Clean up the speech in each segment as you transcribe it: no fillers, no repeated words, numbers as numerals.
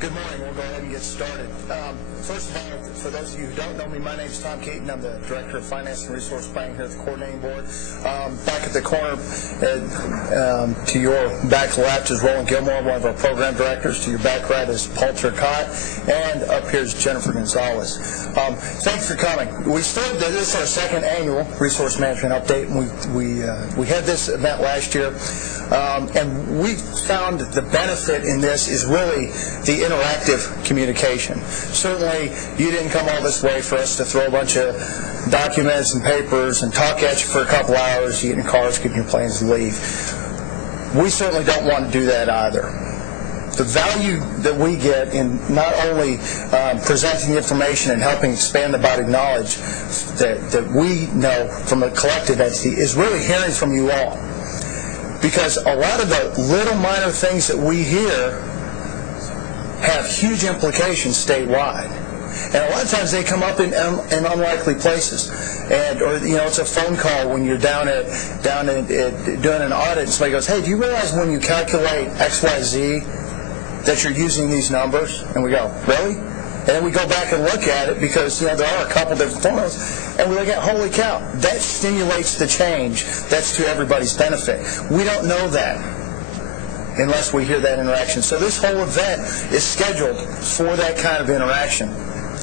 Good morning. We'll go ahead and get started. First of all, for those of you who don't know me, my name is Tom Keaton. I'm the Director of Finance and Resource Planning here at the Coordinating Board. Back at the corner, to your back left is Roland Gilmore, one of our program directors. To your back right is Paul Turcotte, and up here is Jennifer Gonzalez. Thanks for coming. We started this is our second annual Resource Management Update, and we had this event last year. And we found the benefit in this is really the interactive communication. Certainly, you didn't come all this way for us to throw a bunch of documents and papers and talk at you for a couple hours, you get in cars, get in your planes, and leave. We certainly don't want to do that either. The value that we get in not only presenting information and helping expand the body of knowledge that we know from a collective entity is really hearing from you all. Because a lot of the little minor things that we hear have huge implications statewide. And a lot of times they come up in unlikely places. Or it's a phone call when you're down at doing an audit and somebody goes, hey, do you realize when you calculate XYZ that you're using these numbers? And we go, really? And then we go back and look at it because there are a couple different formulas, and we look at, holy cow, that stimulates the change. That's to everybody's benefit. We don't know that unless we hear that interaction. So this whole event is scheduled for that kind of interaction.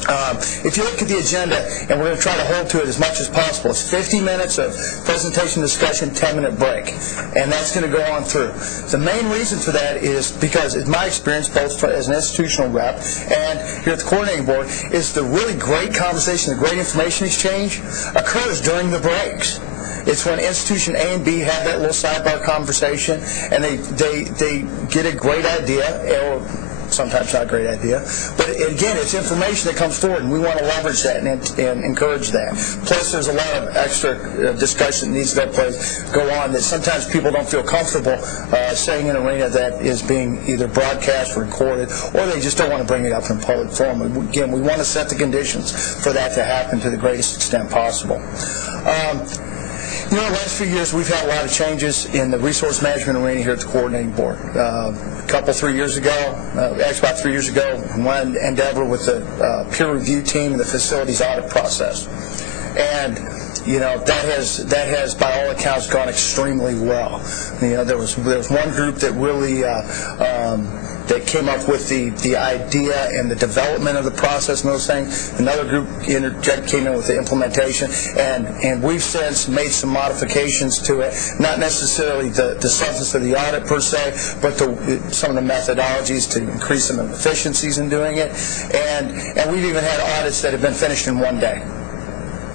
If you look at the agenda, and we're going to try to hold to it as much as possible, it's 50 minutes of presentation, discussion, 10-minute break. And that's going to go on through. The main reason for that is because, in my experience, both as an institutional rep and here at the Coordinating Board, is the really great conversation, the great information exchange occurs during the breaks. It's when institution A and B have that little sidebar conversation, and they get a great idea, or sometimes not a great idea. But again, it's information that comes forward, and we want to leverage that and encourage that. Plus, there's a lot of extra discussion that needs to go on that sometimes people don't feel comfortable saying in an arena that is being either broadcast or recorded, or they just don't want to bring it up in public forum. Again, we want to set the conditions for that to happen to the greatest extent possible. In the last few years, we've had a lot of changes in the resource management arena here at the Coordinating Board. About 3 years ago, one endeavor with the peer review team and the facilities audit process. And that has by all accounts gone extremely well. There was one group that really that came up with the idea and the development of the process and those things. Another group came in with the implementation, and we've since made some modifications to it, not necessarily the substance of the audit per se, but some of the methodologies to increase some efficiencies in doing it. And we've even had audits that have been finished in one day.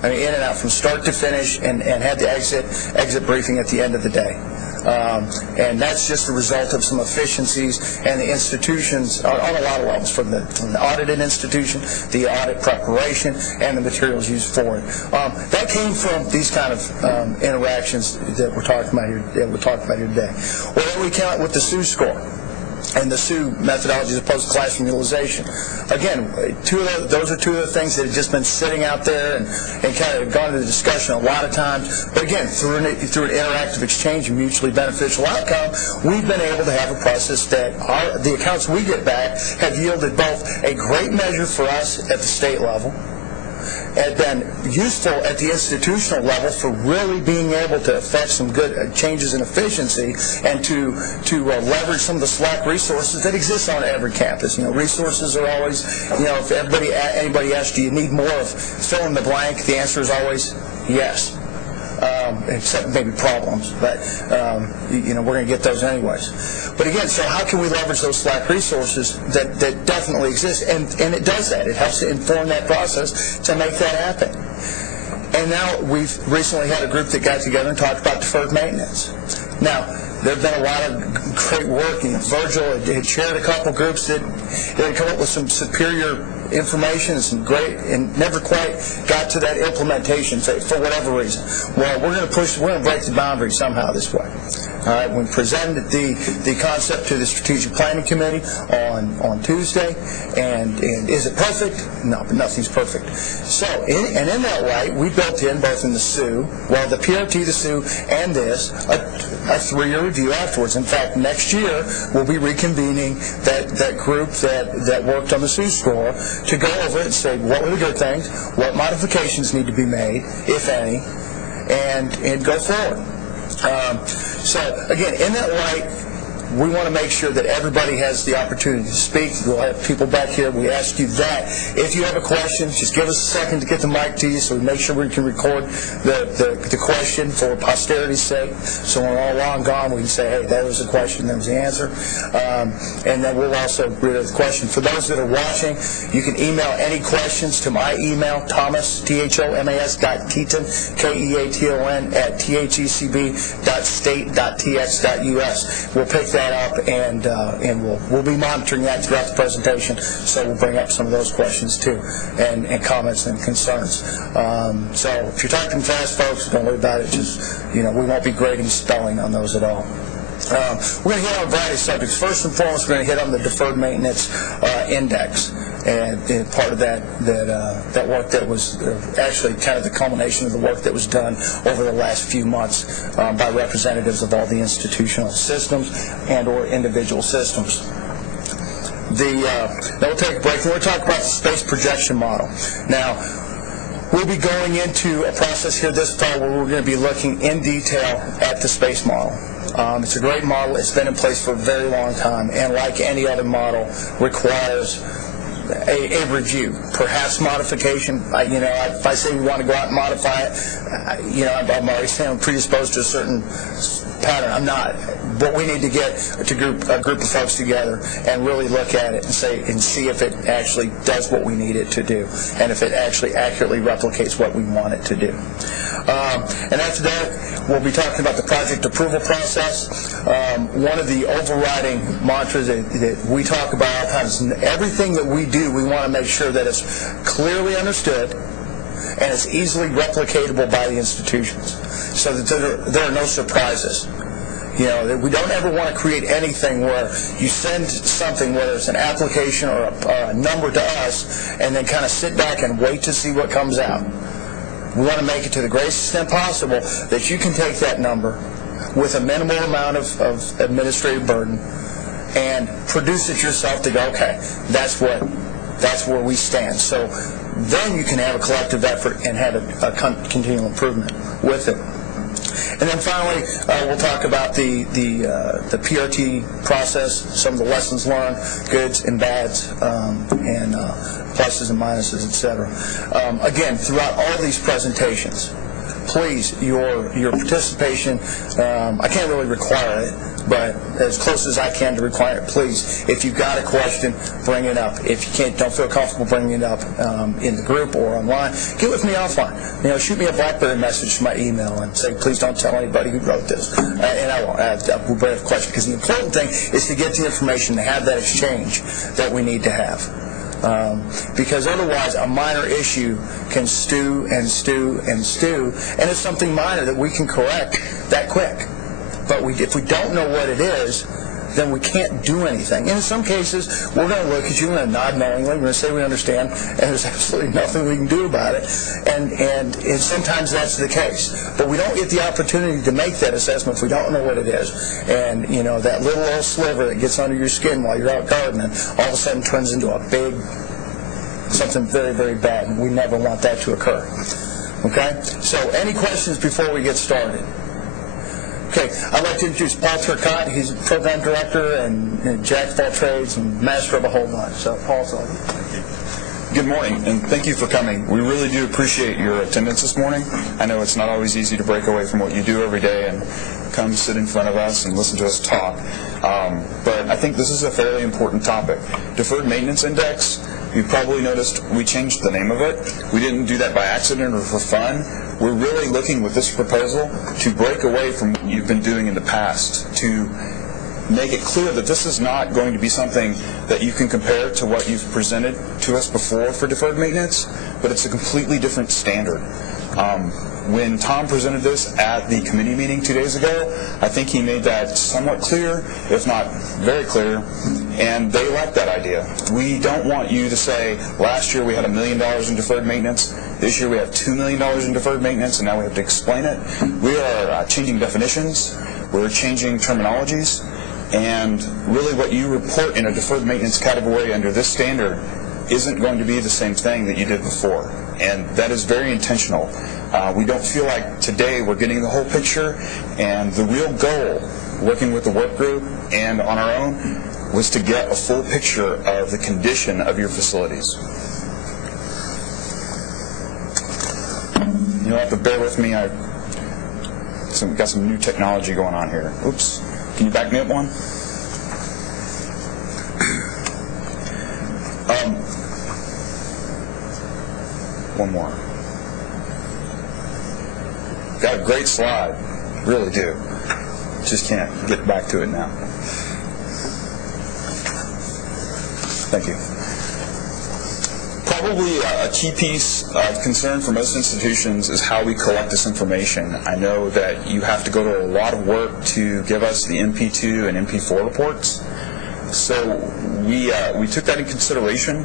I mean, in and out from start to finish, and had the exit briefing at the end of the day. And that's just a result of some efficiencies and the institutions on a lot of levels, from the audited institution, the audit preparation, and the materials used for it. That came from these kind of interactions that we're talking about here today. Well, then we count with the SUE score and the SUE methodology as opposed to classroom utilization. Again, those are two of the things that have just been sitting out there and kind of gone into the discussion a lot of times. But again, through an interactive exchange and mutually beneficial outcome, we've been able to have a process that the accounts we get back have yielded both a great measure for us at the state level, and been useful at the institutional level for really being able to affect some good changes in efficiency and to leverage some of the slack resources that exist on every campus. Resources are always, if anybody asks, do you need more of fill in the blank, the answer is always yes. Except maybe problems, but we're going to get those anyways. But again, so how can we leverage those slack resources that definitely exist? And it does that. It helps to inform that process to make that happen. And now we've recently had a group that got together and talked about deferred maintenance. Now, there have been a lot of great work. Virgil had chaired a couple groups that had come up with some superior information and some great, and never quite got to that implementation for whatever reason. Well, we're going to break the boundary somehow this way. All right, we presented the concept to the Strategic Planning Committee on Tuesday, and is it perfect? No, but nothing's perfect. So, in that way, we built in, both in the SU, the PRT, the SU, and this, a 3-year review afterwards. In fact, next year, we'll be reconvening that group that worked on the SU score to go over it and say, what were the good things, what modifications need to be made, if any, and go forward. So, again, in that light, we want to make sure that everybody has the opportunity to speak. We'll have people back here. We ask you that. If you have a question, just give us a second to get the mic to you so we make sure we can record the question for posterity's sake. So when we're all long gone, we can say, hey, that was the question, that was the answer. And then we'll also read the question. For those that are watching, you can email any questions to my email, Thomas, THOMAS.Keaton, KEATON, at thecb.state.tx.us. We'll pick that up, and we'll be monitoring that throughout the presentation, so we'll bring up some of those questions too, and comments and concerns. So if you're talking fast, folks, don't worry about it. Just, we won't be grading spelling on those at all. We're going to hit on a variety of subjects. First and foremost, we're going to hit on the deferred maintenance index, and part of that work that was actually kind of the culmination of the work that was done over the last few months by representatives of all the institutional systems and or individual systems. Then we'll take a break, and we'll talk about the space projection model. Now, we'll be going into a process here this fall where we're going to be looking in detail at the space model. It's a great model. It's been in place for a very long time, and like any other model, requires a review, perhaps modification. If I say we want to go out and modify it, I'm already saying I'm predisposed to a certain pattern. I'm not. But we need to get a group of folks together and really look at it and see if it actually does what we need it to do, and if it actually accurately replicates what we want it to do. And after that, we'll be talking about the project approval process. One of the overriding mantras that we talk about is everything that we do, we want to make sure that it's clearly understood and it's easily replicatable by the institutions, so that there are no surprises. We don't ever want to create anything where you send something, whether it's an application or a number to us, and then kind of sit back and wait to see what comes out. We want to make it to the greatest extent possible that you can take that number with a minimal amount of administrative burden and produce it yourself to go, okay, that's where we stand. So then you can have a collective effort and have a continual improvement with it. And then finally, we'll talk about the PRT process, some of the lessons learned, goods and bads, and pluses and minuses, etc. Again, throughout all these presentations, please, your participation, I can't really require it, but as close as I can to require it, please, if you've got a question, bring it up. If you don't feel comfortable bringing it up in the group or online, get with me offline. Shoot me a BlackBerry message to my email and say, please don't tell anybody who wrote this. And I won't. We'll bring up a question, because the important thing is to get the information, to have that exchange that we need to have. Because otherwise a minor issue can stew and stew and stew, and it's something minor that we can correct that quick. But if we don't know what it is, then we can't do anything. And in some cases, we're going to look at you and we're going to nod knowingly, we're going to say we understand, and there's absolutely nothing we can do about it. And sometimes that's the case. But we don't get the opportunity to make that assessment if we don't know what it is. And, that little old sliver that gets under your skin while you're out gardening, all of a sudden turns into something very, very bad. And we never want that to occur. Okay? So any questions before we get started? Okay, I'd like to introduce Paul Turcotte. He's program director and jack of all trades and master of a whole bunch. So, Paul's on. Thank you. Good morning, and thank you for coming. We really do appreciate your attendance this morning. I know it's not always easy to break away from what you do every day and come sit in front of us and listen to us talk. But I think this is a fairly important topic. Deferred Maintenance Index, you've probably noticed we changed the name of it. We didn't do that by accident or for fun. We're really looking with this proposal to break away from what you've been doing in the past, to make it clear that this is not going to be something that you can compare to what you've presented to us before for deferred maintenance, but it's a completely different standard. When Tom presented this at the committee meeting 2 days ago, I think he made that somewhat clear, if not very clear, and they like that idea. We don't want you to say, last year we had $1 million in deferred maintenance, this year we have $2 million in deferred maintenance, and now we have to explain it. We are changing definitions, we're changing terminologies, and really what you report in a deferred maintenance category under this standard isn't going to be the same thing that you did before, and that is very intentional. We don't feel like today we're getting the whole picture, and the real goal, working with the work group and on our own, was to get a full picture of the condition of your facilities. You'll have to bear with me. I've got some new technology going on here. Oops. Can you back me up one? One more. Got a great slide. Really do. Just can't get back to it now. Thank you. Probably a key piece of concern for most institutions is how we collect this information. I know that you have to go to a lot of work to give us the MP2 and MP4 reports. So we took that in consideration.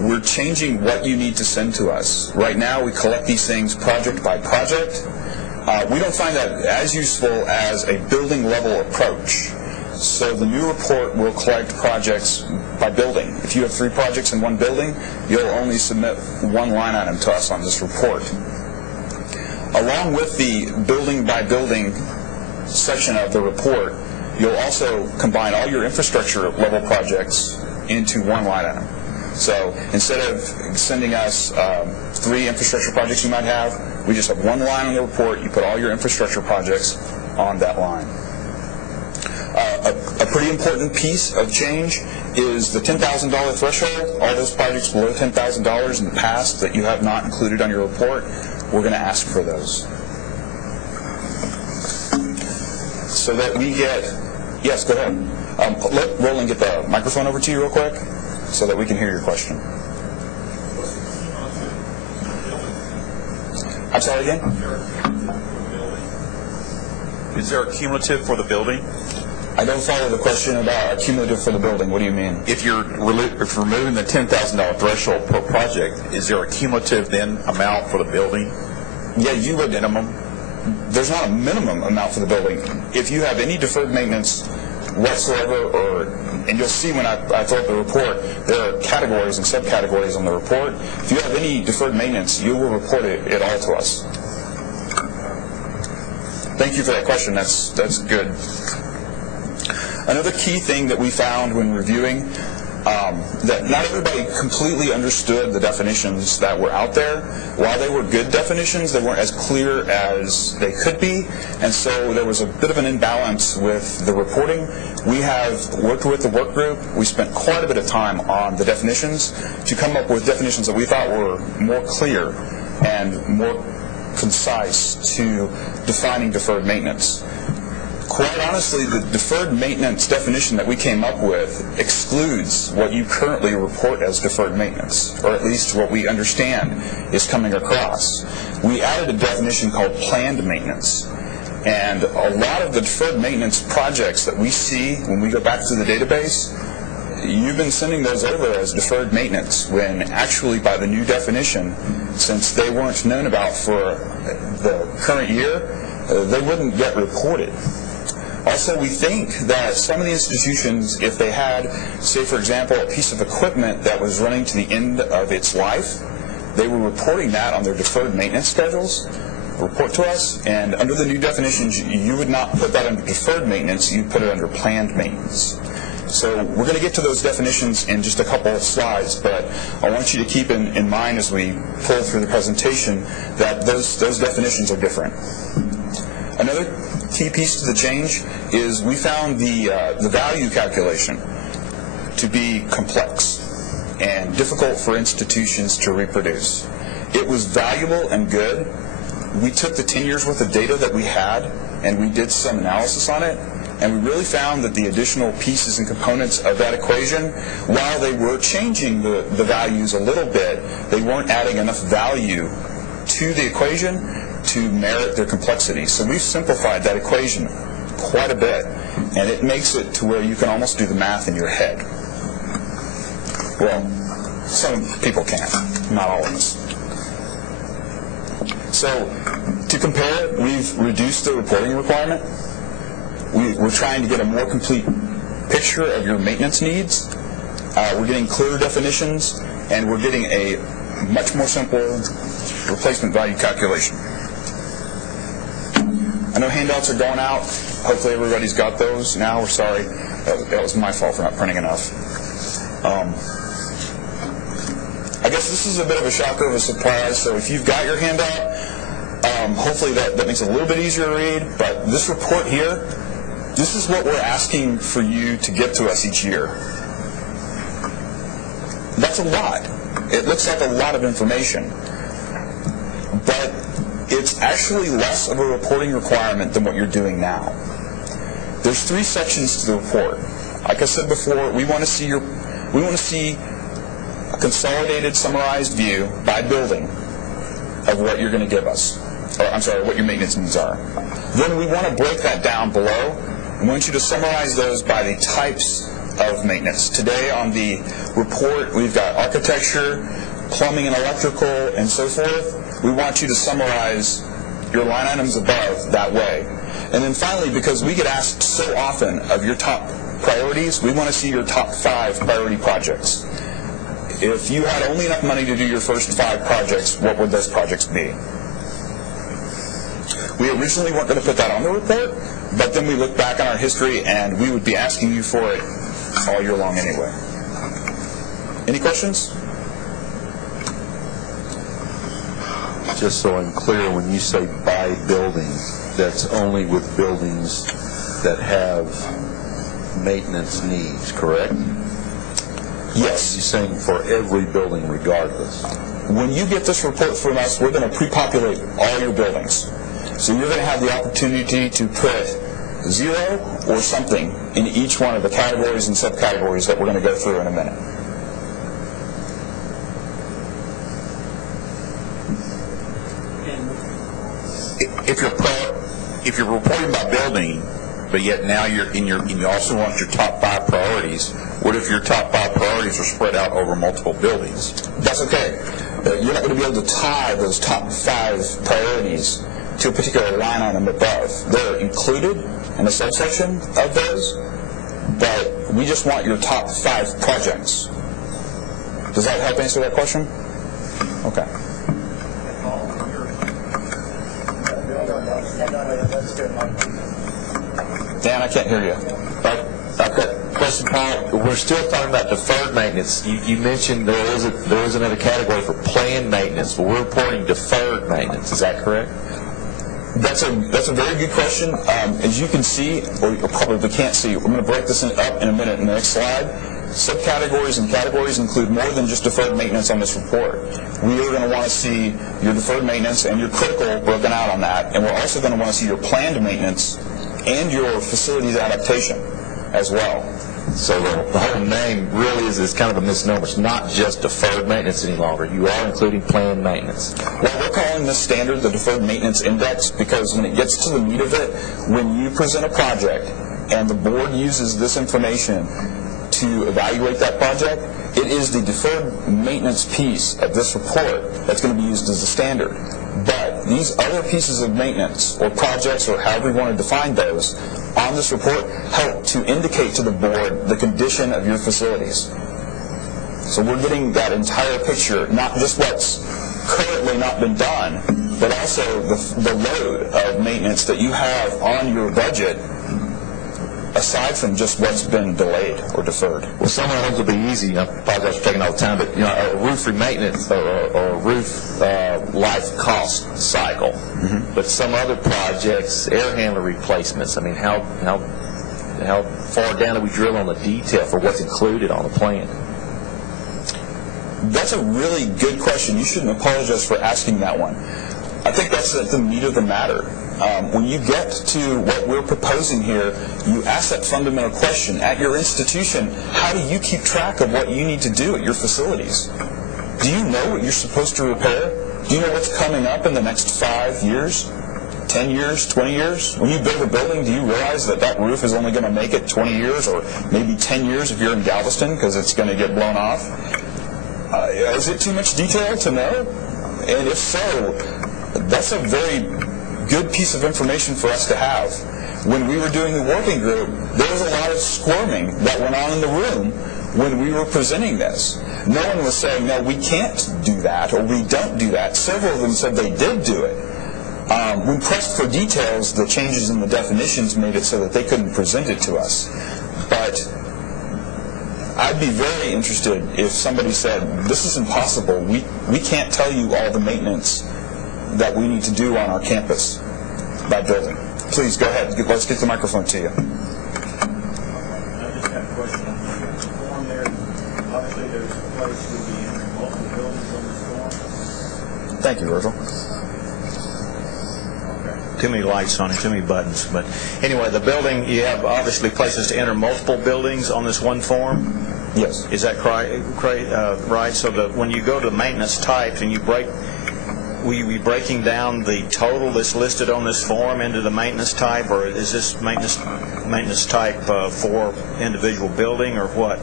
We're changing what you need to send to us. Right now we collect these things project by project. We don't find that as useful as a building level approach. So the new report will collect projects by building. If you have 3 projects in one building, you'll only submit one line item to us on this report. Along with the building by building section of the report, you'll also combine all your infrastructure level projects into one line item. So instead of sending us 3 infrastructure projects you might have, we just have one line on the report. You put all your infrastructure projects on that line. A pretty important piece of change is the $10,000 threshold. All those projects below $10,000 in the past that you have not included on your report, we're going to ask for those. So that we get, yes, go ahead. Let Roland get the microphone over to you real quick so that we can hear your question. I'm sorry again? Is there a cumulative for the building? I don't follow the question about a cumulative for the building. What do you mean? If you're removing the $10,000 threshold per project, is there a cumulative then amount for the building? Yeah, you would. Minimum? There's not a minimum amount for the building. If you have any deferred maintenance whatsoever, and you'll see when I throw up the report, there are categories and subcategories on the report. If you have any deferred maintenance, you will report it all to us. Thank you for that question. That's good. Another key thing that we found when reviewing, that not everybody completely understood the definitions that were out there. While they were good definitions, they weren't as clear as they could be, and so there was a bit of an imbalance with the reporting. We have worked with the work group. We spent quite a bit of time on the definitions to come up with definitions that we thought were more clear and more concise to defining deferred maintenance. Quite honestly, the deferred maintenance definition that we came up with excludes what you currently report as deferred maintenance, or at least what we understand is coming across. We added a definition called planned maintenance, and a lot of the deferred maintenance projects that we see when we go back to the database, you've been sending those over as deferred maintenance, when actually by the new definition, since they weren't known about for the current year, they wouldn't get reported. Also, we think that some of the institutions, if they had, say for example, a piece of equipment that was running to the end of its life, they were reporting that on their deferred maintenance schedules, report to us, and under the new definitions, you would not put that under deferred maintenance, you'd put it under planned maintenance. So we're going to get to those definitions in just a couple of slides, but I want you to keep in mind as we pull through the presentation that those definitions are different. Another key piece to the change is we found the value calculation to be complex and difficult for institutions to reproduce. It was valuable and good. We took the 10 years worth of data that we had and we did some analysis on it, and we really found that the additional pieces and components of that equation, while they were changing the values a little bit, they weren't adding enough value to the equation to merit their complexity. So we've simplified that equation quite a bit, and it makes it to where you can almost do the math in your head. Well, some people can, not all of us. So to compare it, we've reduced the reporting requirement. We're trying to get a more complete picture of your maintenance needs. We're getting clearer definitions, and we're getting a much more simple replacement value calculation. I know handouts are going out. Hopefully everybody's got those now. We're sorry. That was my fault for not printing enough. I guess this is a bit of a shocker of a surprise, so if you've got your handout, hopefully that makes it a little bit easier to read, but this report here, this is what we're asking for you to get to us each year. That's a lot. It looks like a lot of information, but it's actually less of a reporting requirement than what you're doing now. There's 3 sections to the report. Like I said before, we want to see a consolidated, summarized view by building of what you're going to give us. Or, I'm sorry, what your maintenance needs are. Then we want to break that down below. We want you to summarize those by the types of maintenance. Today on the report, we've got architecture, plumbing and electrical, and so forth. We want you to summarize your line items above that way. And then finally, because we get asked so often of your top priorities, we want to see your top 5 priority projects. If you had only enough money to do your first 5 projects, what would those projects be? We originally weren't going to put that on the report, but then we looked back on our history and we would be asking you for it all year long anyway. Any questions? Just so I'm clear, when you say by building, that's only with buildings that have maintenance needs, correct? Yes. You're saying for every building regardless? When you get this report from us, we're going to pre-populate all your buildings. So you're going to have the opportunity to put 0 or something in each one of the categories and subcategories that we're going to go through in a minute. If you're reporting by building, but yet now you also want your top 5 priorities, what if your top 5 priorities are spread out over multiple buildings? That's okay. You're not going to be able to tie those top 5 priorities to a particular line item above. They're included in a subsection of those, but we just want your top 5 projects. Does that help answer that question? Okay. Dan, I can't hear you. Okay. Question, Paul. We're still talking about deferred maintenance. You mentioned there is another category for planned maintenance, but we're reporting deferred maintenance. Is that correct? That's a very good question. As you can see, or you probably can't see, we're going to break this up in a minute in the next slide. Subcategories and categories include more than just deferred maintenance on this report. We are going to want to see your deferred maintenance and your critical broken out on that, and we're also going to want to see your planned maintenance and your facilities adaptation as well. So the whole name really is kind of a misnomer. It's not just deferred maintenance any longer. You are including planned maintenance. Well, we're calling this standard the Deferred Maintenance Index because when it gets to the meat of it, when you present a project and the board uses this information to evaluate that project, it is the deferred maintenance piece of this report that's going to be used as the standard. But these other pieces of maintenance or projects or however you want to define those on this report help to indicate to the board the condition of your facilities. So we're getting that entire picture, not just what's currently not been done, but also the load of maintenance that you have on your budget aside from just what's been delayed or deferred. Well, some of those will be easy. I apologize for taking all the time, but a roof maintenance or a roof life cost cycle. Mm-hmm. But some other projects, air handler replacements. I mean, how far down do we drill on the detail for what's included on the plan? That's a really good question. You shouldn't apologize for asking that one. I think that's the meat of the matter. When you get to what we're proposing here, you ask that fundamental question. At your institution, how do you keep track of what you need to do at your facilities? Do you know what you're supposed to repair? Do you know what's coming up in the next 5 years, 10 years, 20 years? When you build a building, do you realize that that roof is only going to make it 20 years or maybe 10 years if you're in Galveston because it's going to get blown off? Is it too much detail to know? And if so, that's a very good piece of information for us to have. When we were doing the working group, there was a lot of squirming that went on in the room when we were presenting this. No one was saying, no, we can't do that, or we don't do that. Several of them said they did do it. When pressed for details, the changes in the definitions made it so that they couldn't present it to us. But I'd be very interested if somebody said, this is impossible. We can't tell you all the maintenance that we need to do on our campus by building. Please, go ahead. Let's get the microphone to you. I just have a question on the form there. Obviously, there's a place we'll be entering multiple buildings on this form. Thank you, Virgil. Too many lights on it, too many buttons. But anyway, the building, you have obviously places to enter multiple buildings on this one form. Yes. Is that right? So that when you go to maintenance types and will you be breaking down the total that's listed on this form into the maintenance type, or is this maintenance type for individual building, or what?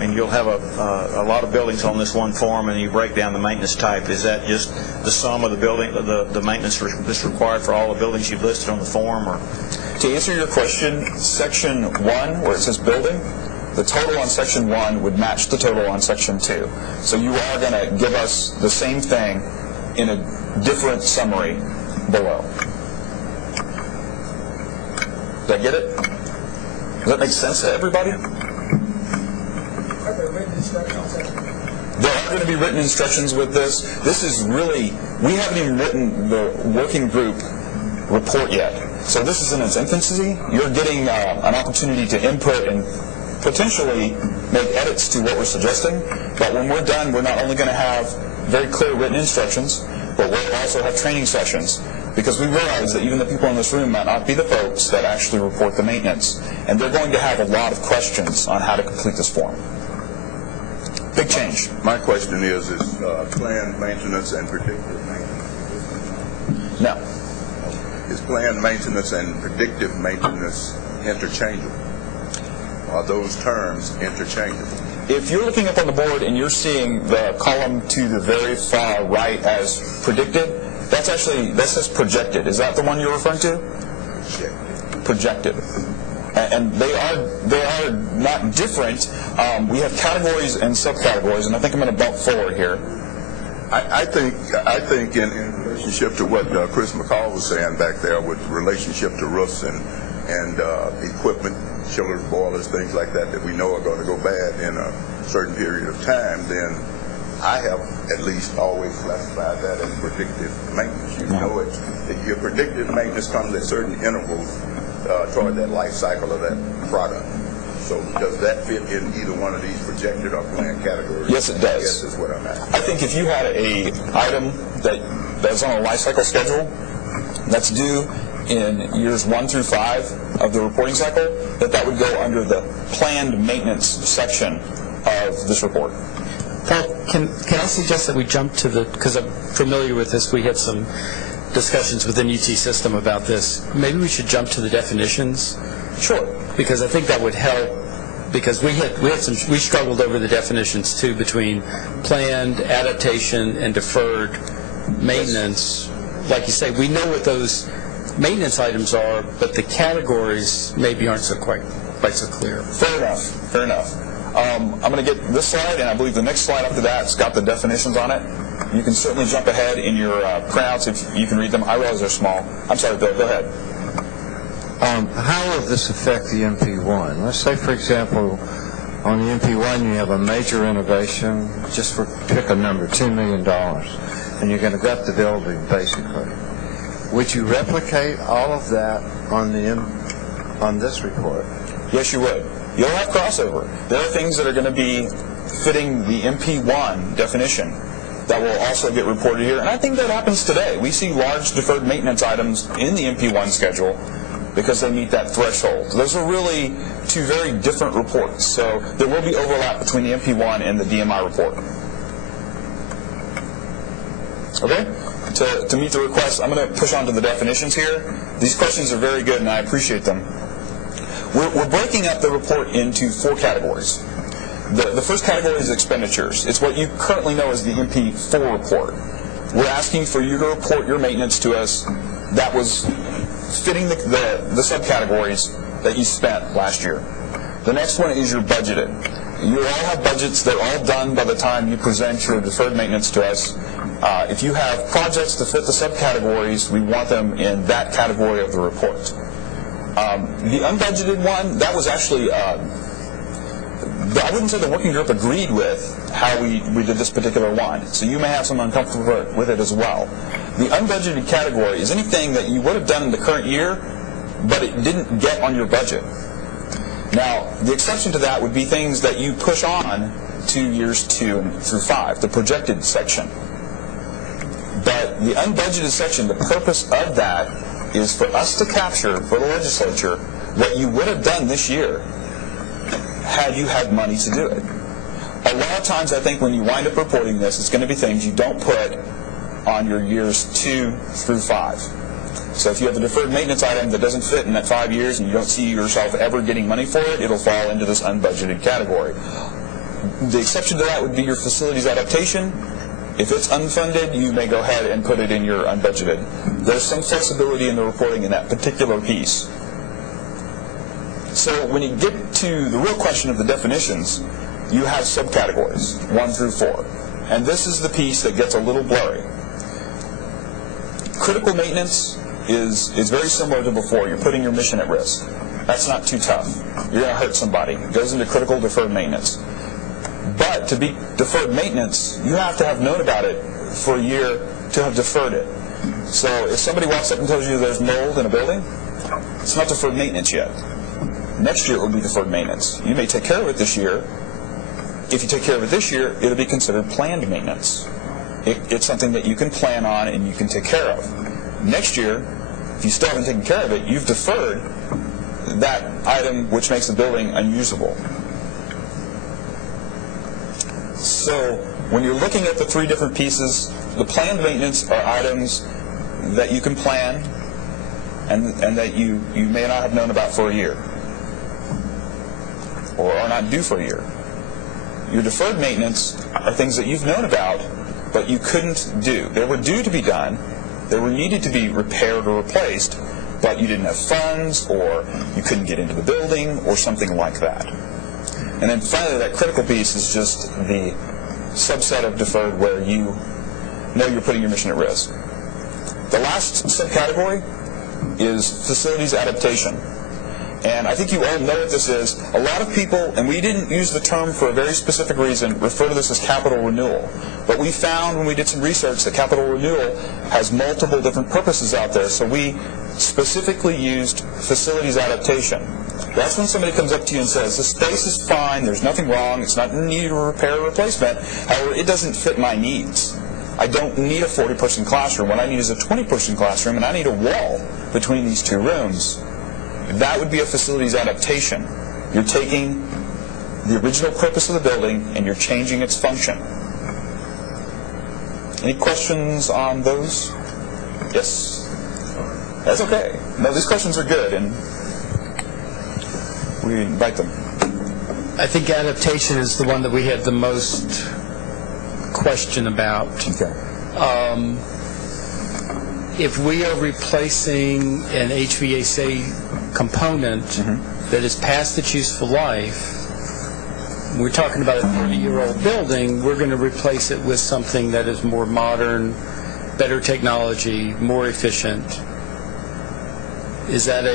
And you'll have a lot of buildings on this one form, and you break down the maintenance type. Is that just the sum of the building, the maintenance that's required for all the buildings you've listed on the form, or? To answer your question, Section 1, where it says building, the total on Section 1 would match the total on Section 2. So you are going to give us the same thing in a different summary below. Did I get it? Does that make sense to everybody? There are going to be written instructions with this. This is really, we haven't even written the working group report yet. So this is in its infancy. You're getting an opportunity to input and potentially make edits to what we're suggesting. But when we're done, we're not only going to have very clear written instructions, but we'll also have training sessions, because we realize that even the people in this room might not be the folks that actually report the maintenance. And they're going to have a lot of questions on how to complete this form. Big change. My question is planned maintenance and predictive maintenance? No. Is planned maintenance and predictive maintenance interchangeable? Are those terms interchangeable? If you're looking up on the board and you're seeing the column to the very far right as predicted, that says projected. Is that the one you're referring to? Projected. And they are not different. We have categories and subcategories, and I think I'm going to bump forward here. I think in relationship to what Chris McCall was saying back there, with relationship to roofs and equipment, chillers, boilers, things like that we know are going to go bad in a certain period of time, then I have at least always classified that as predictive maintenance. You know it. Your predictive maintenance comes at certain intervals toward that life cycle of that product. So does that fit in either one of these projected or planned categories? Yes, it does. I guess is what I'm asking. I think if you had an item that's on a life cycle schedule that's due in years 1 through 5 of the reporting cycle, that would go under the planned maintenance section of this report. Paul, can I suggest that we jump to because I'm familiar with this, we had some discussions within UT System about this. Maybe we should jump to the definitions. Sure. Because I think that would help, because we struggled over the definitions too, between planned, adaptation, and deferred maintenance. Like you say, we know what those maintenance items are, but the categories maybe aren't quite so clear. Fair enough. I'm going to get this slide, and I believe the next slide after that's got the definitions on it. You can certainly jump ahead in your printouts if you can read them. I realize they're small. I'm sorry, Bill, go ahead. How will this affect the MP1? Let's say, for example, on the MP1 you have a major renovation, just for pick a number, $2 million, and you're going to gut the building, basically. Would you replicate all of that on this report? Yes, you would. You'll have crossover. There are things that are going to be fitting the MP1 definition that will also get reported here. And I think that happens today. We see large deferred maintenance items in the MP1 schedule because they meet that threshold. Those are really two very different reports. So there will be overlap between the MP1 and the DMI report. Okay? To meet the request, I'm going to push on to the definitions here. These questions are very good, and I appreciate them. We're breaking up the report into 4 categories. The first category is expenditures. It's what you currently know as the MP4 report. We're asking for you to report your maintenance to us that was fitting the subcategories that you spent last year. The next one is your budgeted. You all have budgets. They're all done by the time you present your deferred maintenance to us. If you have projects to fit the subcategories, we want them in that category of the report. The unbudgeted one, that was actually, I wouldn't say the working group agreed with how we did this particular one, so you may have some uncomfortable with it as well. The unbudgeted category is anything that you would have done in the current year, but it didn't get on your budget. Now, the exception to that would be things that you push on to years 2 through 5, the projected section. But the unbudgeted section, the purpose of that is for us to capture, for the legislature, what you would have done this year had you had money to do it. A lot of times I think when you wind up reporting this, it's going to be things you don't put on your years 2 through 5. So if you have a deferred maintenance item that doesn't fit in that 5 years and you don't see yourself ever getting money for it, it'll fall into this unbudgeted category. The exception to that would be your facilities adaptation. If it's unfunded, you may go ahead and put it in your unbudgeted. There's some flexibility in the reporting in that particular piece. So when you get to the real question of the definitions, you have subcategories, 1 through 4. And this is the piece that gets a little blurry. Critical maintenance is very similar to before. You're putting your mission at risk. That's not too tough. You're going to hurt somebody. It goes into critical deferred maintenance. But to be deferred maintenance, you have to have known about it for a year to have deferred it. So if somebody walks up and tells you there's mold in a building, it's not deferred maintenance yet. Next year it will be deferred maintenance. You may take care of it this year. If you take care of it this year, it'll be considered planned maintenance. It's something that you can plan on and you can take care of. Next year, if you still haven't taken care of it, you've deferred that item which makes the building unusable. So when you're looking at the 3 different pieces, the planned maintenance are items that you can plan and that you may not have known about for a year or are not due for a year. Your deferred maintenance are things that you've known about but you couldn't do. They were due to be done, they were needed to be repaired or replaced, but you didn't have funds or you couldn't get into the building or something like that. And then finally, that critical piece is just the subset of deferred where you know you're putting your mission at risk. The last subcategory is facilities adaptation. And I think you all know what this is. A lot of people, and we didn't use the term for a very specific reason, refer to this as capital renewal. But we found when we did some research that capital renewal has multiple different purposes out there. So we specifically used facilities adaptation. That's when somebody comes up to you and says, the space is fine, there's nothing wrong, it's not in need of repair or replacement, however, it doesn't fit my needs. I don't need a 40-person classroom. What I need is a 20-person classroom, and I need a wall between these 2 rooms. That would be a facilities adaptation. You're taking the original purpose of the building and you're changing its function. Any questions on those? Yes? That's okay. No, these questions are good, and we invite them. I think adaptation is the one that we had the most question about. Okay. If we are replacing an HVAC component that is past its useful life, we're talking about a 30-year-old building, we're going to replace it with something that is more modern, better technology, more efficient. Is that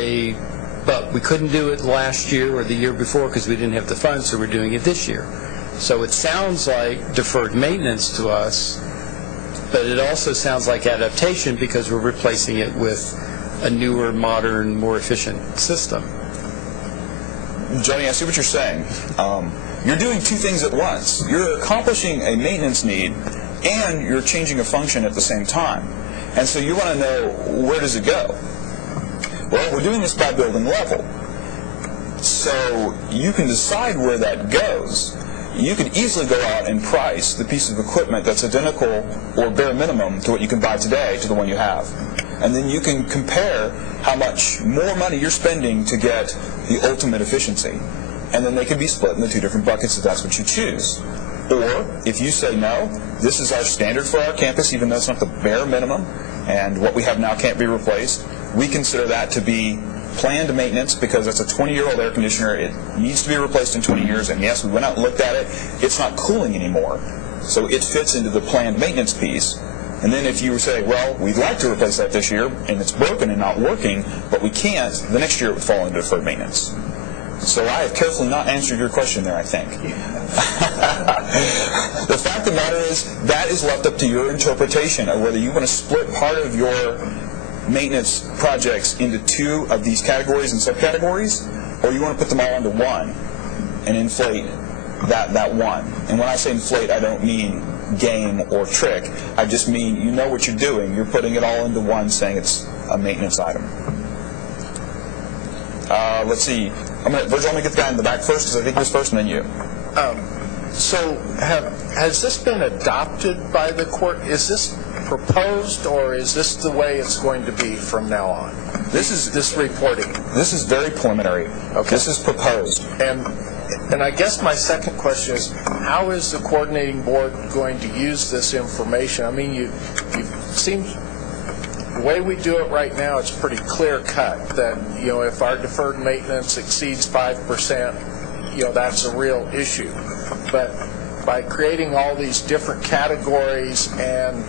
but we couldn't do it last year or the year before because we didn't have the funds, so we're doing it this year. So it sounds like deferred maintenance to us, but it also sounds like adaptation because we're replacing it with a newer, modern, more efficient system. Johnny, I see what you're saying. You're doing 2 things at once. You're accomplishing a maintenance need and you're changing a function at the same time. And so you want to know, where does it go? Well, we're doing this by building level. So you can decide where that goes. You could easily go out and price the piece of equipment that's identical or bare minimum to what you can buy today to the one you have. And then you can compare how much more money you're spending to get the ultimate efficiency. And then they can be split in the two different buckets if that's what you choose. Or if you say, no, this is our standard for our campus, even though it's not the bare minimum, and what we have now can't be replaced, we consider that to be planned maintenance because it's a 20-year-old air conditioner. It needs to be replaced in 20 years, and yes, we went out and looked at it. It's not cooling anymore. So it fits into the planned maintenance piece. And then if you say, well, we'd like to replace that this year, and it's broken and not working, but we can't, the next year it would fall into deferred maintenance. So I have carefully not answered your question there, I think. The fact of the matter is, that is left up to your interpretation of whether you want to split part of your maintenance projects into two of these categories and subcategories, or you want to put them all into one and inflate that one. And when I say inflate, I don't mean game or trick. I just mean you know what you're doing. You're putting it all into one, saying it's a maintenance item. Let's see. Virgil, I'm going to get the guy in the back first because I think he was first, and then you. So has this been adopted by the court? Is this proposed, or is this the way it's going to be from now on? This reporting. This is very preliminary. Okay. This is proposed. And I guess my second question is, how is the coordinating board going to use this information? I mean, you seem, the way we do it right now, it's pretty clear cut that, if our deferred maintenance exceeds 5%, that's a real issue. But by creating all these different categories and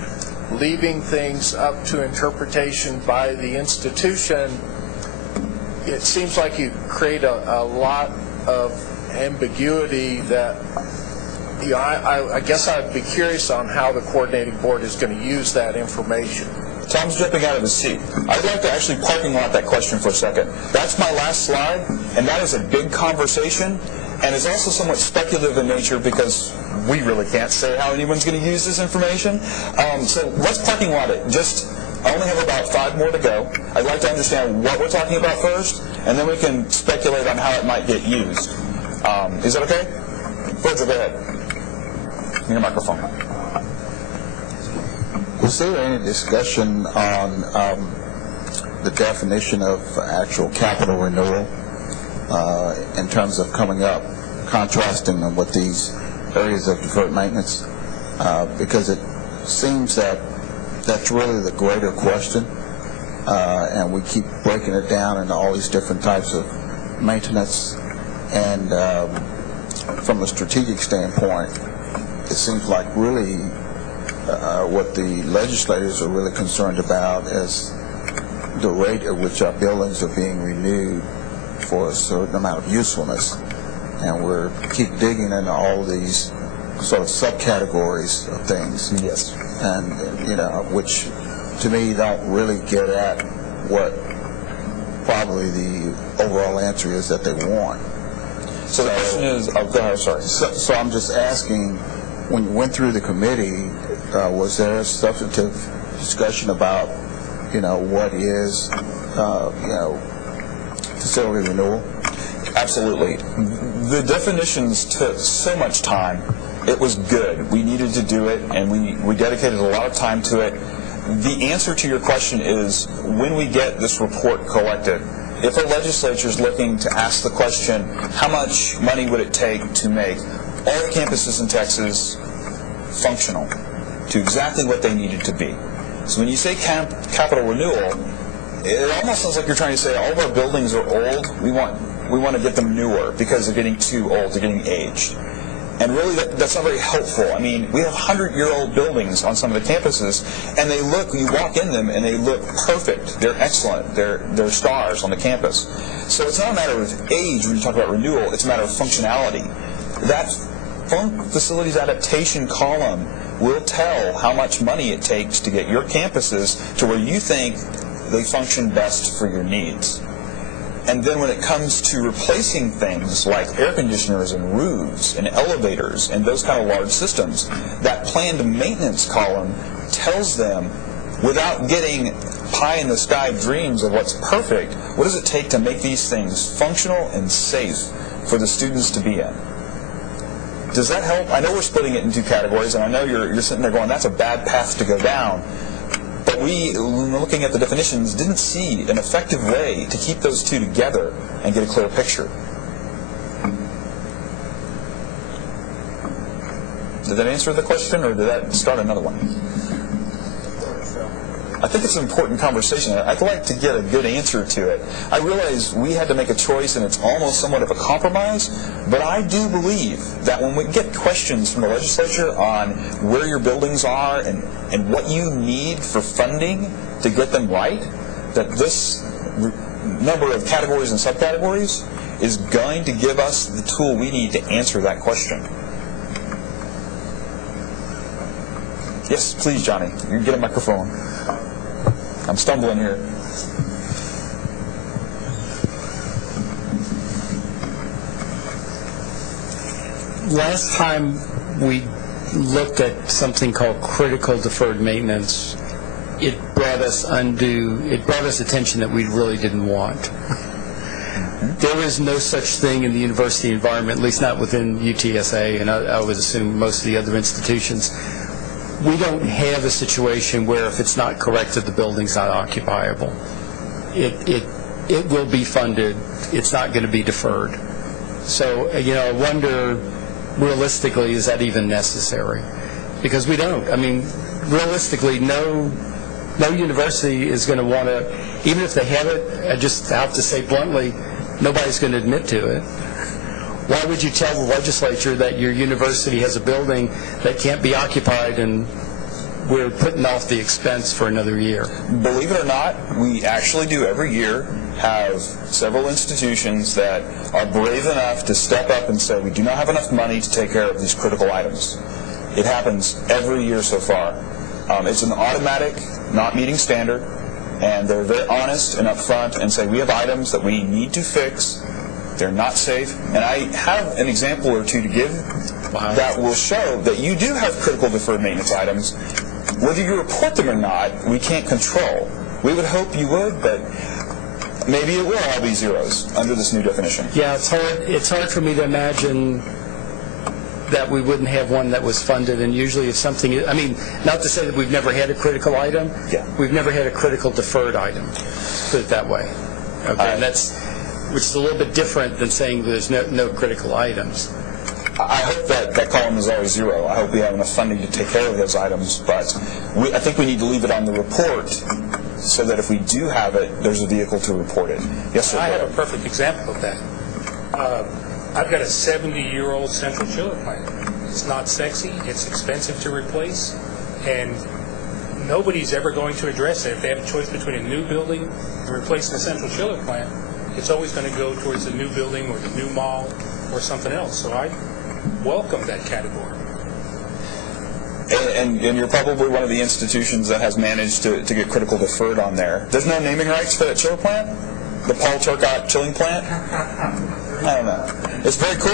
leaving things up to interpretation by the institution, it seems like you create a lot of ambiguity that, I guess I'd be curious on how the coordinating board is going to use that information. Tom's jumping out of his seat. I'd like to actually parking lot that question for a second. That's my last slide, and that is a big conversation, and is also somewhat speculative in nature because we really can't say how anyone's going to use this information. So let's parking lot it. I only have about 5 more to go. I'd like to understand what we're talking about first, and then we can speculate on how it might get used. Is that okay? Virgil, go ahead. Your microphone. Was there any discussion on the definition of actual capital renewal in terms of coming up, contrasting them with these areas of deferred maintenance? Because it seems that that's really the greater question, and we keep breaking it down into all these different types of maintenance. And from a strategic standpoint, it seems like really what the legislators are really concerned about is the rate at which our buildings are being renewed for a certain amount of usefulness. And we're keep digging into all these sort of subcategories of things. Yes. And, which to me don't really get at what probably the overall answer is that they want. So the question is, go ahead, sorry. So I'm just asking, when you went through the committee, was there a substantive discussion about, what is, facility renewal? Absolutely. The definitions took so much time. It was good. We needed to do it, and we dedicated a lot of time to it. The answer to your question is, when we get this report collected, if a legislature is looking to ask the question, how much money would it take to make all the campuses in Texas functional to exactly what they needed to be? So when you say capital renewal, it almost sounds like you're trying to say all of our buildings are old. We want to get them newer because they're getting too old, they're getting aged. And really, that's not very helpful. I mean, we have 100-year-old buildings on some of the campuses, and you walk in them, and they look perfect. They're excellent. They're stars on the campus. So it's not a matter of age when you talk about renewal. It's a matter of functionality. That facilities adaptation column will tell how much money it takes to get your campuses to where you think they function best for your needs. And then when it comes to replacing things like air conditioners and roofs and elevators and those kind of large systems, that planned maintenance column tells them, without getting pie-in-the-sky dreams of what's perfect, what does it take to make these things functional and safe for the students to be in? Does that help? I know we're splitting it in two categories, and I know you're sitting there going, that's a bad path to go down. But we, when looking at the definitions, didn't see an effective way to keep those two together and get a clear picture. Did that answer the question, or did that start another one? I think it's an important conversation. I'd like to get a good answer to it. I realize we had to make a choice, and it's almost somewhat of a compromise, but I do believe that when we get questions from the legislature on where your buildings are and what you need for funding to get them right, that this number of categories and subcategories is going to give us the tool we need to answer that question. Yes, please, Johnny. You can get a microphone. I'm stumbling here. Last time we looked at something called critical deferred maintenance, it brought us attention that we really didn't want. There is no such thing in the university environment, at least not within UTSA, and I would assume most of the other institutions. We don't have a situation where if it's not corrected, the building's not occupiable. It will be funded. It's not going to be deferred. So, I wonder, realistically, is that even necessary? Because we don't. I mean, realistically, no university is going to want to, even if they have it, I just have to say bluntly, nobody's going to admit to it. Why would you tell the legislature that your university has a building that can't be occupied and we're putting off the expense for another year? Believe it or not, we actually do every year have several institutions that are brave enough to step up and say, we do not have enough money to take care of these critical items. It happens every year so far. It's an automatic not meeting standard, and they're very honest and upfront and say, we have items that we need to fix. They're not safe. And I have an example or two to give that will show that you do have critical deferred maintenance items. Whether you report them or not, we can't control. We would hope you would, but maybe it will all be zeros under this new definition. Yeah, it's hard for me to imagine that we wouldn't have one that was funded, and usually if something, I mean, not to say that we've never had a critical item, we've never had a critical deferred item, put it that way. Okay, and which is a little bit different than saying there's no critical items. I hope that column is always zero. I hope we have enough funding to take care of those items, but I think we need to leave it on the report so that if we do have it, there's a vehicle to report it. Yes, sir. I have a perfect example of that. I've got a 70-year-old central chiller plant. It's not sexy, it's expensive to replace, and nobody's ever going to address it. If they have a choice between a new building and replacing a central chiller plant, it's always going to go towards the new building or the new mall or something else. So I welcome that category. And you're probably one of the institutions that has managed to get critical deferred on there. There's no naming rights for that chiller plant? The Paul Turcotte chilling plant? I don't know. It's very cool.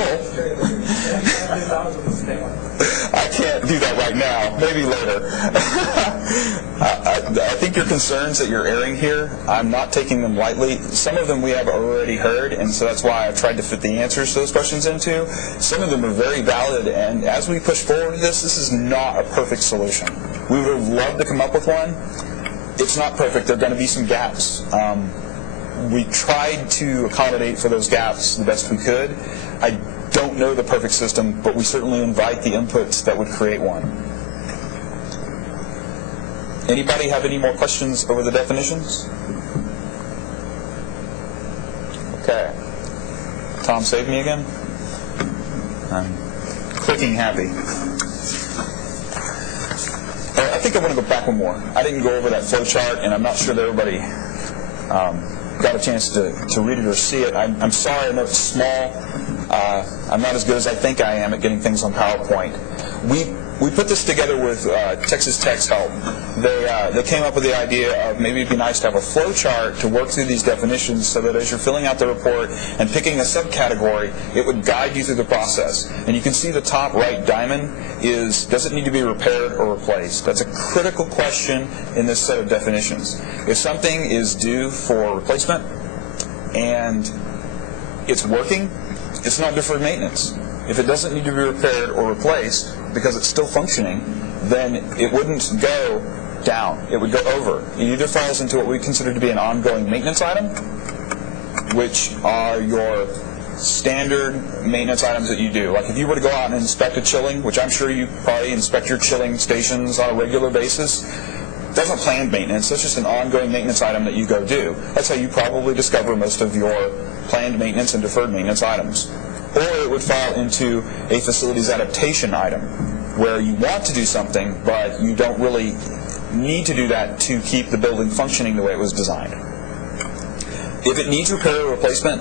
I can't do that right now. Maybe later. I think your concerns that you're airing here, I'm not taking them lightly. Some of them we have already heard, and so that's why I've tried to fit the answers to those questions into. Some of them are very valid, and as we push forward with this is not a perfect solution. We would have loved to come up with one. It's not perfect. There are going to be some gaps. We tried to accommodate for those gaps the best we could. I don't know the perfect system, but we certainly invite the inputs that would create one. Anybody have any more questions over the definitions? Okay. Tom saved me again? I'm clicking happy. I think I want to go back one more. I didn't go over that flow chart, and I'm not sure that everybody got a chance to read it or see it. I'm sorry, I know it's small. I'm not as good as I think I am at getting things on PowerPoint. We put this together with Texas Tech's help. They came up with the idea of maybe it'd be nice to have a flow chart to work through these definitions so that as you're filling out the report and picking a subcategory, it would guide you through the process. And you can see the top right diamond is, does it need to be repaired or replaced? That's a critical question in this set of definitions. If something is due for replacement and it's working, it's not deferred maintenance. If it doesn't need to be repaired or replaced because it's still functioning, then it wouldn't go down. It would go over. It either falls into what we consider to be an ongoing maintenance item, which are your standard maintenance items that you do. Like if you were to go out and inspect a chilling, which I'm sure you probably inspect your chilling stations on a regular basis, that's not planned maintenance. That's just an ongoing maintenance item that you go do. That's how you probably discover most of your planned maintenance and deferred maintenance items. Or it would fall into a facilities adaptation item, where you want to do something, but you don't really need to do that to keep the building functioning the way it was designed. If it needs repair or replacement,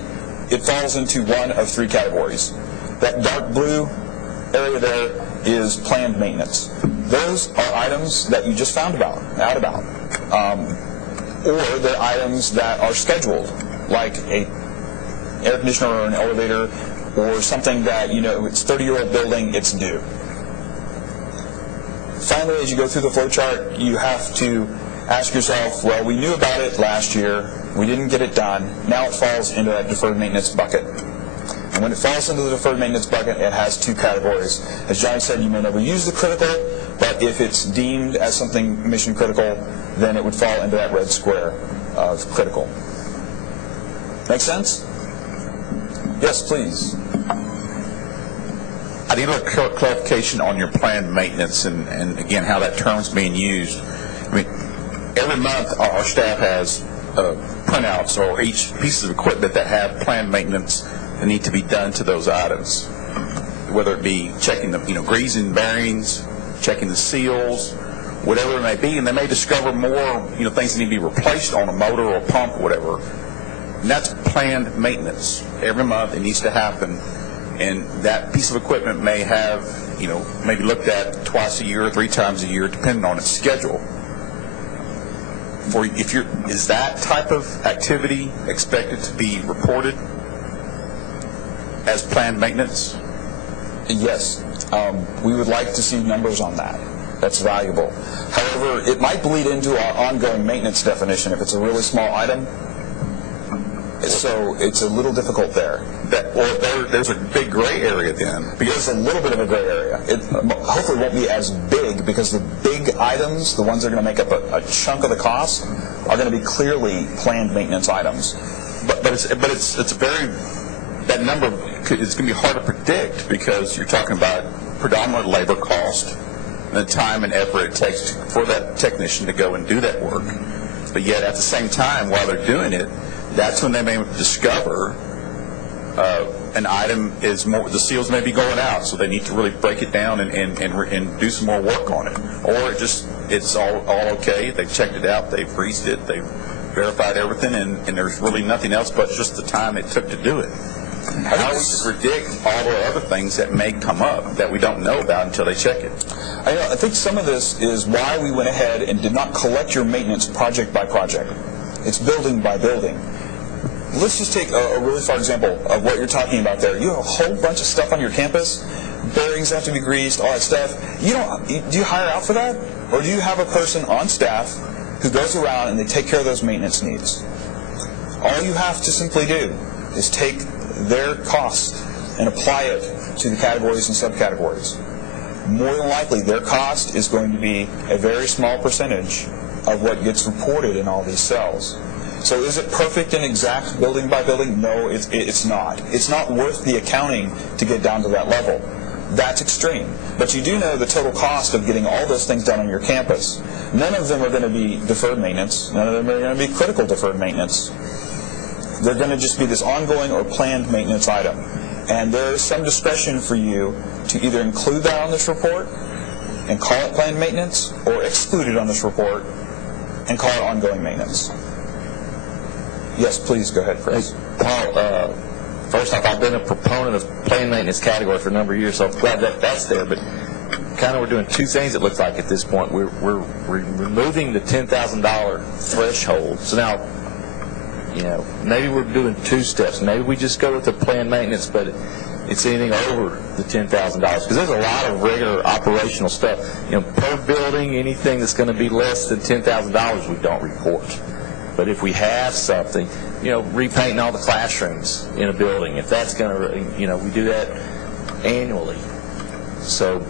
it falls into one of three categories. That dark blue area there is planned maintenance. Those are items that you just found out about. Or they're items that are scheduled, like a air conditioner or an elevator, or something that, it's 30-year-old building, it's due. Finally, as you go through the flow chart, you have to ask yourself, well, we knew about it last year, we didn't get it done, now it falls into that deferred maintenance bucket. And when it falls into the deferred maintenance bucket, it has two categories. As Johnny said, you may never use the critical, but if it's deemed as something mission critical, then it would fall into that red square of critical. Make sense? Yes, please. I need a little clarification on your planned maintenance and again, how that term's being used. I mean, every month our staff has printouts or each piece of equipment that have planned maintenance that need to be done to those items, whether it be checking the greasing bearings, checking the seals, whatever it may be, and they may discover more things that need to be replaced on a motor or a pump or whatever. And that's planned maintenance. Every month it needs to happen, and that piece of equipment may have maybe looked at twice a year or 3 times a year, depending on its schedule. Is that type of activity expected to be reported as planned maintenance? Yes. We would like to see numbers on that. That's valuable. However, it might bleed into our ongoing maintenance definition if it's a really small item. So it's a little difficult there. There's a big gray area then. Because a little bit of a gray area. It hopefully won't be as big, because the big items, the ones that are going to make up a chunk of the cost, are going to be clearly planned maintenance items. But it's very, that number is going to be hard to predict, because you're talking about predominant labor cost and the time and effort it takes for that technician to go and do that work. But yet at the same time, while they're doing it, that's when they may discover an item is more, the seals may be going out, so they need to really break it down and do some more work on it. Or it's all okay, they've checked it out, they've greased it, they've verified everything, and there's really nothing else but just the time it took to do it. How we predict all the other things that may come up that we don't know about until they check it? I think some of this is why we went ahead and did not collect your maintenance project by project. It's building by building. Let's just take a really far example of what you're talking about there. You have a whole bunch of stuff on your campus. Bearings have to be greased, all that stuff. Do you hire out for that? Or do you have a person on staff who goes around and they take care of those maintenance needs? All you have to simply do is take their cost and apply it to the categories and subcategories. More than likely, their cost is going to be a very small percentage of what gets reported in all these cells. So is it perfect and exact building by building? No, it's not. It's not worth the accounting to get down to that level. That's extreme. But you do know the total cost of getting all those things done on your campus. None of them are going to be deferred maintenance. None of them are going to be critical deferred maintenance. They're going to just be this ongoing or planned maintenance item. And there is some discretion for you to either include that on this report and call it planned maintenance, or exclude it on this report and call it ongoing maintenance. Yes, please go ahead, Chris. Paul, first off, I've been a proponent of planned maintenance category for a number of years, so I'm glad that that's there. But kind of we're doing two things, it looks like, at this point. We're removing the $10,000 threshold. So now, maybe we're doing two steps. Maybe we just go with the planned maintenance, but it's anything over the $10,000, because there's a lot of regular operational stuff. Per building, anything that's going to be less than $10,000 we don't report. But if we have something, repainting all the classrooms in a building, if that's going to, we do that annually. So,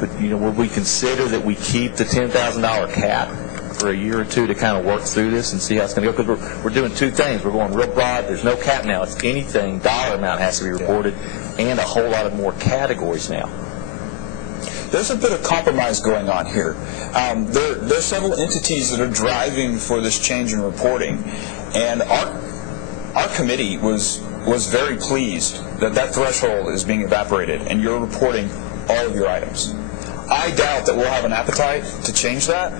but would we consider that we keep the $10,000 cap for a year or two to kind of work through this and see how it's going to go? Because we're doing two things. We're going real broad. There's no cap now. It's anything, dollar amount has to be reported, and a whole lot of more categories now. There's a bit of compromise going on here. There's several entities that are driving for this change in reporting, and our committee was very pleased that threshold is being evaporated, and you're reporting all of your items. I doubt that we'll have an appetite to change that.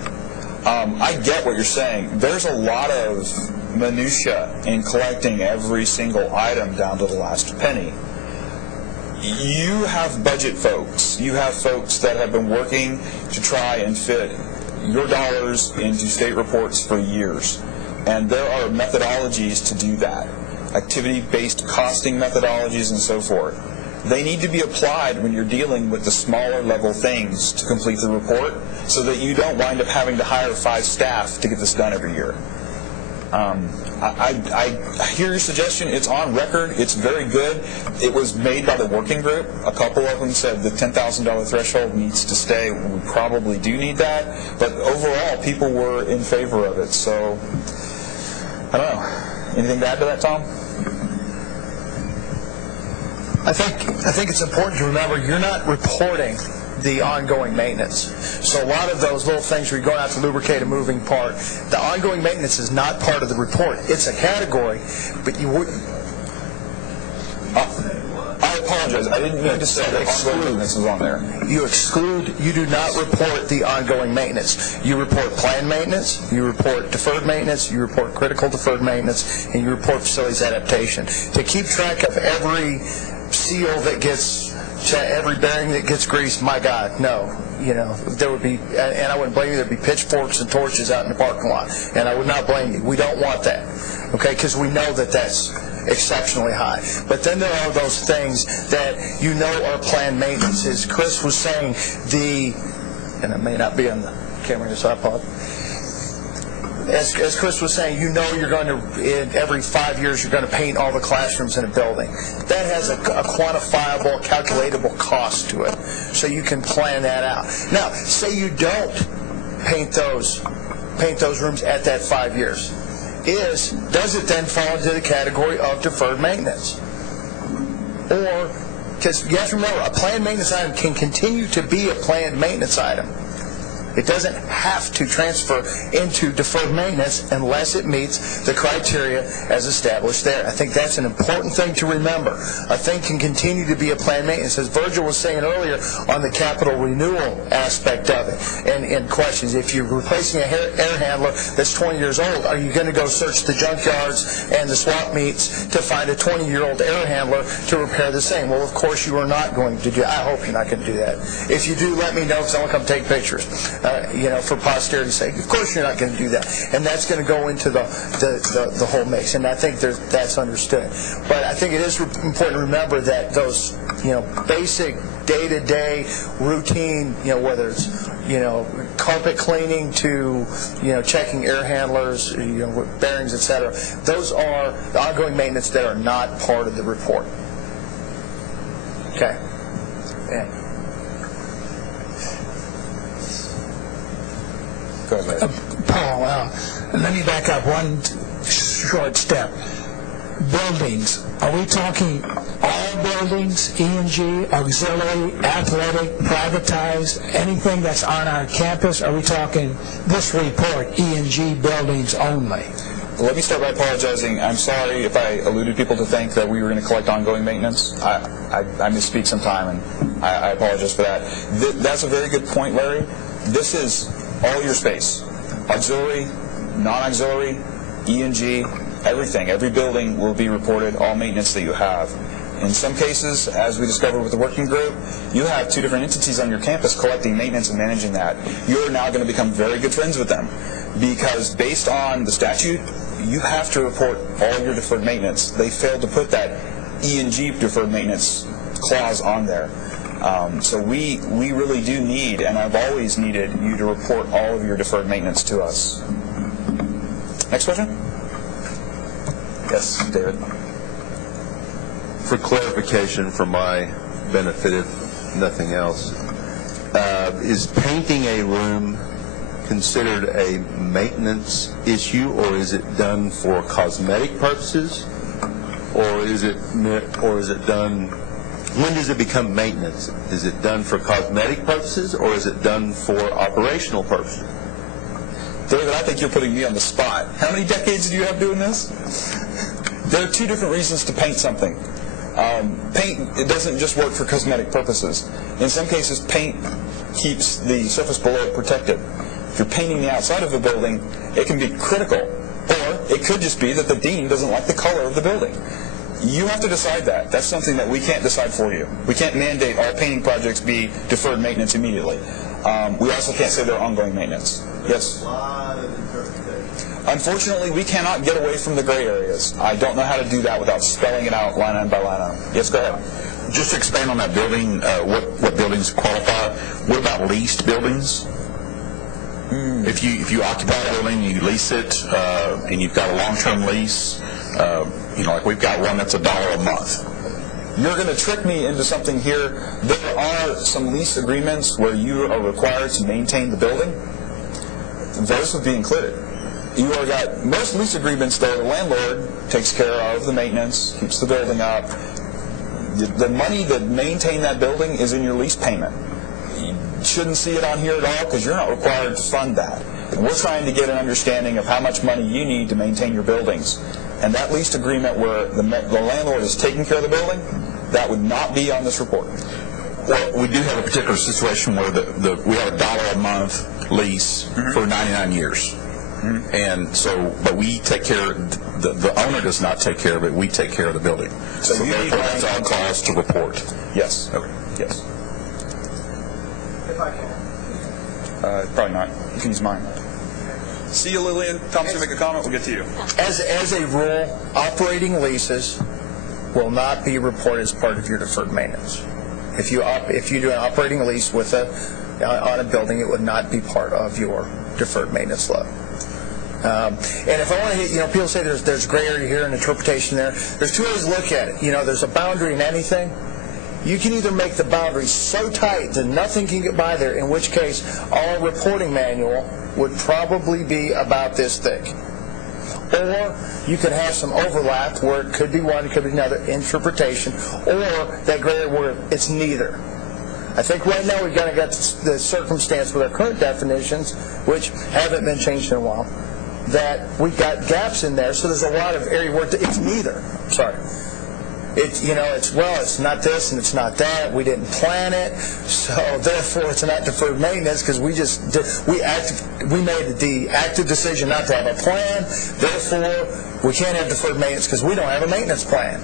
I get what you're saying. There's a lot of minutia in collecting every single item down to the last penny. You have budget folks. You have folks that have been working to try and fit your dollars into state reports for years. And there are methodologies to do that, activity-based costing methodologies and so forth. They need to be applied when you're dealing with the smaller level things to complete the report, so that you don't wind up having to hire 5 staff to get this done every year. I hear your suggestion. It's on record. It's very good. It was made by the working group. A couple of them said the $10,000 threshold needs to stay. We probably do need that. But overall, people were in favor of it. So, I don't know. Anything to add to that, Tom? I think it's important to remember you're not reporting the ongoing maintenance. So a lot of those little things where you're going out to lubricate a moving part, the ongoing maintenance is not part of the report. It's a category, but you wouldn't. I apologize. I didn't mean to say that ongoing maintenance was on there. You do not report the ongoing maintenance. You report planned maintenance, you report deferred maintenance, you report critical deferred maintenance, and you report facilities adaptation. To keep track of every seal that gets, every bearing that gets greased, my God, no. There would be, and I wouldn't blame you, there'd be pitchforks and torches out in the parking lot, and I would not blame you. We don't want that, okay, because we know that that's exceptionally high. But then there are those things that are planned maintenance. As Chris was saying, and it may not be on the camera, so I apologize. As Chris was saying, you're going to, every 5 years, you're going to paint all the classrooms in a building. That has a quantifiable, calculatable cost to it, so you can plan that out. Now, say you don't paint those rooms at that 5 years. Does it then fall into the category of deferred maintenance? Or, because you have to remember, a planned maintenance item can continue to be a planned maintenance item. It doesn't have to transfer into deferred maintenance unless it meets the criteria as established there. I think that's an important thing to remember. A thing can continue to be a planned maintenance. As Virgil was saying earlier on the capital renewal aspect of it, and questions, if you're replacing an air handler that's 20 years old, are you going to go search the junkyards and the swap meets to find a 20-year-old air handler to repair the same? Well, of course you are not going to do. I hope you're not going to do that. If you do, let me know, because I want to come take pictures. For posterity's sake. Of course you're not going to do that. And that's going to go into the whole mix. And I think that's understood. But I think it is important to remember that those, basic day-to-day routine, whether it's, carpet cleaning to, checking air handlers, bearings, etc., those are the ongoing maintenance that are not part of the report. Okay. Yeah. Paul, let me back up one short step. Buildings. Are we talking all buildings, E&G, auxiliary, athletic, privatized, anything that's on our campus? Are we talking this report, E&G buildings only? Let me start by apologizing. I'm sorry if I alluded people to think that we were going to collect ongoing maintenance. I misspeak sometime, and I apologize for that. That's a very good point, Larry. This is all your space. Auxiliary, non-auxiliary, E&G, Everything, every building will be reported, all maintenance that you have. In some cases, as we discovered with the working group, you have 2 different entities on your campus collecting maintenance and managing that. You're now going to become very good friends with them because based on the statute, you have to report all your deferred maintenance. They failed to put that E&G deferred maintenance clause on there. So we really do need, and I've always needed, you to report all of your deferred maintenance to us. Next question? Yes, David. For clarification, for my benefit, if nothing else, is painting a room considered a maintenance issue, or is it done for cosmetic purposes, or is it done? When does it become maintenance? Is it done for cosmetic purposes, or is it done for operational purposes? David, I think you're putting me on the spot. How many decades do you have doing this? There are 2 different reasons to paint something. Paint, it doesn't just work for cosmetic purposes. In some cases, paint keeps the surface below it protected. If you're painting the outside of a building, it can be critical. Or it could just be that the dean doesn't like the color of the building. You have to decide that. That's something that we can't decide for you. We can't mandate all painting projects be deferred maintenance immediately. We also can't say they're ongoing maintenance. Yes? Unfortunately, we cannot get away from the gray areas. I don't know how to do that without spelling it out line item by line item. Yes, go ahead. Just to expand on that building, what buildings qualify, what about leased buildings? If you occupy a building, you lease it, and you've got a long-term lease, like we've got one that's $1 a month. You're going to trick me into something here. There are some lease agreements where you are required to maintain the building. Those would be included. You are got most lease agreements, though, the landlord takes care of the maintenance, keeps the building up. The money that maintain that building is in your lease payment. You shouldn't see it on here at all because you're not required to fund that. And we're trying to get an understanding of how much money you need to maintain your buildings. And that lease agreement where the landlord is taking care of the building, that would not be on this report. Well, we do have a particular situation where we have $1 a month lease for 99 years. And so, but we take care, the owner does not take care of it, we take care of the building. So therefore, that's our cause to report. Yes. Okay. Yes. If I can. Probably not. You can use mine. See you, Lillian. Tom's going to make a comment. We'll get to you. As a rule, operating leases will not be reported as part of your deferred maintenance. If you do an operating lease with on a building, it would not be part of your deferred maintenance load. And if I want to hit, people say there's gray area here and interpretation there. There's 2 ways to look at it. There's a boundary in anything. You can either make the boundary so tight that nothing can get by there, in which case our reporting manual would probably be about this thick. Or you could have some overlap where it could be one, it could be another interpretation, or that gray area where it's neither. I think right now we've got the circumstance with our current definitions, which haven't been changed in a while, that we've got gaps in there, so there's a lot of area where it's neither. Sorry. It's not this and it's not that. We didn't plan it, so therefore it's not deferred maintenance because we made the active decision not to have a plan. Therefore, we can't have deferred maintenance because we don't have a maintenance plan.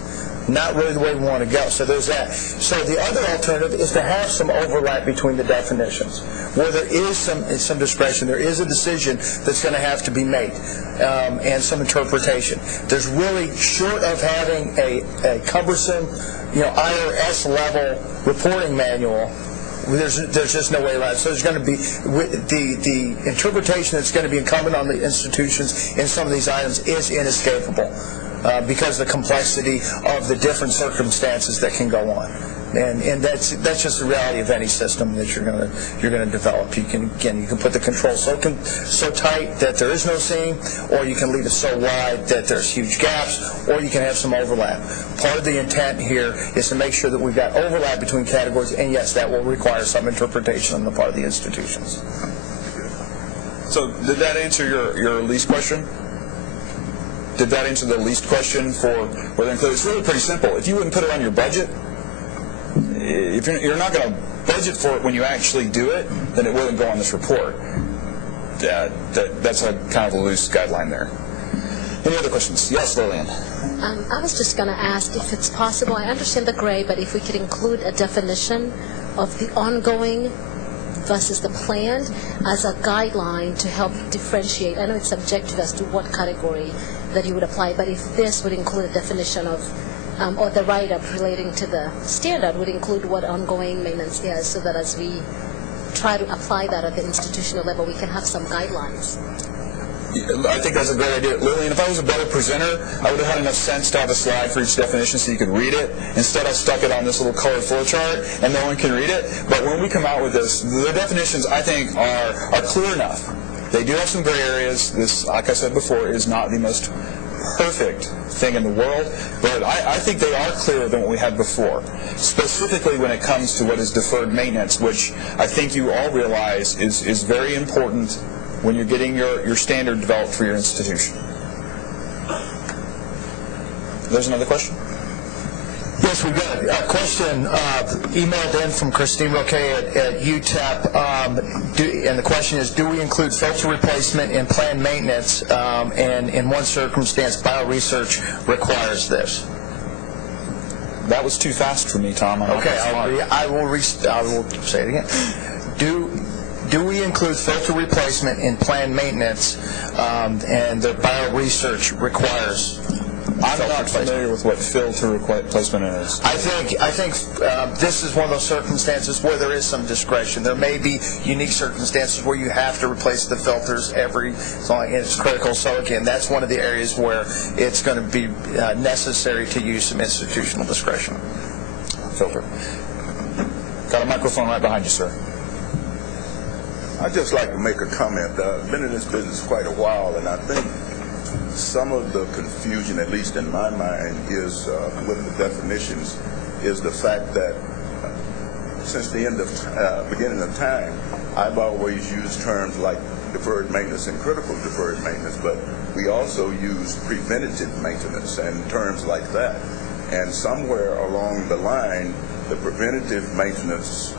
Not really the way we want to go. So there's that. So the other alternative is to have some overlap between the definitions, where there is some discretion. There is a decision that's going to have to be made, and some interpretation. There's really, short of having a cumbersome, IRS level reporting manual, there's just no way around it. So there's going to be the interpretation that's going to be incumbent on the institutions in some of these items is inescapable. Because of the complexity of the different circumstances that can go on, and that's just the reality of any system that you're going to develop. You can put the control so tight that there is no seam, or you can leave it so wide that there's huge gaps, or you can have some overlap. Part of the intent here is to make sure that we've got overlap between categories, and yes, that will require some interpretation on the part of the institutions. So did that answer your lease question? Did that answer the least question for whether included? It's really pretty simple. If you wouldn't put it on your budget, if you're not going to budget for it when you actually do it, then it wouldn't go on this report. That's a kind of a loose guideline there. Any other questions? Yes, Lillian. I was just going to ask if it's possible, I understand the gray, but if we could include a definition of the ongoing versus the planned as a guideline to help differentiate. I know it's subjective as to what category that you would apply, but if this would include a definition of, or the write-up relating to the standard would include what ongoing maintenance is, so that as we try to apply that at the institutional level, we can have some guidelines. I think that's a great idea. Lillian, if I was a better presenter, I would have had enough sense to have a slide for each definition so you could read it. Instead, I stuck it on this little colored flowchart, and no one can read it. But when we come out with this, the definitions, I think, are clear enough. They do have some gray areas. This, like I said before, is not the most perfect thing in the world, but I think they are clearer than what we had before, specifically when it comes to what is deferred maintenance, which I think you all realize is very important when you're getting your standard developed for your institution. There's another question? Yes, we've got a question emailed in from Christine Roque at UTEP, and the question is, do we include filter replacement in planned maintenance, and in one circumstance, bioresearch requires this? That was too fast for me, Tom. Okay, I will say it again. Do we include filter replacement in planned maintenance, and the bioresearch requires? I'm not familiar with what filter replacement is. I think this is one of those circumstances where there is some discretion. There may be unique circumstances where you have to replace the filters as long as it's critical. So again, that's one of the areas where it's going to be necessary to use some institutional discretion. Filter. Got a microphone right behind you, sir. I'd just like to make a comment. I've been in this business quite a while, and I think some of the confusion, at least in my mind, is with the definitions, is the fact that since the beginning of time, I've always used terms like deferred maintenance and critical deferred maintenance, but we also use preventative maintenance and terms like that. And somewhere along the line, the preventative maintenance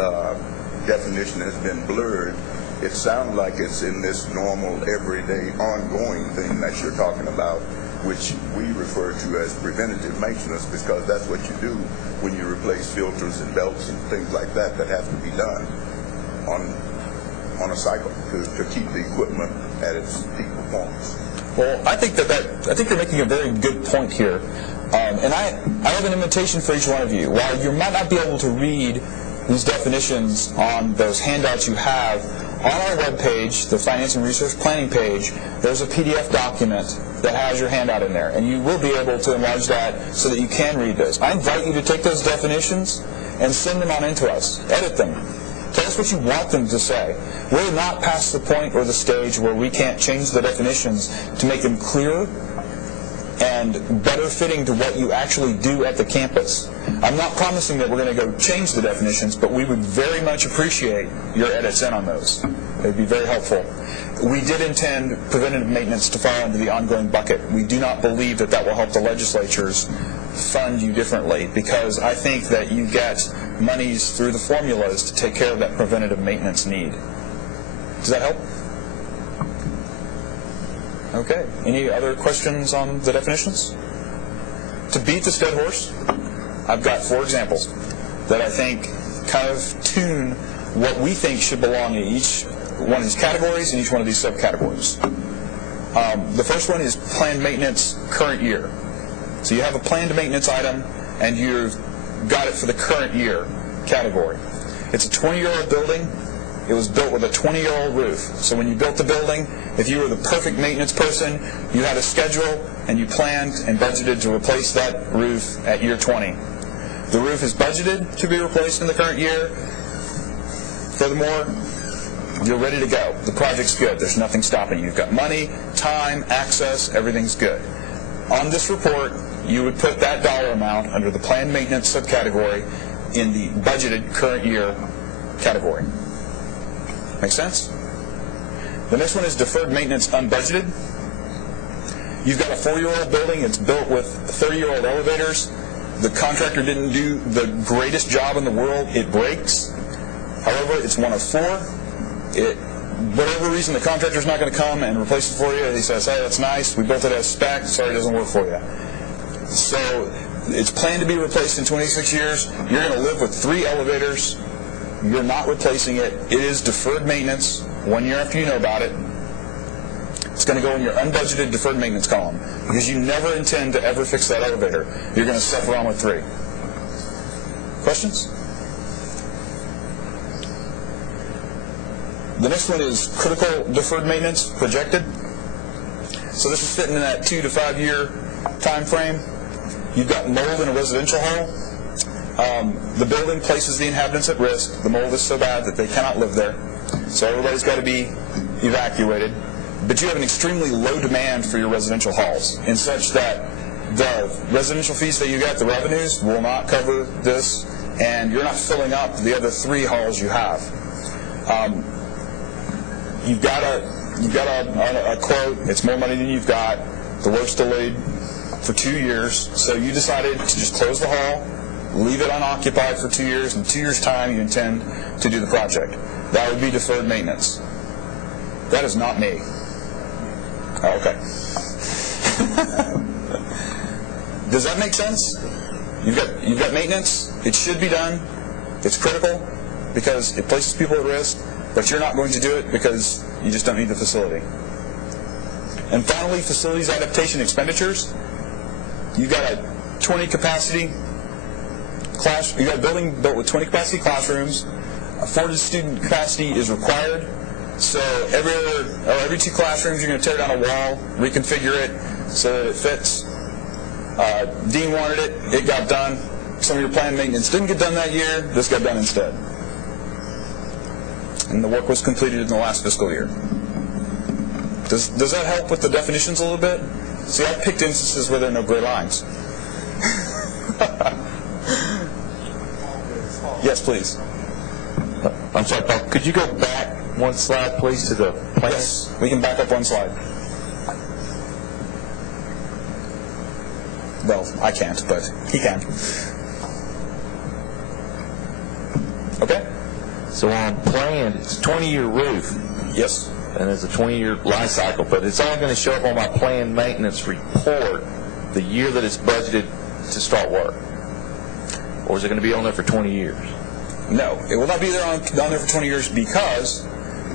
definition has been blurred. It sounds like it's in this normal, everyday, ongoing thing that you're talking about, which we refer to as preventative maintenance, because that's what you do when you replace filters and belts and things like that have to be done on a cycle to keep the equipment at its peak performance. Well, I think they're making a very good point here, and I have an invitation for each one of you. While you might not be able to read these definitions on those handouts you have, on our webpage, the Finance and Resource Planning page, there's a PDF document that has your handout in there, and you will be able to enlarge that so that you can read those. I invite you to take those definitions and send them on in to us. Edit them. Tell us what you want them to say. We're not past the point or the stage where we can't change the definitions to make them clearer and better fitting to what you actually do at the campus. I'm not promising that we're going to go change the definitions, but we would very much appreciate your edits in on those. It would be very helpful. We did intend preventative maintenance to fall into the ongoing bucket. We do not believe that will help the legislatures fund you differently, because I think that you get monies through the formulas to take care of that preventative maintenance need. Does that help? Okay. Any other questions on the definitions? To beat this dead horse, I've got 4 examples that I think kind of tune what we think should belong in each one of these categories and each one of these subcategories. The first one is planned maintenance current year. So you have a planned maintenance item, and you've got it for the current year category. It's a 20-year-old building. It was built with a 20-year-old roof. So when you built the building, if you were the perfect maintenance person, you had a schedule, and you planned and budgeted to replace that roof at year 20. The roof is budgeted to be replaced in the current year. Furthermore, you're ready to go. The project's good. There's nothing stopping you. You've got money, time, access, everything's good. On this report, you would put that dollar amount under the planned maintenance subcategory in the budgeted current year category. Make sense? The next one is deferred maintenance unbudgeted. You've got a 4-year-old building. It's built with 30-year-old elevators. The contractor didn't do the greatest job in the world. It breaks. However, it's one of 4. It whatever reason the contractor's not going to come and replace it for you, he says, hey, that's nice, we built it as spec, sorry, it doesn't work for you. So it's planned to be replaced in 26 years. You're going to live with 3 elevators. You're not replacing it. It is deferred maintenance 1 year after you know about it. It's going to go in your unbudgeted deferred maintenance column because you never intend to ever fix that elevator. You're going to suffer on with 3. Questions? The next one is critical deferred maintenance projected. So this is fitting in that 2 to 5 year time frame. You've got mold in a residential home. The building places the inhabitants at risk. The mold is so bad that they cannot live there. So everybody's got to be evacuated. But you have an extremely low demand for your residential halls, in such that the residential fees that you get, the revenues, will not cover this, and you're not filling up the other 3 halls you have. You've got a quote. It's more money than you've got. The work's delayed for 2 years, so you decided to just close the hall, leave it unoccupied for 2 years. In 2 years' time, you intend to do the project. That would be deferred maintenance. That is not me. Oh, okay. Does that make sense? You've got maintenance. It should be done. It's critical because it places people at risk, but you're not going to do it because you just don't need the facility. And finally, facilities adaptation expenditures. You've got a 20 capacity class. You've got a building built with 20 capacity classrooms. A 40 student capacity is required. So every 2 classrooms, you're going to tear down a wall, reconfigure it so that it fits. Dean wanted it. It got done. Some of your planned maintenance didn't get done that year. This got done instead. And the work was completed in the last fiscal year. Does that help with the definitions a little bit? See, I picked instances where there are no gray lines. Yes, please. I'm sorry, Paul, could you go back 1 slide, please, to the plan? Yes, we can back up 1 slide. Well, I can't, but he can. Okay? So on planned, it's a 20-year roof. Yes. And it's a 20-year life cycle, but it's only going to show up on my planned maintenance report the year that it's budgeted to start work. Or is it going to be on there for 20 years? No, it will not be there on there for 20 years because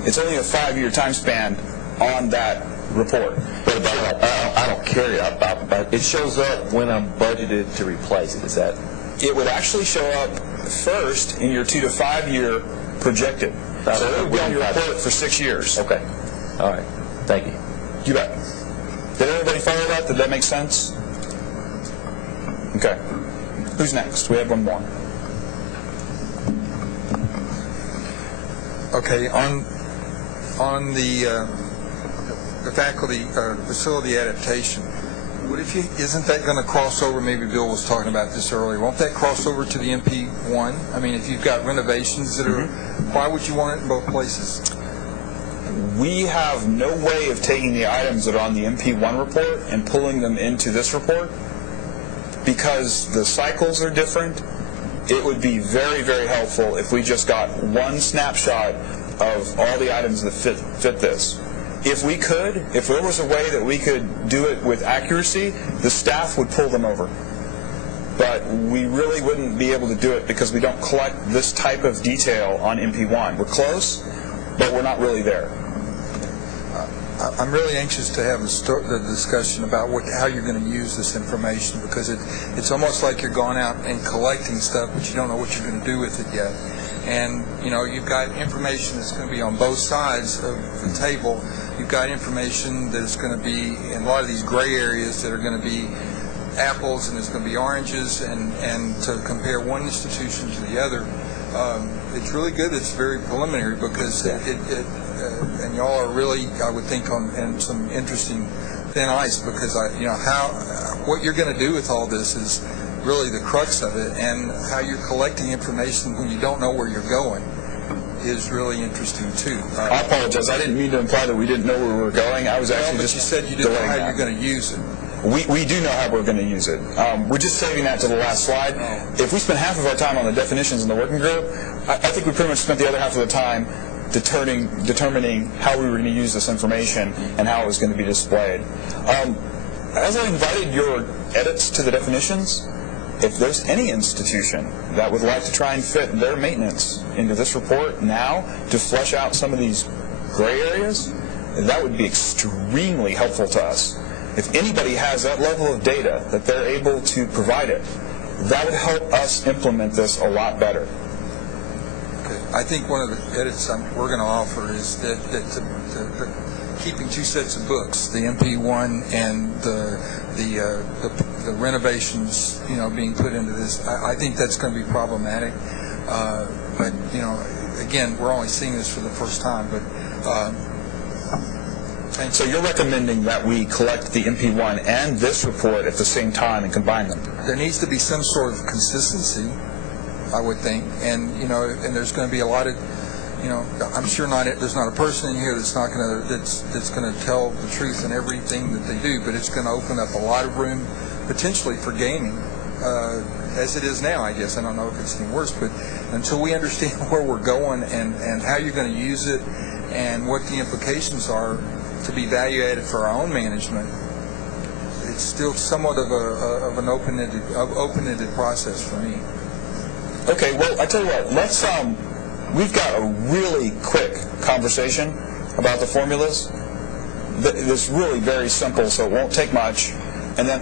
it's only a 5-year time span on that report. But I don't care about it. Shows up when I'm budgeted to replace it. Is that? It would actually show up first in your 2 to 5 year projected. So it would be on your report for 6 years. Okay. All right. Thank you. You bet. Did everybody follow that? Did that make sense? Okay. Who's next? We have one more. Okay, on the faculty facility adaptation, what if isn't that going to cross over? Maybe Bill was talking about this earlier. Won't that cross over to the MP1? I mean, if you've got renovations that are, why would you want it in both places? We have no way of taking the items that are on the MP1 report and pulling them into this report because the cycles are different. It would be very, very helpful if we just got one snapshot of all the items that fit this. If we could, if there was a way that we could do it with accuracy, the staff would pull them over. But we really wouldn't be able to do it because we don't collect this type of detail on MP1. We're close, but we're not really there. I'm really anxious to have the discussion about how you're going to use this information because it's almost like you're going out and collecting stuff, but you don't know what you're going to do with it yet. And, you know, you've got information that's going to be on both sides of the table. You've got information that is going to be in a lot of these gray areas that are going to be apples and there's going to be oranges, and to compare one institution to the other, it's really good. It's very preliminary because and y'all are really, I would think, on some interesting thin ice because what you're going to do with all this is really the crux of it, and how you're collecting information when you don't know where you're going is really interesting too. I apologize. I didn't mean to imply that we didn't know where we were going. I was actually but just you said you didn't know how you're going to use it. We do know how we're going to use it. We're just saving that to the last slide. If we spend half of our time on the definitions in the working group, I think we pretty much spent the other half of the time determining how we were going to use this information and how it was going to be displayed. As I invited your edits to the definitions, if there's any institution that would like to try and fit their maintenance into this report now to flesh out some of these gray areas, that would be extremely helpful to us. If anybody has that level of data that they're able to provide it, that would help us implement this a lot better. I think one of the edits we're going to offer is that keeping two sets of books, the MP1 and the renovations, being put into this. I think that's going to be problematic. But again, we're only seeing this for the first time. But so you're recommending that we collect the MP1 and this report at the same time and combine them? There needs to be some sort of consistency, I would think, and and there's going to be a lot of, I'm sure there's not a person in here that's going to tell the truth in everything that they do, but it's going to open up a lot of room potentially for gaming, as it is now. I guess I don't know if it's any worse, but until we understand where we're going and how you're going to use it and what the implications are to be value added for our own management, it's still somewhat of an open-ended process for me. Okay, well, I tell you what, let's we've got a really quick conversation about the formulas. It's really very simple, so it won't take much. And then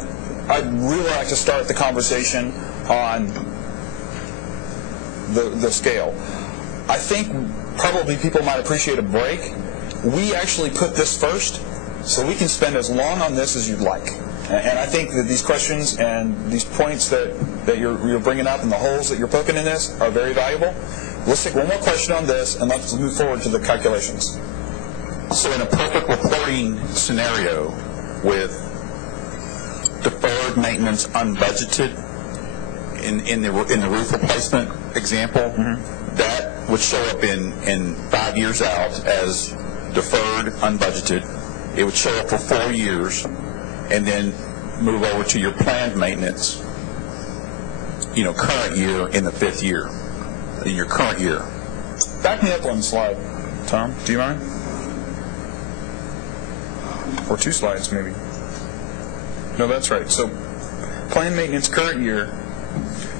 I'd really like to start the conversation on the scale. I think probably people might appreciate a break. We actually put this first, so we can spend as long on this as you'd like. And I think that these questions and these points that you're bringing up and the holes that you're poking in this are very valuable. Let's take one more question on this, and let's move forward to the calculations. So in a perfect reporting scenario with deferred maintenance unbudgeted in the roof replacement example, that would show up in 5 years out as deferred unbudgeted. It would show up for 4 years, and then move over to your planned maintenance, current year in the 5th year, in your current year. Back me up one slide, Tom. Do you mind? Or 2 slides, maybe. No, that's right. So, planned maintenance current year,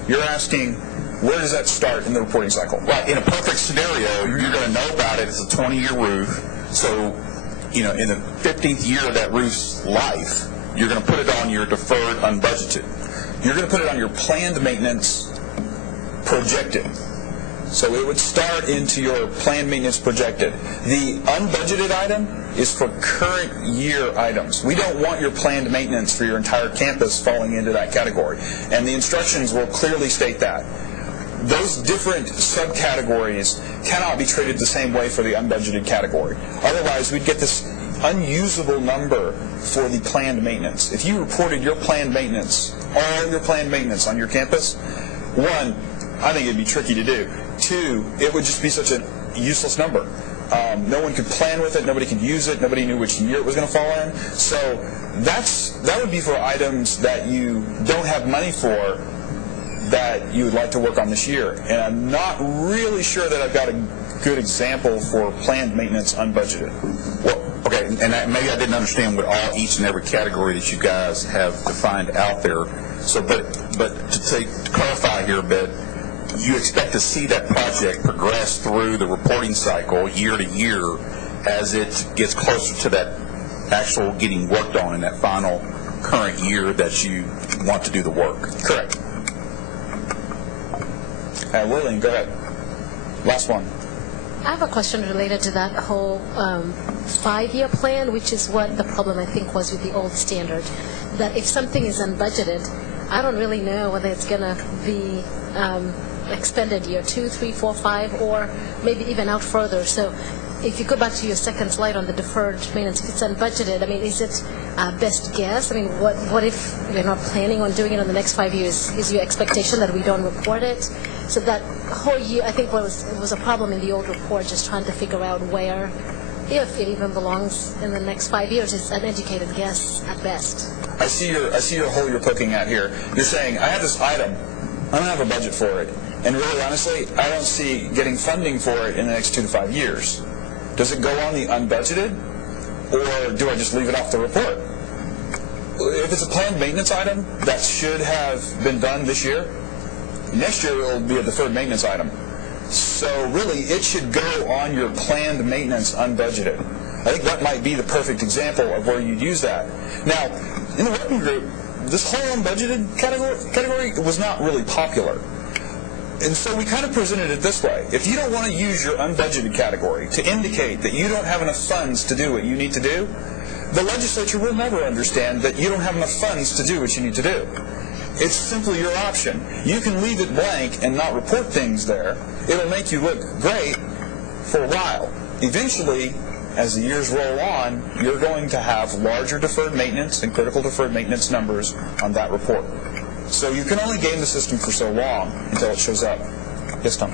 you're asking, where does that start in the reporting cycle? Well, in a perfect scenario, you're going to know about it. It's a 20-year roof. So, in the 15th year of that roof's life, you're going to put it on your deferred unbudgeted. You're going to put it on your planned maintenance projected. So it would start into your planned maintenance projected. The unbudgeted item is for current year items. We don't want your planned maintenance for your entire campus falling into that category. And the instructions will clearly state that. Those different subcategories cannot be treated the same way for the unbudgeted category. Otherwise, we'd get this unusable number for the planned maintenance. If you reported your planned maintenance, all your planned maintenance on your campus, 1, I think it'd be tricky to do. 2, it would just be such a useless number. No one could plan with it, nobody could use it, nobody knew which year it was going to fall in. So that would be for items that you don't have money for that you would like to work on this year. And I'm not really sure that I've got a good example for planned maintenance unbudgeted. Well, okay, and maybe I didn't understand what each and every category that you guys have defined out there. So, but to clarify here a bit, you expect to see that project progress through the reporting cycle year to year as it gets closer to that actual getting worked on in that final current year that you want to do the work. Correct. Lillian, go ahead. Last one. I have a question related to that whole 5-year plan, which is what the problem I think was with the old standard. That if something is unbudgeted, I don't really know whether it's going to be expended year 2, 3, 4, 5, or maybe even out further. So if you go back to your second slide on the deferred maintenance, if it's unbudgeted, I mean, is it best guess? I mean, what if we're not planning on doing it in the next 5 years? Is your expectation that we don't report it? So that whole year, I think it was a problem in the old report, just trying to figure out where, if it even belongs in the next 5 years. It's an educated guess at best. I see your hole you're poking at here. You're saying, I have this item, I don't have a budget for it, And really, honestly, I don't see getting funding for it in the next 2 to 5 years. Does it go on the unbudgeted, or do I just leave it off the report? If it's a planned maintenance item that should have been done this year, next year it will be a deferred maintenance item. So really, it should go on your planned maintenance unbudgeted. I think that might be the perfect example of where you'd use that. Now, in the working group, this whole unbudgeted category was not really popular. And so we kind of presented it this way. If you don't want to use your unbudgeted category to indicate that you don't have enough funds to do what you need to do, the legislature will never understand that you don't have enough funds to do what you need to do. It's simply your option. You can leave it blank and not report things there. It'll make you look great for a while. Eventually, as the years roll on, you're going to have larger deferred maintenance and critical deferred maintenance numbers on that report. So you can only game the system for so long until it shows up. Yes, Tom?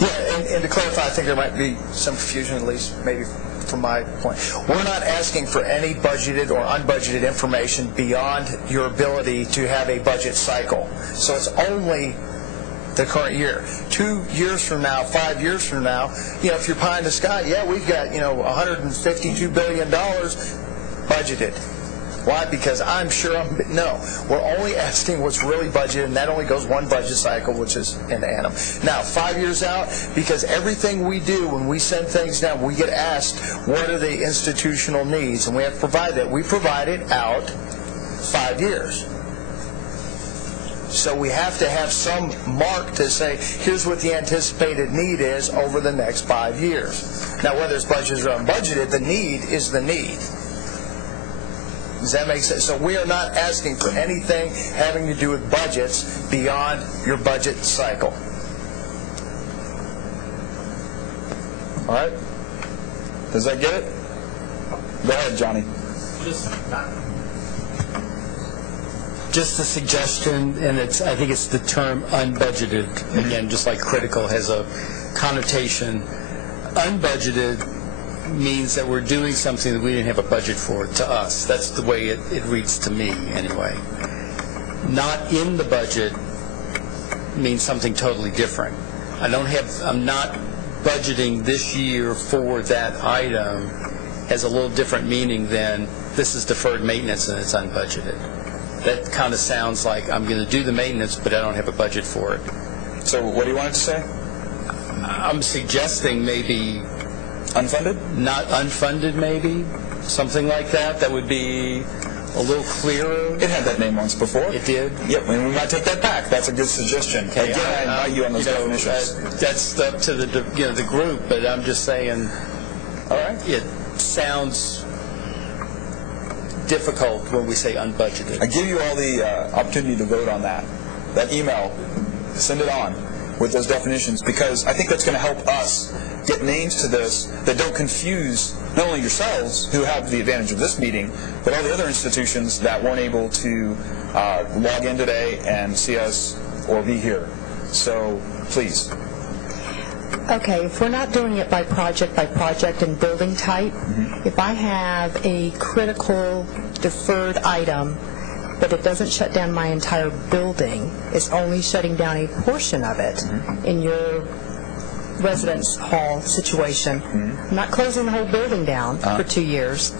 Yeah, and to clarify, I think there might be some confusion, at least maybe from my point. We're not asking for any budgeted or unbudgeted information beyond your ability to have a budget cycle. So it's only the current year. 2 years from now, 5 years from now, if you're pie in the sky, yeah, we've got, $152 billion budgeted. Why? Because I'm sure no. We're only asking what's really budgeted, and that only goes one budget cycle, which is an annum. Now, 5 years out, because everything we do when we send things down, we get asked, what are the institutional needs? And we have to provide that. We provide it out 5 years. So we have to have some mark to say, here's what the anticipated need is over the next 5 years. Now, whether it's budgeted or unbudgeted, the need is the need. Does that make sense? So we are not asking for anything having to do with budgets beyond your budget cycle. All right? Does that get it? Go ahead, Johnny. Just a suggestion, and I think it's the term unbudgeted. Again, just like critical has a connotation. Unbudgeted means that we're doing something that we didn't have a budget for to us. That's the way it reads to me, anyway. Not in the budget means something totally different. I'm not budgeting this year for that item has a little different meaning than this is deferred maintenance and it's unbudgeted. That kind of sounds like I'm going to do the maintenance, but I don't have a budget for it. So what do you want it to say? I'm suggesting maybe unfunded? Not unfunded, maybe. Something like that. That would be a little clearer. It had that name once before. It did? Yep, and we might take that back. That's a good suggestion. Okay, Again, I invite you on those definitions. That's up to the group, but I'm just saying, all right, it sounds difficult when we say unbudgeted. I give you all the opportunity to vote on that. That email, send it on with those definitions, because I think that's going to help us get names to this that don't confuse not only yourselves, who have the advantage of this meeting, but all the other institutions that weren't able to log in today and see us or be here. So please. Okay, if we're not doing it by project and building type, if I have a critical deferred item, but it doesn't shut down my entire building, it's only shutting down a portion of it in your residence hall situation. I'm not closing the whole building down for 2 years,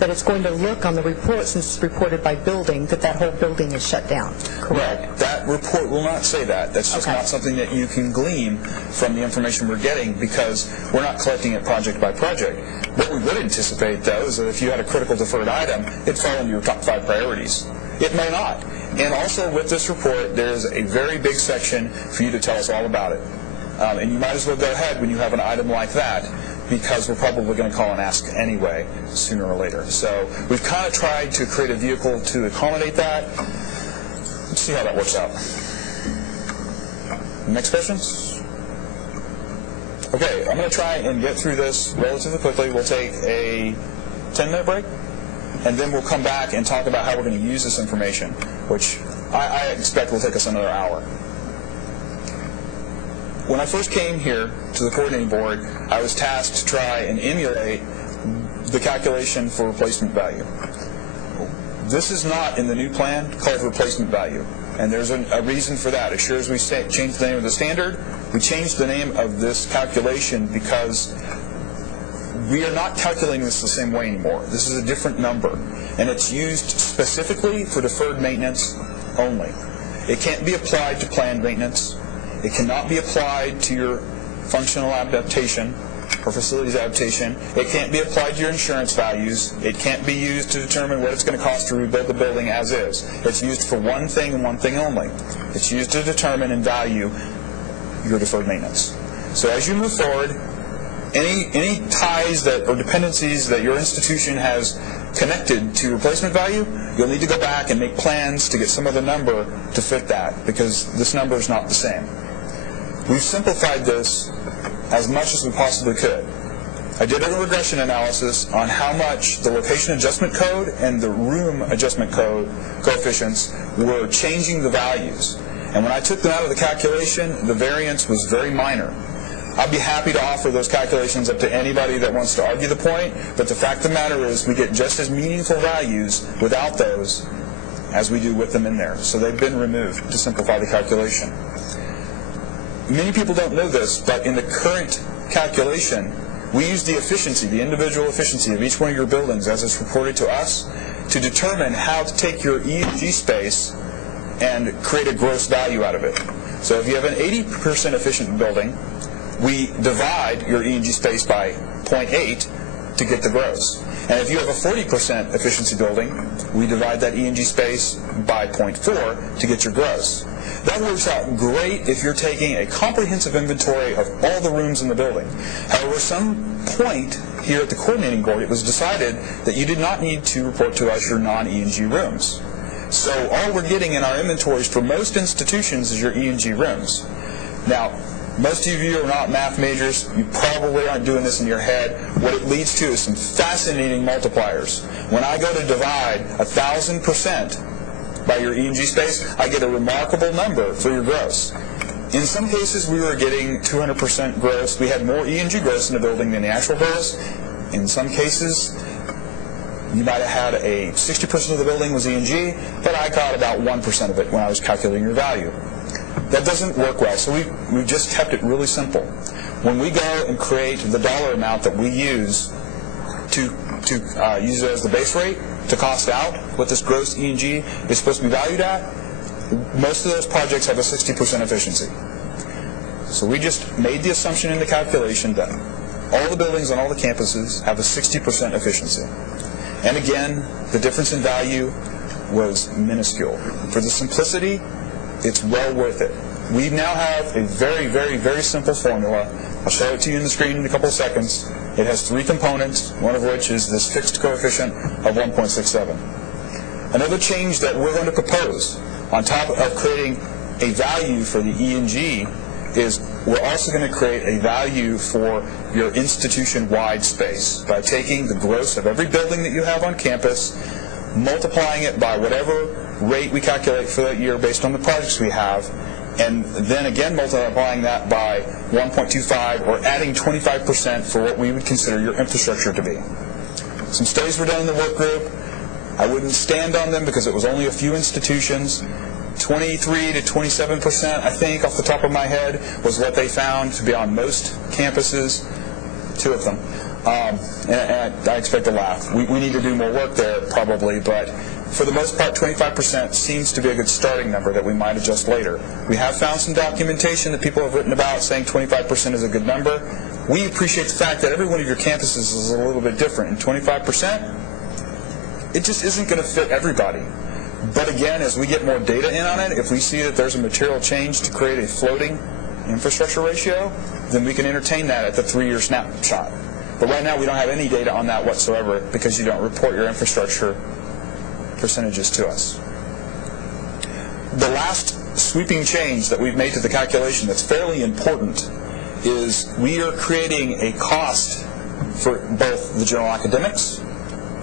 but it's going to look on the report, since it's reported by building, that whole building is shut down, correct? Well, that report will not say that. That's just not something that you can glean from the information we're getting, because we're not collecting it project by project. What we would anticipate, though, is that if you had a critical deferred item, it'd fall into your top 5 priorities. It may not. And also with this report, there's a very big section for you to tell us all about it. And you might as well go ahead when you have an item like that, because we're probably going to call and ask anyway, sooner or later. So we've kind of tried to create a vehicle to accommodate that. Let's see how that works out. Next questions? Okay, I'm going to try and get through this relatively quickly. We'll take a 10-minute break, and then we'll come back and talk about how we're going to use this information, which I expect will take us another hour. When I first came here to the coordinating board, I was tasked to try and emulate the calculation for replacement value. This is not in the new plan called replacement value. And there's a reason for that. As sure as we changed the name of the standard, we changed the name of this calculation because we are not calculating this the same way anymore. This is a different number, and it's used specifically for deferred maintenance only. It can't be applied to planned maintenance. It cannot be applied to your functional adaptation or facilities adaptation. It can't be applied to your insurance values. It can't be used to determine what it's going to cost to rebuild the building as is. It's used for one thing and one thing only. It's used to determine and value your deferred maintenance. So as you move forward, any ties that or dependencies that your institution has connected to replacement value, you'll need to go back and make plans to get some other number to fit that, because this number is not the same. We've simplified this as much as we possibly could. I did a regression analysis on how much the location adjustment code and the room adjustment code coefficients were changing the values. And when I took them out of the calculation, the variance was very minor. I'd be happy to offer those calculations up to anybody that wants to argue the point, but the fact of the matter is we get just as meaningful values without those as we do with them in there. So they've been removed to simplify the calculation. Many people don't know this, but in the current calculation, we use the efficiency, the individual efficiency of each one of your buildings as it's reported to us to determine how to take your E&G space and create a gross value out of it. So if you have an 80% efficient building, we divide your E&G space by 0.8 to get the gross. And if you have a 40% efficiency building, we divide that E&G space by 0.4 to get your gross. That works out great if you're taking a comprehensive inventory of all the rooms in the building. However, some point here at the coordinating board, it was decided that you did not need to report to us your non-E&G rooms. So all we're getting in our inventories for most institutions is your E&G rooms. Now, most of you are not math majors. You probably aren't doing this in your head. What it leads to is some fascinating multipliers. When I go to divide 1,000% by your E&G space, I get a remarkable number for your gross. In some cases, we were getting 200% gross. We had more E&G gross in the building than the actual gross. In some cases, you might have had 60% of the building was E&G, but I got about 1% of it when I was calculating your value. That doesn't work well, so we've just kept it really simple. When we go and create the dollar amount that we use to use it as the base rate to cost out what this gross E&G is supposed to be valued at, most of those projects have a 60% efficiency. So we just made the assumption in the calculation that all the buildings on all the campuses have a 60% efficiency. And again, the difference in value was minuscule. For the simplicity, it's well worth it. We now have a very, very, very simple formula. I'll show it to you on the screen in a couple of seconds. It has 3 components, one of which is this fixed coefficient of 1.67. Another change that we're going to propose, on top of creating a value for the E&G, is we're also going to create a value for your institution-wide space by taking the gross of every building that you have on campus, multiplying it by whatever rate we calculate for that year based on the projects we have, and then again multiplying that by 1.25 or adding 25% for what we would consider your infrastructure to be. Some studies were done in the work group. I wouldn't stand on them because it was only a few institutions. 23 to 27%, I think, off the top of my head, was what they found to be on most campuses, 2 of them. And I expect a laugh. We need to do more work there, probably, but for the most part, 25% seems to be a good starting number that we might adjust later. We have found some documentation that people have written about saying 25% is a good number. We appreciate the fact that every one of your campuses is a little bit different, and 25%, it just isn't going to fit everybody. But again, as we get more data in on it, if we see that there's a material change to create a floating infrastructure ratio, then we can entertain that at the 3-year snapshot. But right now, we don't have any data on that whatsoever because you don't report your infrastructure percentages to us. The last sweeping change that we've made to the calculation that's fairly important is we are creating a cost for both the general academics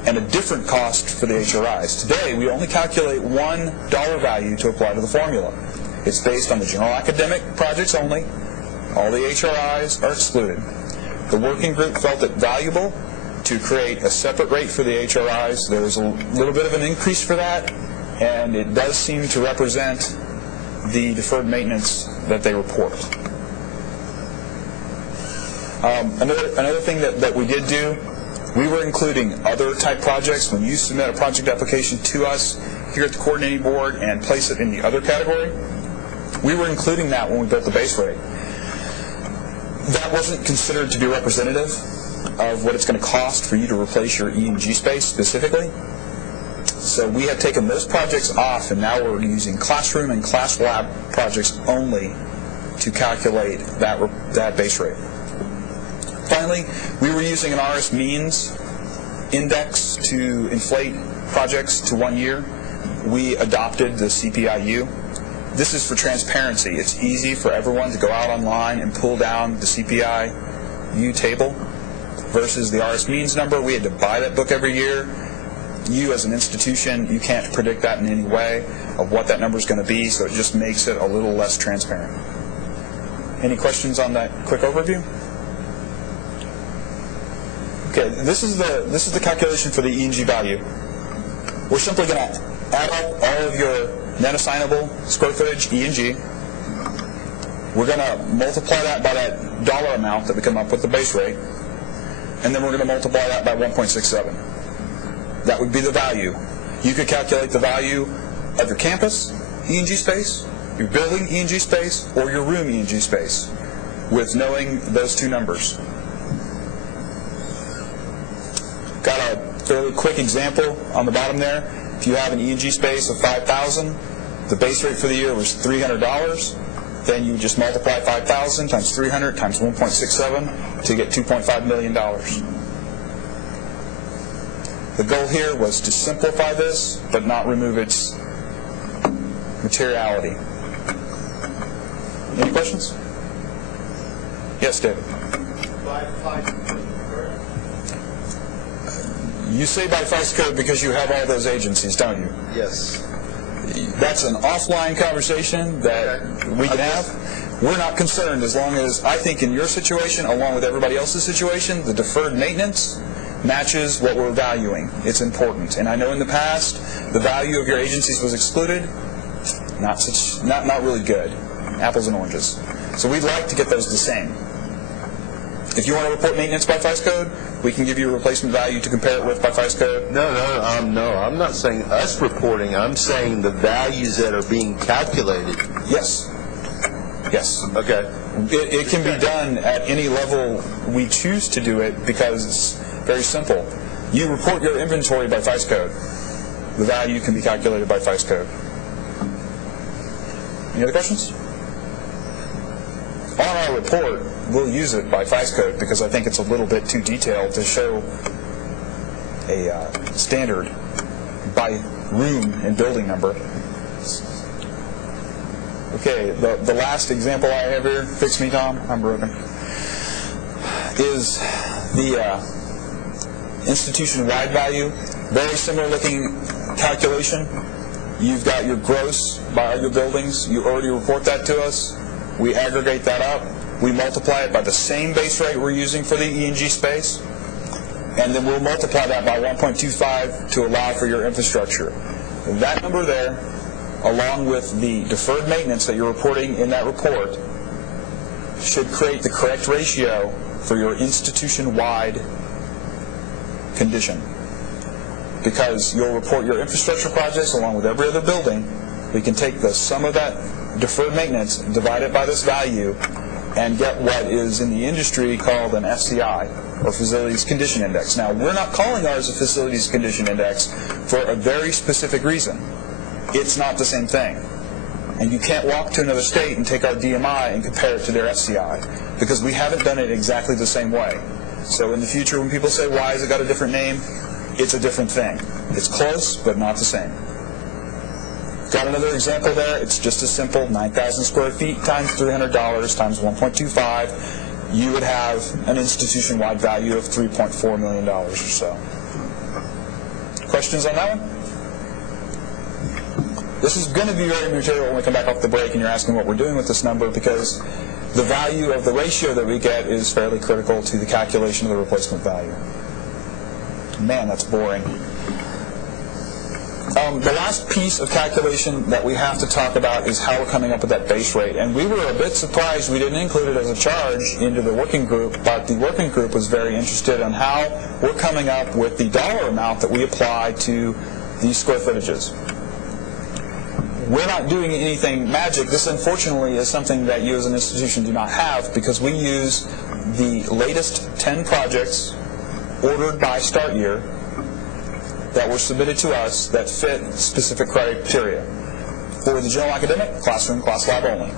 and a different cost for the HRIs. Today, we only calculate $1 value to apply to the formula. It's based on the general academic projects only. All the HRIs are excluded. The working group felt it valuable to create a separate rate for the HRIs. There was a little bit of an increase for that, and it does seem to represent the deferred maintenance that they report. Another thing that we did do, we were including other type projects. When you submit a project application to us here at the coordinating board and place it in the other category, we were including that when we built the base rate. That wasn't considered to be representative of what it's going to cost for you to replace your E&G space specifically. So we have taken those projects off, and now we're using classroom and class lab projects only to calculate that base rate. Finally, we were using an RS means index to inflate projects to 1 year. We adopted the CPIU. This is for transparency. It's easy for everyone to go out online and pull down the CPIU table versus the RS means number. We had to buy that book every year. You as an institution, you can't predict that in any way of what that number is going to be, so it just makes it a little less transparent. Any questions on that quick overview? Okay, this is the calculation for the E&G value. We're simply going to add up all of your net assignable square footage E&G. We're going to multiply that by that dollar amount that we come up with the base rate, and then we're going to multiply that by 1.67. That would be the value. You could calculate the value of your campus E&G space, your building E&G space, or your room E&G space with knowing those two numbers. Got a fairly quick example on the bottom there. If you have an E&G space of $5,000, the base rate for the year was $300. Then you just multiply 5,000 times 300 times 1.67 to get $2.5 million. The goal here was to simplify this, but not remove its materiality. Any questions? Yes, David. You say by FICE code because you have all those agencies, don't you? Yes. That's an offline conversation that we can have. We're not concerned as long as, I think in your situation, along with everybody else's situation, the deferred maintenance matches what we're valuing. It's important. And I know in the past, the value of your agencies was excluded. Not really good. Apples and oranges. So we'd like to get those the same. If you want to report maintenance by FICE code, we can give you a replacement value to compare it with by FICE code. No, I'm not saying us reporting. I'm saying the values that are being calculated. Yes. Yes. Okay. It can be done at any level we choose to do it because it's very simple. You report your inventory by FICE code. The value can be calculated by FICE code. Any other questions? On our report, we'll use it by FICE code because I think it's a little bit too detailed to show a standard by room and building number. Okay, the last example I have here, fix me Tom, I'm broken, is the institution-wide value. Very similar looking calculation. You've got your gross by all your buildings. You already report that to us. We aggregate that up. We multiply it by the same base rate we're using for the E&G space. And then we'll multiply that by 1.25 to allow for your infrastructure. That number there, along with the deferred maintenance that you're reporting in that report, should create the correct ratio for your institution-wide condition. Because you'll report your infrastructure projects along with every other building. We can take the sum of that deferred maintenance, divide it by this value, and get what is in the industry called an FCI, or Facilities Condition Index. Now, we're not calling ours a Facilities Condition Index for a very specific reason. It's not the same thing. And you can't walk to another state and take our DMI and compare it to their FCI, because we haven't done it exactly the same way. So in the future, when people say, why has it got a different name? It's a different thing. It's close, but not the same. Got another example there. It's just as simple, 9,000 square feet times $300 times 1.25. You would have an institution-wide value of $3.4 million or so. Questions on that one? This is going to be very material when we come back off the break and you're asking what we're doing with this number, because the value of the ratio that we get is fairly critical to the calculation of the replacement value. Man, that's boring. The last piece of calculation that we have to talk about is how we're coming up with that base rate. And we were a bit surprised we didn't include it as a charge into the working group, but the working group was very interested in how we're coming up with the dollar amount that we apply to these square footages. We're not doing anything magic. This, unfortunately, is something that you as an institution do not have, because we use the latest 10 projects ordered by start year that were submitted to us that fit specific criteria. For the general academic, classroom, class lab only.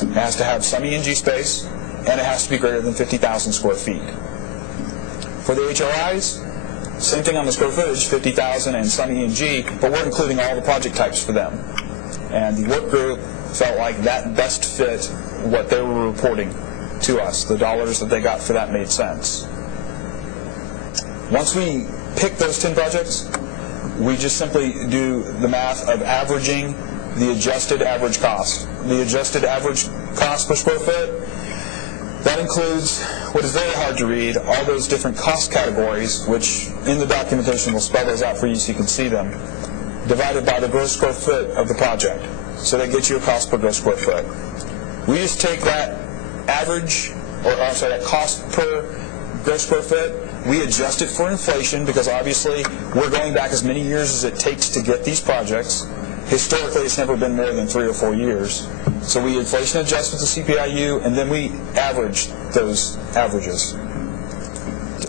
It has to have some E&G space, and it has to be greater than 50,000 square feet. For the HRIs, same thing on the square footage, 50,000 and some E&G, but we're including all the project types for them. And the work group felt like that best fit what they were reporting to us. The dollars that they got for that made sense. Once we pick those 10 projects, we just simply do the math of averaging the adjusted average cost. The adjusted average cost per square foot, that includes what is very hard to read, all those different cost categories, which in the documentation we'll spell those out for you so you can see them, divided by the gross square foot of the project. So that gets you a cost per gross square foot. We just take that average, that cost per gross square foot, we adjust it for inflation, because obviously we're going back as many years as it takes to get these projects. Historically, it's never been more than 3 or 4 years. So we inflation adjust with the CPIU, and then we average those averages.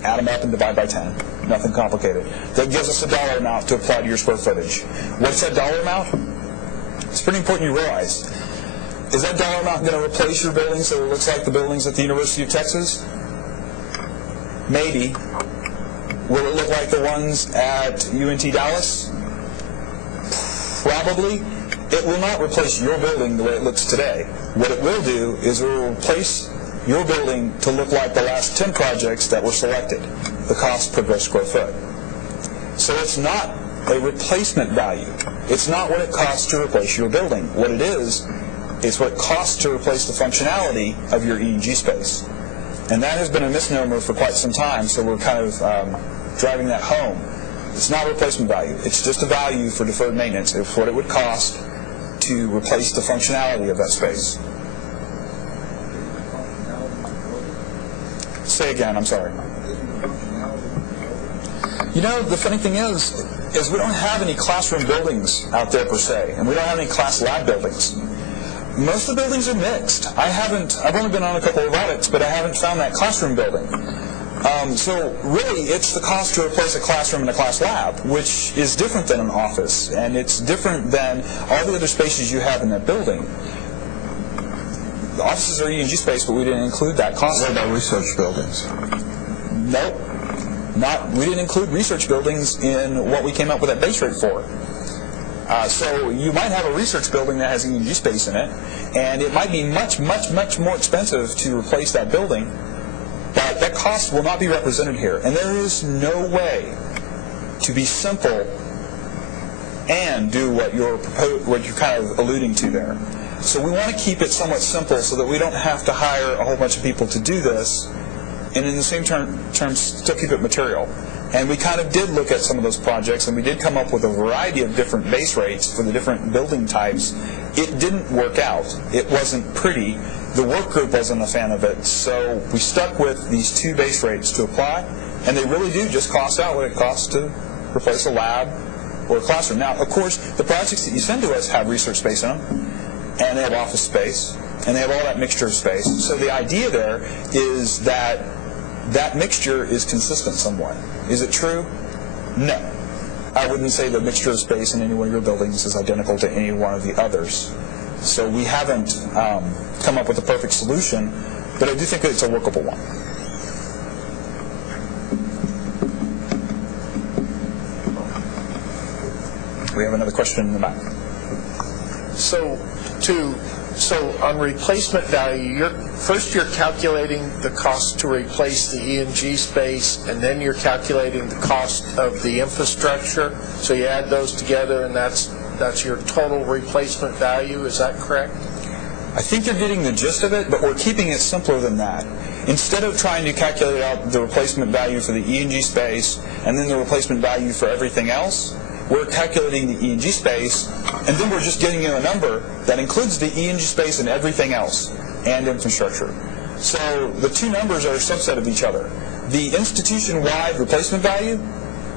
Add them up and divide by 10. Nothing complicated. That gives us a dollar amount to apply to your square footage. What's that dollar amount? It's pretty important you realize. Is that dollar amount going to replace your building so it looks like the buildings at the University of Texas? Maybe. Will it look like the ones at UNT Dallas? Probably. It will not replace your building the way it looks today. What it will do is it will replace your building to look like the last 10 projects that were selected, the cost per gross square foot. So it's not a replacement value. It's not what it costs to replace your building. What it is what it costs to replace the functionality of your E&G space. And that has been a misnomer for quite some time, so we're kind of driving that home. It's not a replacement value. It's just a value for deferred maintenance. It's what it would cost to replace the functionality of that space. Say again, I'm sorry. You know, the funny thing is we don't have any classroom buildings out there per se, and we don't have any class lab buildings. Most of the buildings are mixed. I've only been on a couple of audits, but I haven't found that classroom building. So really, it's the cost to replace a classroom and a class lab, which is different than an office, and it's different than all the other spaces you have in that building. The offices are E&G space, but we didn't include that cost. What about research buildings? Nope. We didn't include research buildings in what we came up with that base rate for. So you might have a research building that has E&G space in it, and it might be much, much, much more expensive to replace that building, but that cost will not be represented here. And there is no way to be simple and do what you're kind of alluding to there. So we want to keep it somewhat simple so that we don't have to hire a whole bunch of people to do this, and in the same terms still keep it material. And we kind of did look at some of those projects, and we did come up with a variety of different base rates for the different building types. It didn't work out. It wasn't pretty. The work group wasn't a fan of it. So we stuck with these 2 base rates to apply, and they really do just cost out what it costs to replace a lab or a classroom. Now, of course, the projects that you send to us have research space in them, and they have office space, and they have all that mixture of space. So the idea there is that that mixture is consistent somewhat. Is it true? No. I wouldn't say the mixture of space in any one of your buildings is identical to any one of the others. So we haven't come up with a perfect solution, but I do think that it's a workable one. We have another question in the back. So on replacement value, you're calculating the cost to replace the E&G space, and then you're calculating the cost of the infrastructure. So you add those together, and that's your total replacement value. Is that correct? I think you're getting the gist of it, but we're keeping it simpler than that. Instead of trying to calculate out the replacement value for the E&G space and then the replacement value for everything else, we're calculating the E&G space, and then we're just getting you a number that includes the E&G space and everything else, and infrastructure. So the two numbers are a subset of each other. The institution-wide replacement value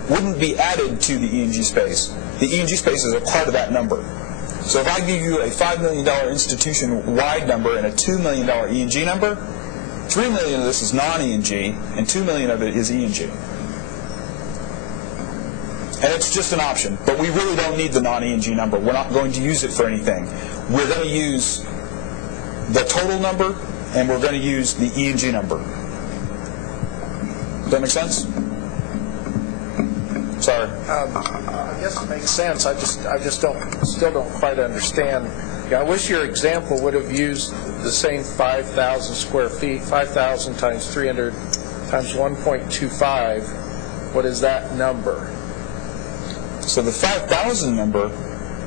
wouldn't be added to the E&G space. The E&G space is a part of that number. So if I give you a $5 million institution-wide number and a $2 million E&G number, $3 million of this is non-E&G, and $2 million of it is E&G. And it's just an option, but we really don't need the non-E&G number. We're not going to use it for anything. We're going to use the total number, and we're going to use the E&G number. Does that make sense? Sorry. I guess it makes sense. I just still don't quite understand. I wish your example would have used the same 5,000 square feet, 5,000 times 300 times 1.25. What is that number? So the 5,000 number,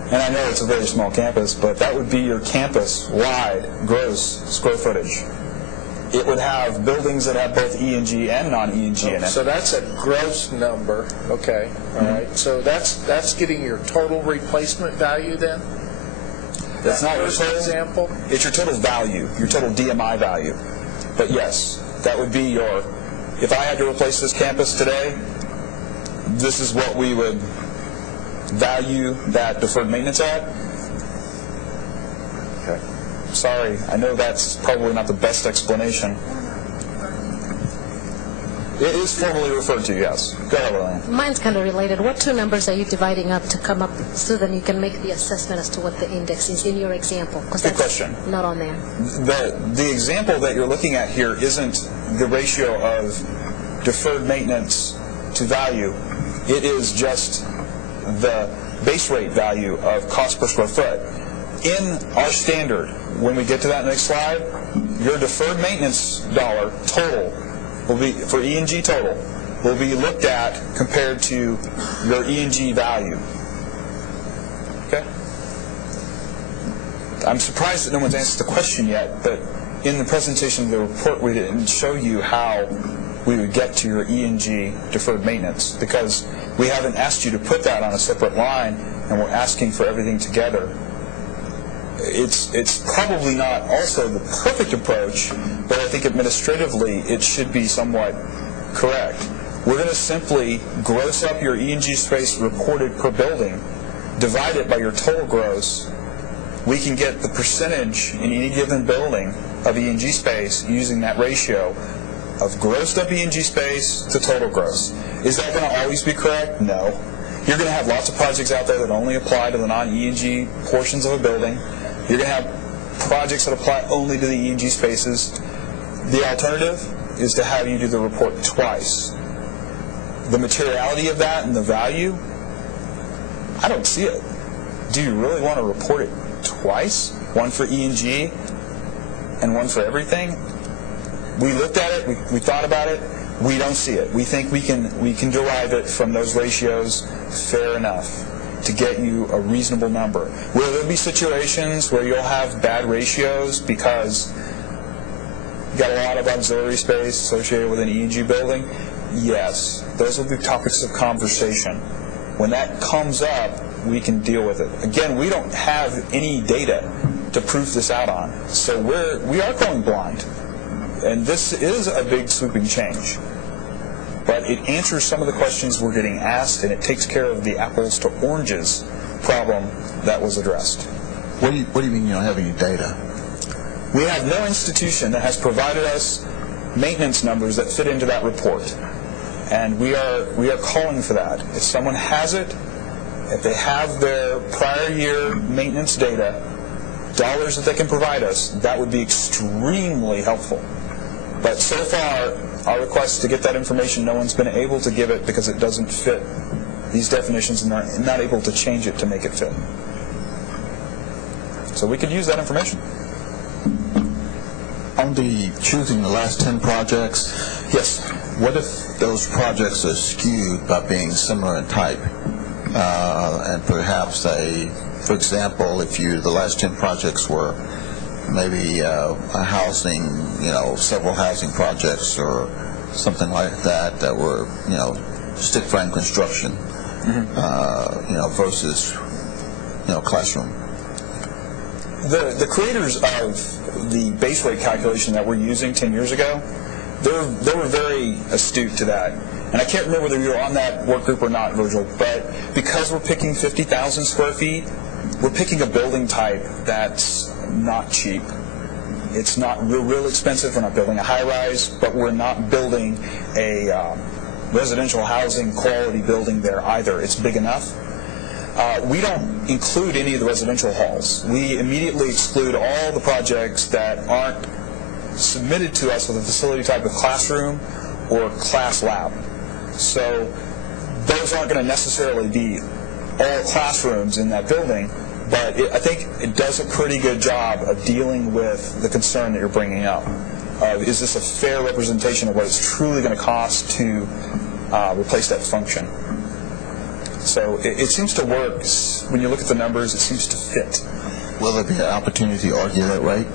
and I know it's a very small campus, but that would be your campus-wide gross square footage. It would have buildings that have both E&G and non-E&G in it. So that's a gross number. Okay, all right. So that's getting your total replacement value then? That's not your total example? It's your total value, your total DMI value. But yes, that would be your, if I had to replace this campus today, this is what we would value that deferred maintenance at. Okay. Sorry, I know that's probably not the best explanation. It is formally referred to, yes. Go ahead, Lillian. Mine's kind of related. What two numbers are you dividing up to come up so that you can make the assessment as to what the index is in your example? Because Good that's question. not on there. The example that you're looking at here isn't the ratio of deferred maintenance to value. It is just the base rate value of cost per square foot. In our standard, when we get to that next slide, your deferred maintenance dollar total will be, for E&G total, will be looked at compared to your E&G value. Okay? I'm surprised that no one's answered the question yet, but in the presentation of the report, we didn't show you how we would get to your E&G deferred maintenance, because we haven't asked you to put that on a separate line, and we're asking for everything together. It's probably not also the perfect approach, but I think administratively it should be somewhat correct. We're going to simply gross up your E&G space reported per building, divide it by your total gross. We can get the percentage in any given building of E&G space using that ratio of grossed up E&G space to total gross. Is that going to always be correct? No. You're going to have lots of projects out there that only apply to the non-E&G portions of a building. You're going to have projects that apply only to the E&G spaces. The alternative is to have you do the report twice. The materiality of that and the value, I don't see it. Do you really want to report it twice? One for E&G and one for everything? We looked at it, we thought about it, we don't see it. We think we can derive it from those ratios fair enough to get you a reasonable number. Will there be situations where you'll have bad ratios because you got a lot of auxiliary space associated with an E&G building? Yes, those will be topics of conversation. When that comes up, we can deal with it. Again, we don't have any data to proof this out on, so we are going blind. And this is a big sweeping change. But it answers some of the questions we're getting asked, and it takes care of the apples to oranges problem that was addressed. What do you mean you don't have any data? We have no institution that has provided us maintenance numbers that fit into that report. And we are calling for that. If someone has it, if they have their prior year maintenance data, dollars that they can provide us, that would be extremely helpful. But so far, our request to get that information, no one's been able to give it because it doesn't fit these definitions and are not able to change it to make it fit. So we could use that information. On the choosing the last 10 projects, yes. What if those projects are skewed by being similar in type? And perhaps for example, if the last 10 projects were maybe a housing, several housing projects or something like that were, stick frame construction, versus classroom. The creators of the base rate calculation that we're using 10 years ago, they were very astute to that. And I can't remember whether you were on that work group or not, Virgil, but because we're picking 50,000 square feet, we're picking a building type that's not cheap. It's not real expensive. We're not building a high-rise, but we're not building a residential housing quality building there either. It's big enough. We don't include any of the residential halls. We immediately exclude all the projects that aren't submitted to us with a facility type of classroom or class lab. So those aren't going to necessarily be all classrooms in that building, but I think it does a pretty good job of dealing with the concern that you're bringing up. Is this a fair representation of what it's truly going to cost to replace that function? So it seems to work. When you look at the numbers, it seems to fit. Will there be an opportunity to argue that rate?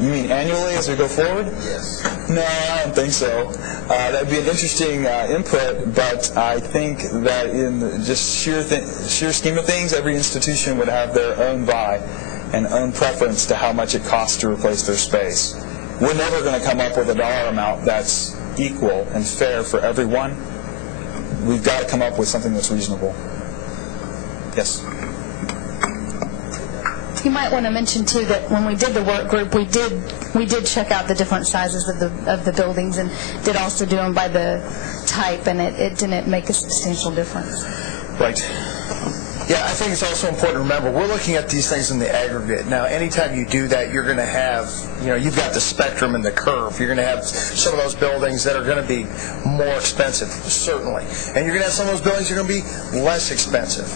You mean annually as we go forward? Yes. No, I don't think so. That would be an interesting input, but I think that in the just sheer scheme of things, every institution would have their own buy and own preference to how much it costs to replace their space. We're never going to come up with a dollar amount that's equal and fair for everyone. We've got to come up with something that's reasonable. Yes? You might want to mention too that when we did the work group, we did check out the different sizes of the buildings and did also do them by the type, and it didn't make a substantial difference. Right. Yeah, I think it's also important to remember, we're looking at these things in the aggregate. Now, anytime you do that, you're going to have, you've got the spectrum and the curve. You're going to have some of those buildings that are going to be more expensive, certainly. And you're going to have some of those buildings that are going to be less expensive.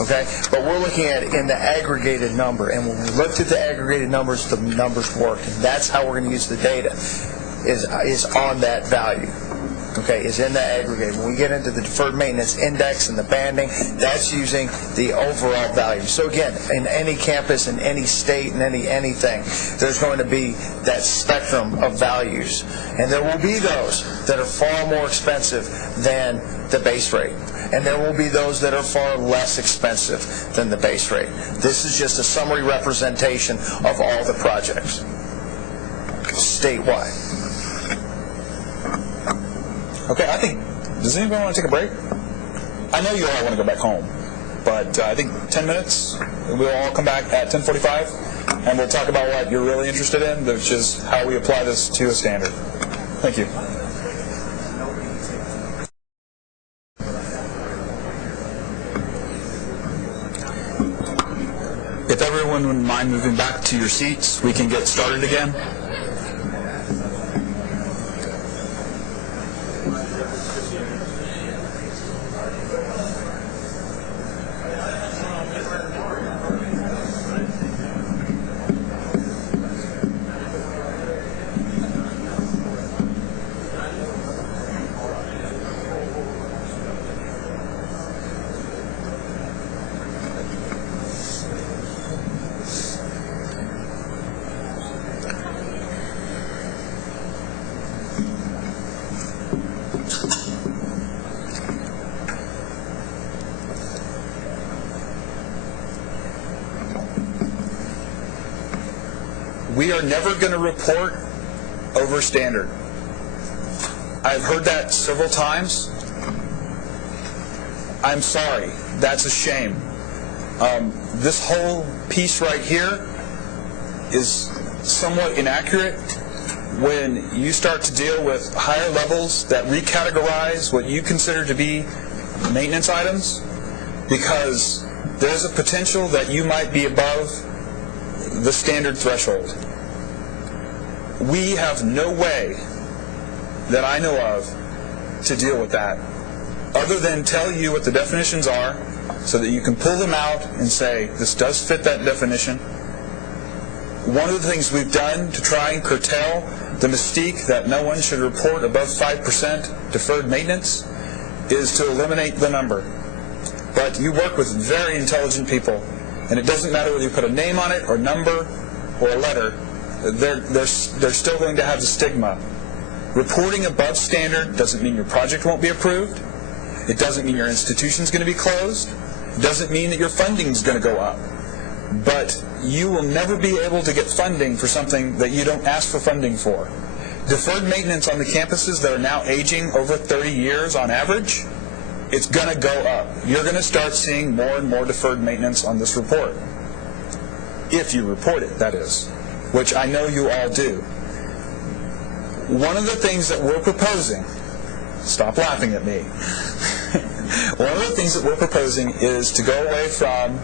Okay? But we're looking at it in the aggregated number. And when we looked at the aggregated numbers, the numbers worked. And that's how we're going to use the data, is on that value. Okay, is in the aggregate. When we get into the deferred maintenance index and the banding, that's using the overall value. So again, in any campus, in any state, in anything, there's going to be that spectrum of values. And there will be those that are far more expensive than the base rate. And there will be those that are far less expensive than the base rate. This is just a summary representation of all the projects, statewide. Okay, does anybody want to take a break? I know you all want to go back home, but I think 10 minutes, we'll all come back at 10:45, and we'll talk about what you're really interested in, which is how we apply this to a standard. Thank you. If everyone wouldn't mind moving back to your seats, we can get started again. We are never going to report over standard. I've heard that several times. I'm sorry. That's a shame. This whole piece right here is somewhat inaccurate when you start to deal with higher levels that recategorize what you consider to be maintenance items, because there's a potential that you might be above the standard threshold. We have no way that I know of to deal with that other than tell you what the definitions are so that you can pull them out and say, this does fit that definition. One of the things we've done to try and curtail the mystique that no one should report above 5% deferred maintenance is to eliminate the number. But you work with very intelligent people, and it doesn't matter whether you put a name on it or number or a letter, they're still going to have the stigma. Reporting above standard doesn't mean your project won't be approved. It doesn't mean your institution's going to be closed. It doesn't mean that your funding's going to go up. But you will never be able to get funding for something that you don't ask for funding for. Deferred maintenance on the campuses that are now aging over 30 years on average, it's going to go up. You're going to start seeing more and more deferred maintenance on this report. If you report it, that is, which I know you all do. One of the things that we're proposing, stop laughing at me, one of the things that we're proposing is to go away from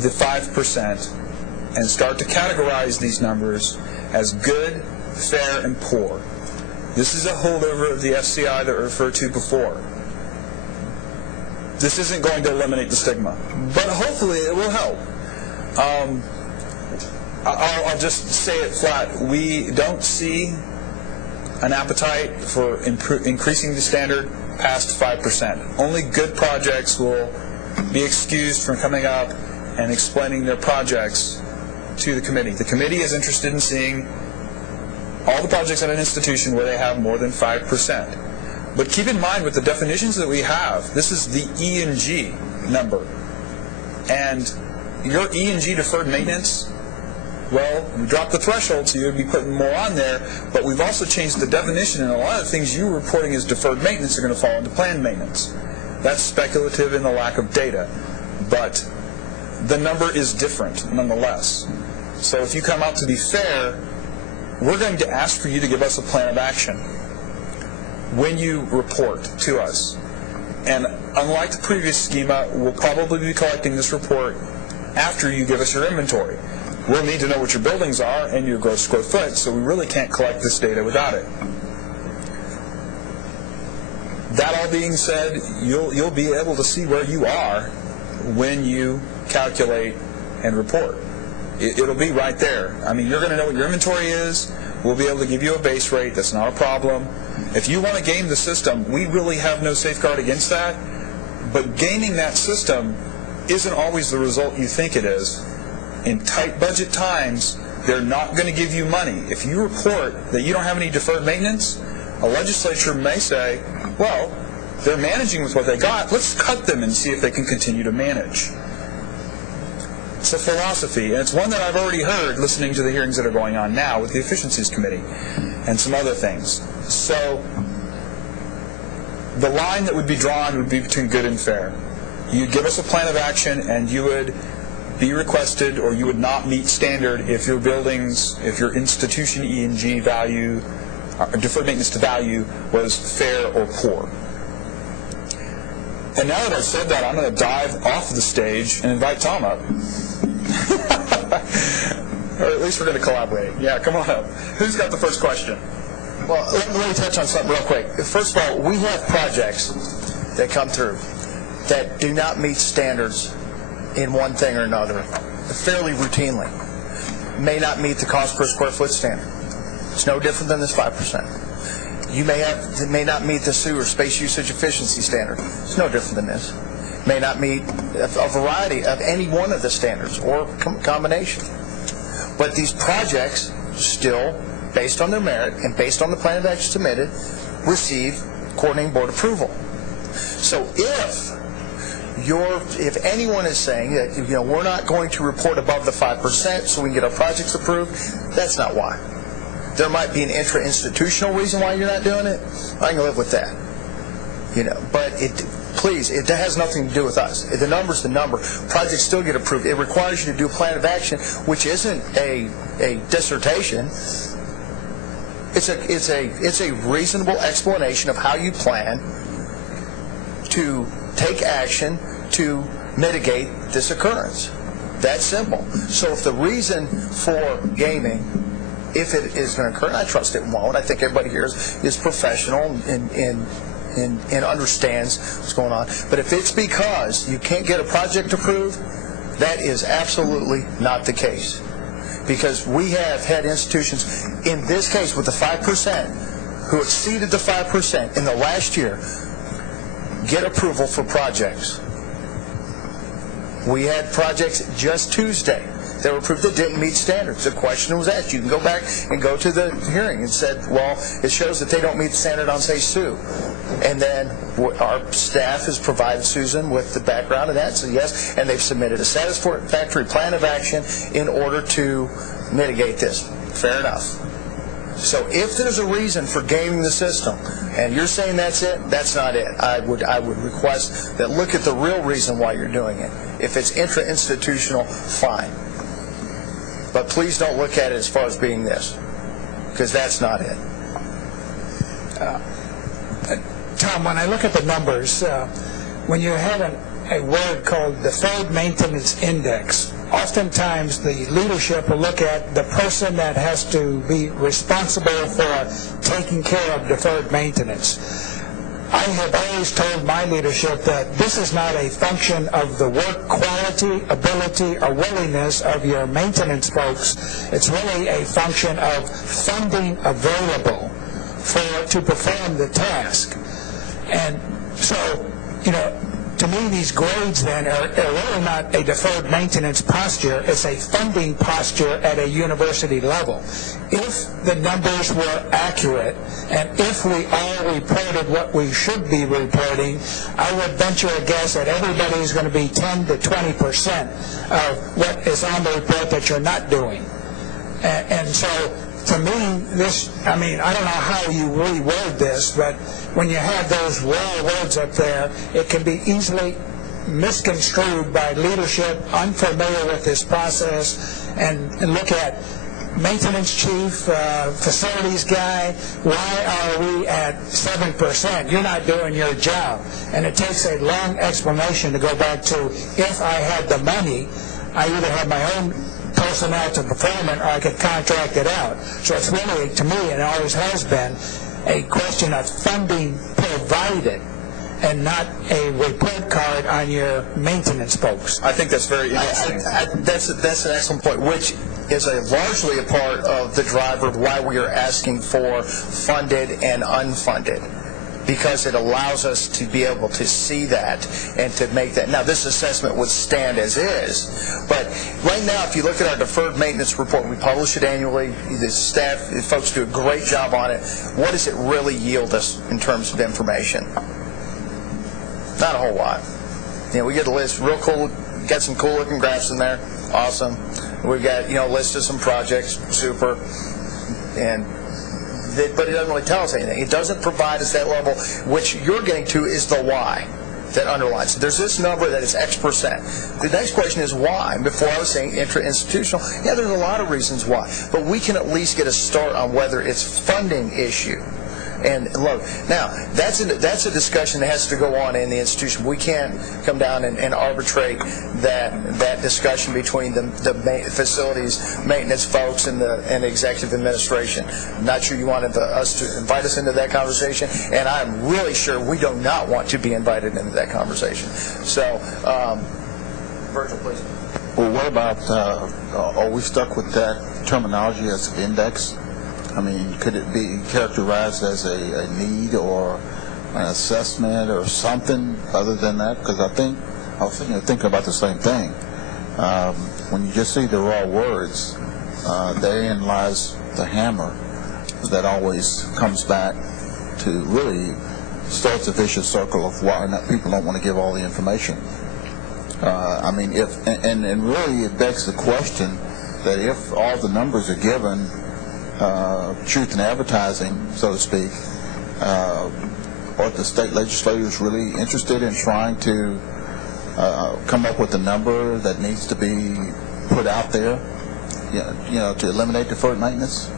the 5% and start to categorize these numbers as good, fair, and poor. This is a holdover of the SCI that I referred to before. This isn't going to eliminate the stigma, but hopefully it will help. I'll just say it flat. We don't see an appetite for increasing the standard past 5%. Only good projects will be excused from coming up and explaining their projects to the committee. The committee is interested in seeing all the projects at an institution where they have more than 5%. But keep in mind with the definitions that we have, this is the E&G number. And your E&G deferred maintenance, well, we dropped the threshold, so you would be putting more on there, but we've also changed the definition, and a lot of things you were reporting as deferred maintenance are going to fall into planned maintenance. That's speculative in the lack of data, but the number is different nonetheless. So if you come out to be fair, we're going to ask for you to give us a plan of action when you report to us. And unlike the previous schema, we'll probably be collecting this report after you give us your inventory. We'll need to know what your buildings are and your gross square foot, so we really can't collect this data without it. That all being said, you'll be able to see where you are when you calculate and report. It'll be right there. I mean, you're going to know what your inventory is. We'll be able to give you a base rate. That's not a problem. If you want to game the system, we really have no safeguard against that. But gaming that system isn't always the result you think it is. In tight budget times, they're not going to give you money. If you report that you don't have any deferred maintenance, a legislature may say, well, they're managing with what they got. Let's cut them and see if they can continue to manage. It's a philosophy, and it's one that I've already heard listening to the hearings that are going on now with the Efficiencies Committee and some other things. So the line that would be drawn would be between good and fair. You'd give us a plan of action, and you would be requested, or you would not meet standard if your buildings, if your institution E&G value, deferred maintenance to value, was fair or poor. And now that I've said that, I'm going to dive off the stage and invite Tom up. Or at least we're going to collaborate. Yeah, come on up. Who's got the first question? Well, let me touch on something real quick. First of all, we have projects that come through that do not meet standards in one thing or another, fairly routinely. May not meet the cost per square foot standard. It's no different than this 5%. You may not meet the sewer space usage efficiency standard. It's no different than this. May not meet a variety of any one of the standards or combination. But these projects still, based on their merit and based on the plan of action submitted, receive coordinating board approval. So if anyone is saying that we're not going to report above the 5% so we can get our projects approved, that's not why. There might be an intra-institutional reason why you're not doing it. I can live with that. But please, it has nothing to do with us. The number's the number. Projects still get approved. It requires you to do a plan of action, which isn't a dissertation. It's a reasonable explanation of how you plan to take action to mitigate this occurrence. That's simple. So if the reason for gaming, if it is going to occur, and I trust it won't, I think everybody here is professional and understands what's going on. But if it's because you can't get a project approved, that is absolutely not the case. Because we have had institutions, in this case with the 5%, who exceeded the 5% in the last year, get approval for projects. We had projects just Tuesday that were approved that didn't meet standards. The question was asked. You can go back and go to the hearing and said, well, it shows that they don't meet the standard on, say, Sue. And then our staff has provided Susan with the background of that, so yes, and they've submitted a satisfactory plan of action in order to mitigate this. Fair enough. So if there's a reason for gaming the system, and you're saying that's it, that's not it. I would request that look at the real reason why you're doing it. If it's intra-institutional, fine. But please don't look at it as far as being this, because that's not it. Tom, when I look at the numbers, when you have a word called deferred maintenance index, oftentimes the leadership will look at the person that has to be responsible for taking care of deferred maintenance. I have always told my leadership that this is not a function of the work quality, ability, or willingness of your maintenance folks. It's really a function of funding available to perform the task. And so, to me, these grades then are really not a deferred maintenance posture. It's a funding posture at a university level. If the numbers were accurate, and if we all reported what we should be reporting, I would venture a guess that everybody is going to be 10 to 20% of what is on the report that you're not doing. And so, to me, I don't know how you reword this, but when you have those raw words up there, it can be easily misconstrued by leadership unfamiliar with this process and look at maintenance chief, facilities guy, why are we at 7%? You're not doing your job. And it takes a long explanation to go back to, if I had the money, I either had my own personnel to perform it or I could contract it out. So it's really, to me, and it always has been, a question of funding provided and not a report card on your maintenance folks. I think that's very interesting. That's an excellent point, which is largely a part of the driver of why we are asking for funded and unfunded, because it allows us to be able to see that and to make that. Now, this assessment would stand as is, but right now, if you look at our deferred maintenance report, we publish it annually. The staff, the folks do a great job on it. What does it really yield us in terms of information? Not a whole lot. We get a list, real cool, got some cool looking graphs in there, awesome. We've got, a list of some projects, super, but it doesn't really tell us anything. It doesn't provide us that level, which you're getting to is the why that underlines. So there's this number that is X percent. The next question is why. Before I was saying intra-institutional, there's a lot of reasons why, but we can at least get a start on whether it's funding issue. And look, now that's a discussion that has to go on in the institution. We can't come down and arbitrate that discussion between the facilities maintenance folks and the executive administration. I'm not sure you wanted us to invite us into that conversation, and I'm really sure we do not want to be invited into that conversation. So, Virgil, please. Well, what about, are we stuck with that terminology as an index? Could it be characterized as a need or an assessment or something other than that? Because I was thinking about the same thing. When you just see the raw words, therein lies the hammer that always comes back to really starts a vicious circle of why people don't want to give all the information. And really it begs the question that if all the numbers are given, truth in advertising, so to speak, are the state legislators really interested in trying to come up with a number that needs to be put out there, to eliminate deferred maintenance?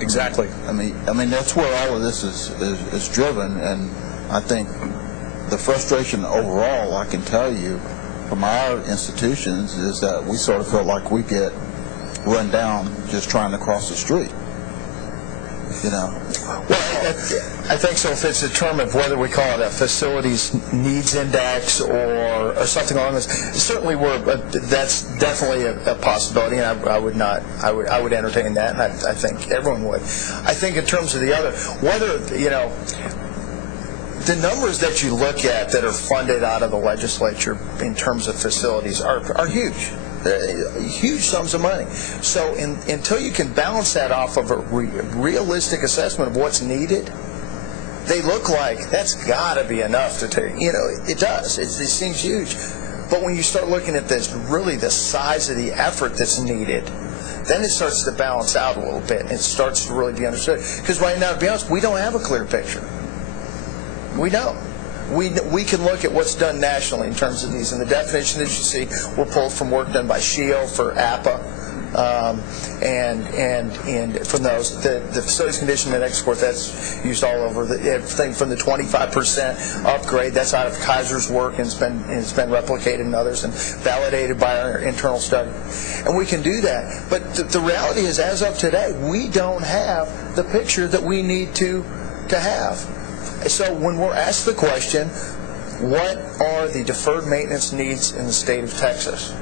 Exactly. That's where all of this is driven, and I think the frustration overall, I can tell you, from our institutions is that we sort of feel like we get run down just trying to cross the street. Well, I think so. If it's a term of whether we call it a facilities needs index or something along this, certainly that's definitely a possibility, and I would entertain that, and I think everyone would. I think in terms of the other, whether the numbers that you look at that are funded out of the legislature in terms of facilities are huge. huge sums of money. So until you can balance that off of a realistic assessment of what's needed, they look like that's got to be enough to take. It does. It seems huge. But when you start looking at this, really the size of the effort that's needed, then it starts to balance out a little bit. And it starts to really be understood. Because right now, to be honest, we don't have a clear picture. We don't. We can look at what's done nationally in terms of these, and the definition that you see were pulled from work done by SHIO for APA, and from those, the facilities condition index, of course, that's used all over. Everything from the 25% upgrade, that's out of Kaiser's work, and it's been replicated in others and validated by our internal study. And we can do that. But the reality is, as of today, we don't have the picture that we need to have. So when we're asked the question, what are the deferred maintenance needs in the state of Texas?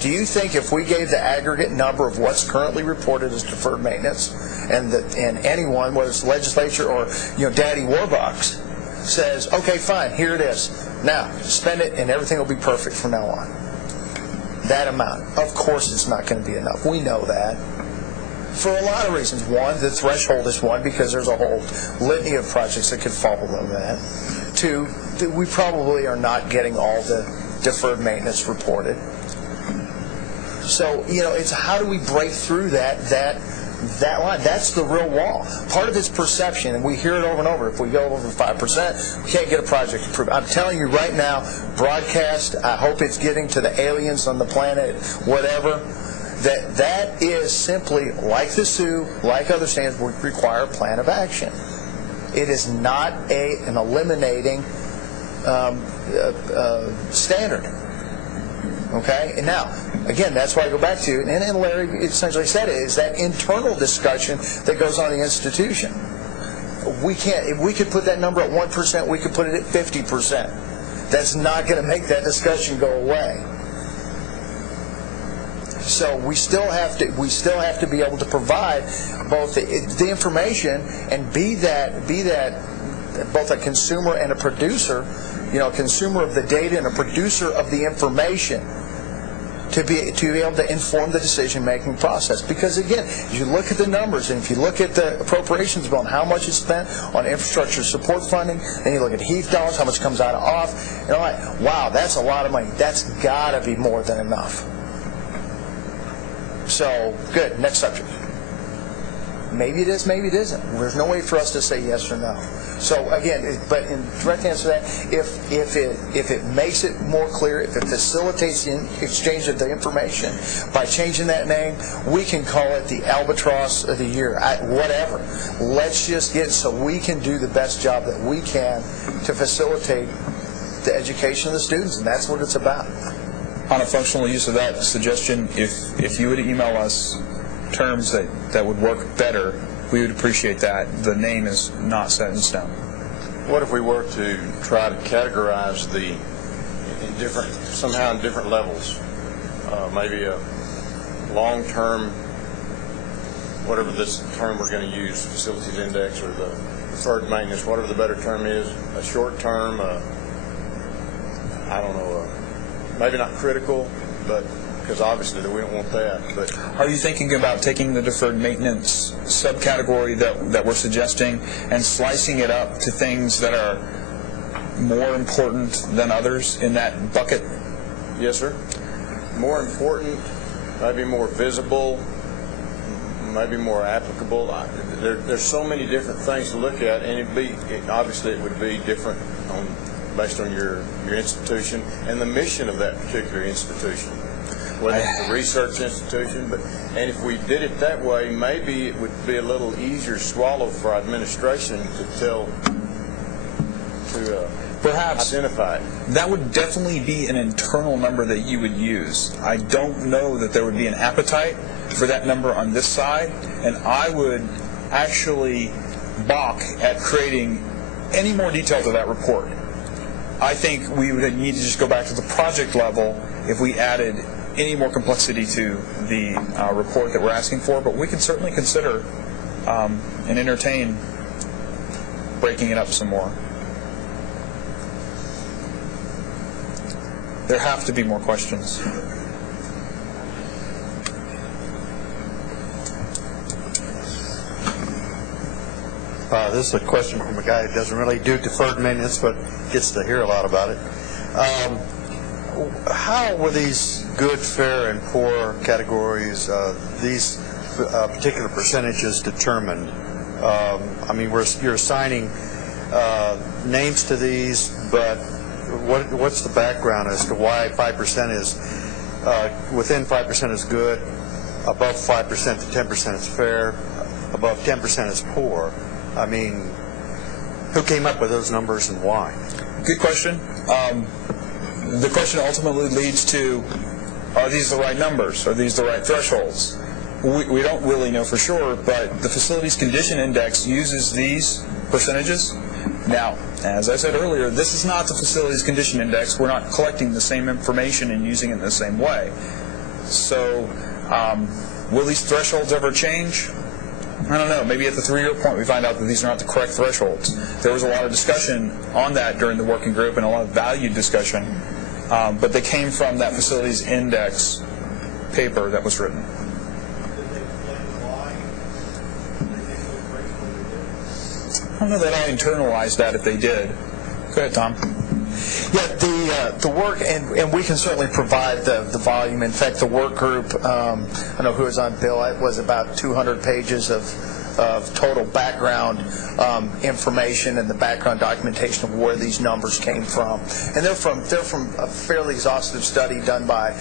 Do you think if we gave the aggregate number of what's currently reported as deferred maintenance, and anyone, whether it's the legislature or Daddy Warbucks, says, okay, fine, here it is. Now, spend it and everything will be perfect from now on. That amount. Of course it's not going to be enough. We know that. For a lot of reasons. One, the threshold is one, because there's a whole litany of projects that could fall below that. Two, we probably are not getting all the deferred maintenance reported. So, it's how do we break through that line? That's the real wall. Part of it's perception, and we hear it over and over. If we go over 5%, we can't get a project approved. I'm telling you right now, broadcast, I hope it's getting to the aliens on the planet, whatever, that is simply, like the SUE, like other standards, would require a plan of action. It is not an eliminating standard. Okay? And now, again, that's why I go back to, and Larry essentially said it, is that internal discussion that goes on in the institution. We can't, if we could put that number at 1%, we could put it at 50%. That's not going to make that discussion go away. So we still have to be able to provide both the information and be that both a consumer and a producer, a consumer of the data and a producer of the information, to be able to inform the decision-making process. Because again, as you look at the numbers, and if you look at the appropriations bill and how much is spent on infrastructure support funding, then you look at HEAF dollars, how much comes out of OFF, and you're like, wow, that's a lot of money. That's got to be more than enough. So, good. Next subject. Maybe it is, maybe it isn't. There's no way for us to say yes or no. So again, but in direct answer to that, if it makes it more clear, if it facilitates the exchange of the information by changing that name, we can call it the Albatross of the Year. Whatever. Let's just get it so we can do the best job that we can to facilitate the education of the students, and that's what it's about. On a functional use of that suggestion, if you would email us terms that would work better, we would appreciate that. The name is not set in stone. What if we were to try to categorize somehow in different levels? Maybe a long-term, whatever this term we're going to use, facilities index or the deferred maintenance, whatever the better term is, a short-term, I don't know, maybe not critical, but because obviously we don't want that. But are you thinking about taking the deferred maintenance subcategory that we're suggesting and slicing it up to things that are more important than others in that bucket? Yes, sir. More important, maybe more visible, maybe more applicable. There's so many different things to look at, and obviously it would be different based on your institution and the mission of that particular institution. Whether it's a research institution, and if we did it that way, maybe it would be a little easier to swallow for administration to perhaps identify it. That would definitely be an internal number that you would use. I don't know that there would be an appetite for that number on this side, and I would actually balk at creating any more detail to that report. I think we would need to just go back to the project level if we added any more complexity to the report that we're asking for, but we can certainly consider and entertain breaking it up some more. There have to be more questions. This is a question from a guy who doesn't really do deferred maintenance, but gets to hear a lot about it. How were these good, fair, and poor categories, these particular percentages determined? I mean, you're assigning names to these, but what's the background as to why 5% is, within 5% is good, above 5% to 10% is fair, above 10% is poor? I mean, who came up with those numbers and why? Good question. The question ultimately leads to, are these the right numbers? Are these the right thresholds? We don't really know for sure, but the Facilities Condition Index uses these percentages. Now, as I said earlier, this is not the Facilities Condition Index. We're not collecting the same information and using it in the same way. So, will these thresholds ever change? I don't know. Maybe at the 3-year point we find out that these are not the correct thresholds. There was a lot of discussion on that during the working group and a lot of valued discussion, but they came from that Facilities Index paper that was written. I don't know that I internalized that if they did. Go ahead, Tom. Yeah, the work, and we can certainly provide the volume. In fact, the work group, I know who was on Bill, it was about 200 pages of total background information and the background documentation of where these numbers came from. And they're from a fairly exhaustive study done by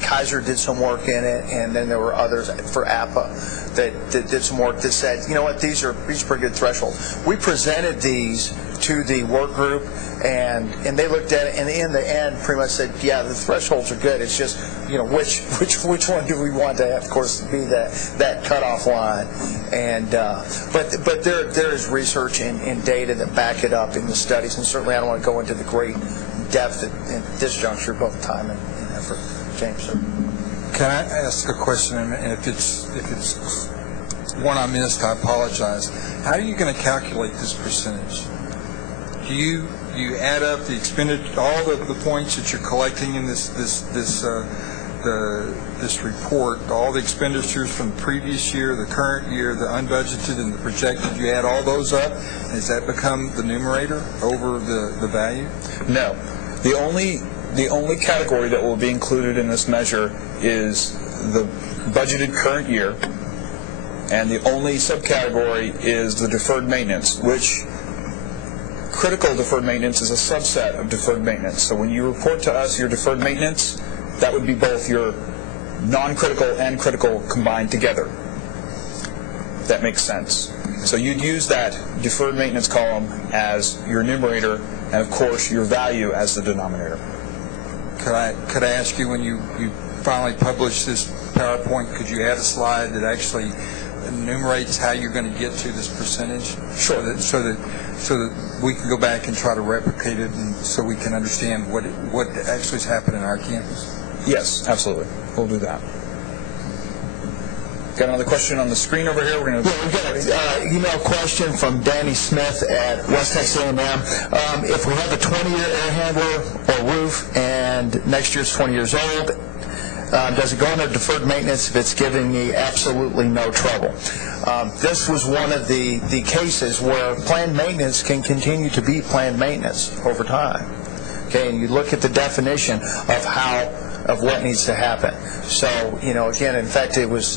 Kaiser did some work in it, and then there were others for APA that did some work that said, you know what, these are pretty good thresholds. We presented these to the work group, and they looked at it, and in the end pretty much said, yeah, the thresholds are good. It's just, you know, which one do we want to have, of course, be that cutoff line. And but there is research and data that back it up in the studies, and certainly I don't want to go into the great depth at this juncture, both time and effort. James, sir. Can I ask a question? And if it's one I missed, I apologize. How are you going to calculate this percentage? Do you add up the expenditure, all the points that you're collecting in this report, all the expenditures from the previous year, the current year, the unbudgeted and the projected? You add all those up, and does that become the numerator over the value? No. The only category that will be included in this measure is the budgeted current year, and the only subcategory is the deferred maintenance, which critical deferred maintenance is a subset of deferred maintenance. So when you report to us your deferred maintenance, that would be both your non-critical and critical combined together. If that makes sense. So you'd use that deferred maintenance column as your numerator, and of course your value as the denominator. Could I ask you, when you finally publish this PowerPoint, could you add a slide that actually enumerates how you're going to get to this percentage? Sure. So that we can go back and try to replicate it, and so we can understand what actually has happened in our campus? Yes, absolutely. We'll do that. Got another question on the screen over here. We're going to. Yeah, we got an email question from Danny Smith at West Texas A&M. If we have a 20-year air handler or roof and next year's 20 years old, does it go under deferred maintenance if it's giving me absolutely no trouble? This was one of the cases where planned maintenance can continue to be planned maintenance over time. Okay, and you look at the definition of what needs to happen. So, you know, again, in fact, it was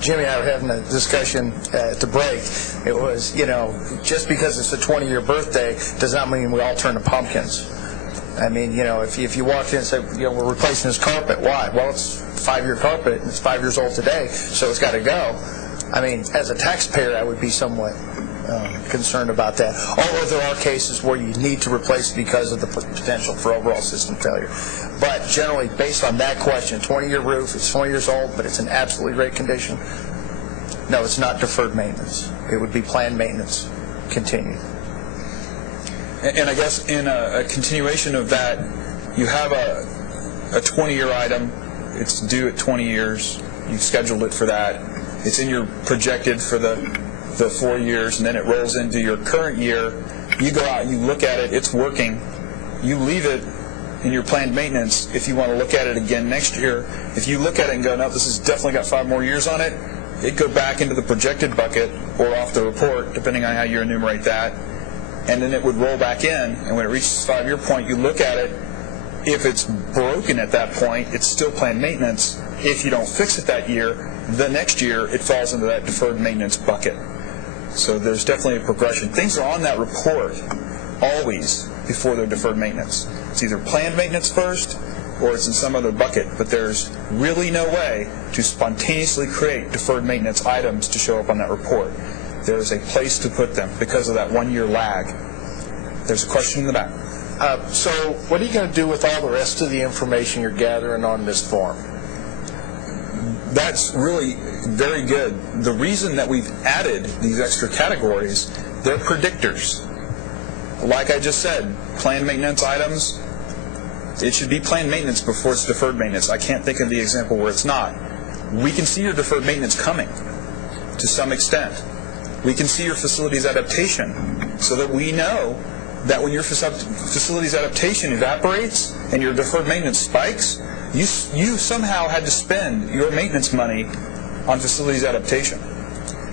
Jimmy and I were having a discussion at the break. It was, you know, just because it's a 20-year birthday does not mean we all turn to pumpkins. I mean, you know, if you walked in and said, you know, we're replacing this carpet, why? Well, it's a 5-year carpet, and it's 5 years old today, so it's got to go. I mean, as a taxpayer, I would be somewhat concerned about that. Although there are cases where you need to replace it because of the potential for overall system failure. But generally, based on that question, 20-year roof, it's 20 years old, but it's in absolutely great condition, no, it's not deferred maintenance. It would be planned maintenance, continued. And I guess in a continuation of that, you have a 20-year item. It's due at 20 years. You've scheduled it for that. It's in your projected for the 4 years, and then it rolls into your current year. You go out and you look at it. It's working. You leave it in your planned maintenance if you want to look at it again next year. If you look at it and go, no, this has definitely got 5 more years on it, it'd go back into the projected bucket or off the report, depending on how you enumerate that, and then it would roll back in, and when it reaches the 5-year point, you look at it. If it's broken at that point, it's still planned maintenance. If you don't fix it that year, the next year it falls into that deferred maintenance bucket. So there's definitely a progression. Things are on that report always before they're deferred maintenance. It's either planned maintenance first or it's in some other bucket, but there's really no way to spontaneously create deferred maintenance items to show up on that report. There is a place to put them because of that 1-year lag. There's a question in the back. So what are you going to do with all the rest of the information you're gathering on this form? That's really very good. The reason that we've added these extra categories, they're predictors. Like I just said, planned maintenance items, it should be planned maintenance before it's deferred maintenance. I can't think of the example where it's not. We can see your deferred maintenance coming to some extent. We can see your facilities adaptation so that we know that when your facilities adaptation evaporates and your deferred maintenance spikes, you somehow had to spend your maintenance money on facilities adaptation.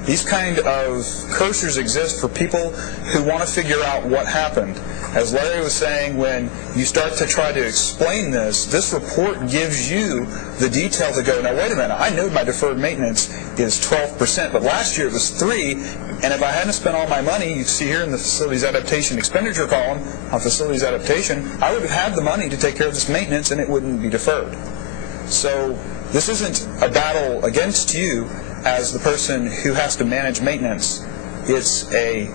These kind of cursors exist for people who want to figure out what happened. As Larry was saying, when you start to try to explain this report gives you the detail to go, now wait a minute, I know my deferred maintenance is 12%, but last year it was 3%, and if I hadn't spent all my money, you see here in the facilities adaptation expenditure column on facilities adaptation, I would have had the money to take care of this maintenance and it wouldn't be deferred. So this isn't a battle against you as the person who has to manage maintenance. It's a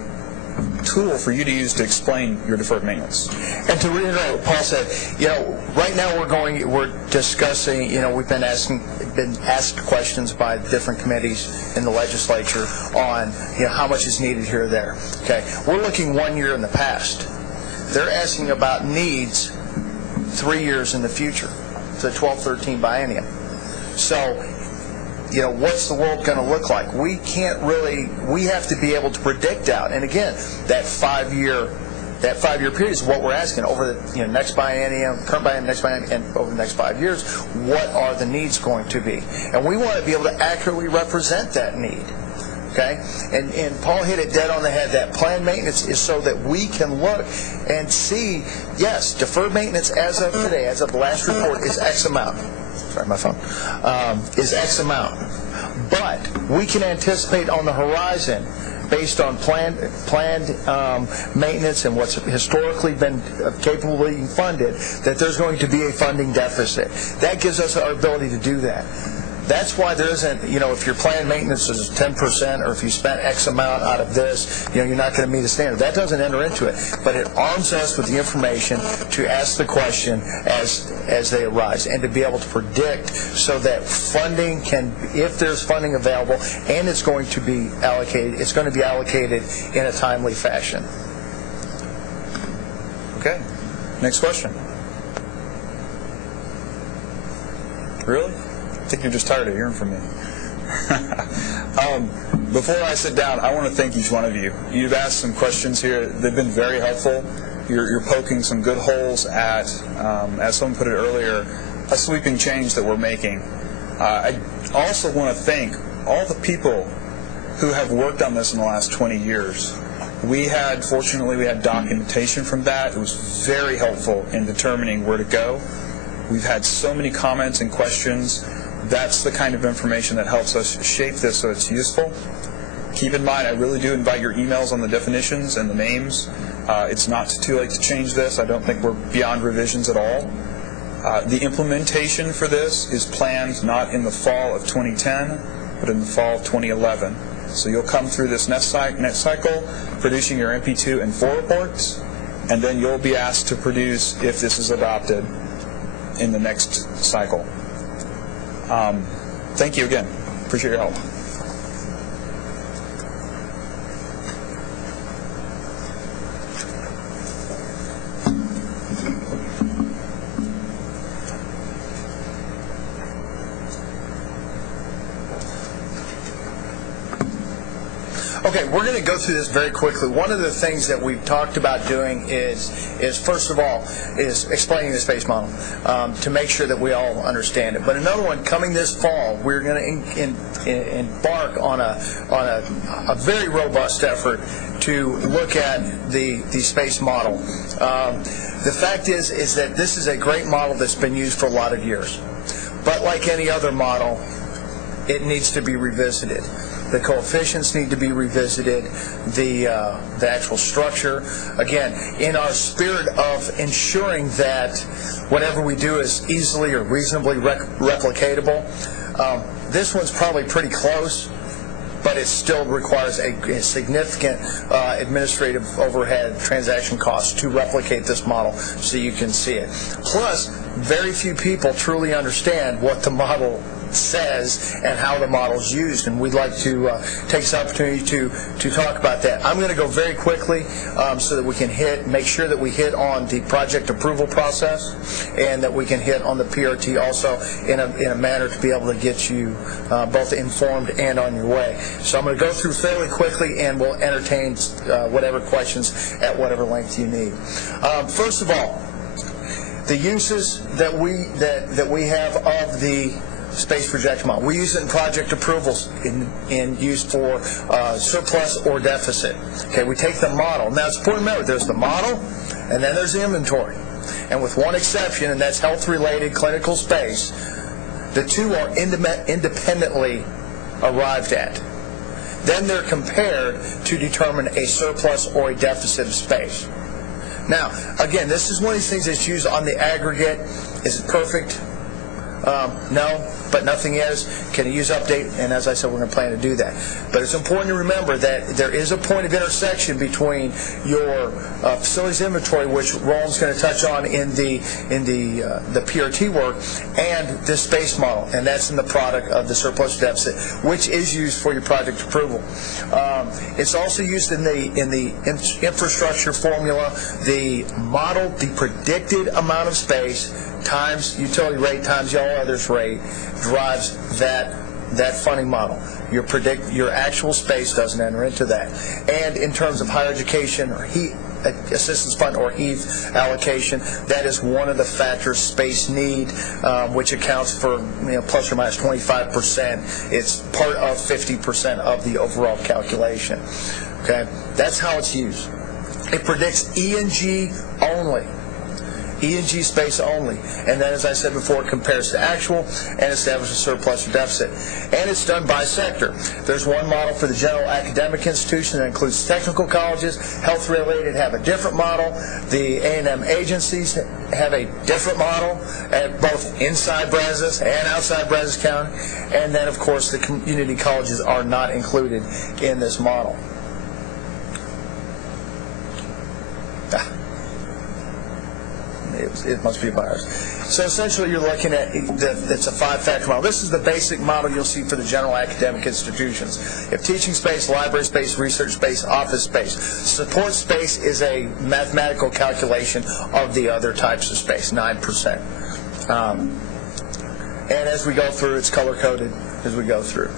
tool for you to use to explain your deferred maintenance. And to reiterate what Paul said, right now we're discussing, we've been asked questions by different committees in the legislature on, how much is needed here or there. Okay, we're looking 1 year in the past. They're asking about needs 3 years in the future, the 12-13 biennium. So, what's the world going to look like? We have to be able to predict out. And again, that 5-year period is what we're asking over the next biennium, current biennium, next biennium, and over the next 5 years. What are the needs going to be? And we want to be able to accurately represent that need. Okay? And Paul hit it dead on the head. That planned maintenance is so that we can look and see, yes, deferred maintenance as of today, as of the last report, is X amount. Sorry, my phone. Is X amount. But we can anticipate on the horizon, based on planned maintenance and what's historically been capably funded, that there's going to be a funding deficit. That gives us our ability to do that. That's why there isn't, if your planned maintenance is 10% or if you spent X amount out of this, you're not going to meet the standard. That doesn't enter into it. But it arms us with the information to ask the question as they arise and to be able to predict so that funding can, if there's funding available and it's going to be allocated, it's going to be allocated in a timely fashion. Okay. Next question. Really? I think you're just tired of hearing from me. Before I sit down, I want to thank each one of you. You've asked some questions here. They've been very helpful. You're poking some good holes at, as someone put it earlier, a sweeping change that we're making. I also want to thank all the people who have worked on this in the last 20 years. Fortunately, we had documentation from that. It was very helpful in determining where to go. We've had so many comments and questions. That's the kind of information that helps us shape this so it's useful. Keep in mind, I really do invite your emails on the definitions and the names. It's not too late to change this. I don't think we're beyond revisions at all. The implementation for this is planned not in the fall of 2010, but in the fall of 2011. So you'll come through this next cycle, producing your MP2 and 4 reports, and then you'll be asked to produce, if this is adopted, in the next cycle. Thank you again. Appreciate your help. Okay, we're going to go through this very quickly. One of the things that we've talked about doing is first of all, is explaining the space model to make sure that we all understand it. But another one, coming this fall, we're going to embark on a very robust effort to look at the space model. The fact is that this is a great model that's been used for a lot of years. But like any other model, it needs to be revisited. The coefficients need to be revisited, the actual structure. Again, in our spirit of ensuring that whatever we do is easily or reasonably replicatable, this one's probably pretty close, but it still requires a significant administrative overhead transaction costs to replicate this model so you can see it. Plus, very few people truly understand what the model says and how the model is used, and we'd like to take this opportunity to talk about that. I'm going to go very quickly so that we can make sure that we hit on the project approval process and that we can hit on the PRT also in a manner to be able to get you both informed and on your way. So I'm going to go through fairly quickly, and we'll entertain whatever questions at whatever length you need. First of all, the uses that we have of the space projection model. We use it in project approvals in use for surplus or deficit. Okay, we take the model. Now it's important to remember there's the model and then there's the inventory. And with one exception, and that's health-related clinical space, the two are independently arrived at. Then they're compared to determine a surplus or a deficit of space. Now, again, this is one of these things that's used on the aggregate. Is it perfect? No, but nothing is. Can you use update? And as I said, we're going to plan to do that. But it's important to remember that there is a point of intersection between your facilities inventory, which Roland's going to touch on in the PRT work, and this space model, and that's in the product of the surplus deficit, which is used for your project approval. It's also used in the infrastructure formula. The model, the predicted amount of space times utility rate times y'all others rate drives that funding model. Your actual space doesn't enter into that. And in terms of higher education or HEAP assistance fund or HEAP allocation, that is one of the factors, space need, which accounts for plus or minus 25%. It's part of 50% of the overall calculation. Okay, that's how it's used. It predicts E&G only. E&G space only, and then, as I said before, it compares to actual and establishes surplus or deficit. And it's done by sector. There's one model for the general academic institution that includes technical colleges. Health-related have a different model. The A&M agencies have a different model, both inside Brazos and outside Brazos County. And then, of course, the community colleges are not included in this model. It must be a virus. So essentially you're looking at, it's a 5-factor model. This is the basic model you'll see for the general academic institutions. You have teaching space, library space, research space, office space. Support space is a mathematical calculation of the other types of space, 9%. And as we go through, it's color-coded as we go through.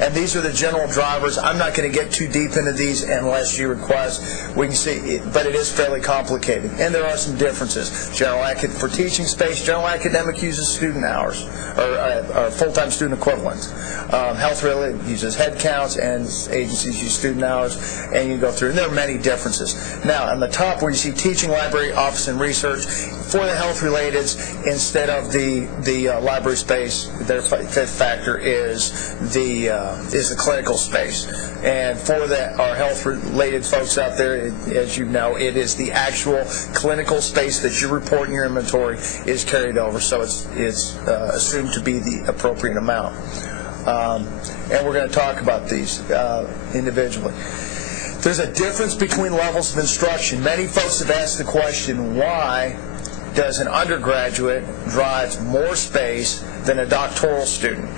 And these are the general drivers. I'm not going to get too deep into these unless you request. We can see, but it is fairly complicated. And there are some differences. For teaching space, general academic uses student hours, or full-time student equivalents. Health-related uses head counts, and agencies use student hours, and you go through. And there are many differences. Now, on the top where you see teaching, library, office, and research, for the health-related, instead of the library space, their fifth factor is the clinical space. And for our health-related folks out there, as you know, it is the actual clinical space that you report in your inventory is carried over, so it's assumed to be the appropriate amount. And we're going to talk about these individually. There's a difference between levels of instruction. Many folks have asked the question, why does an undergraduate drive more space than a doctoral student?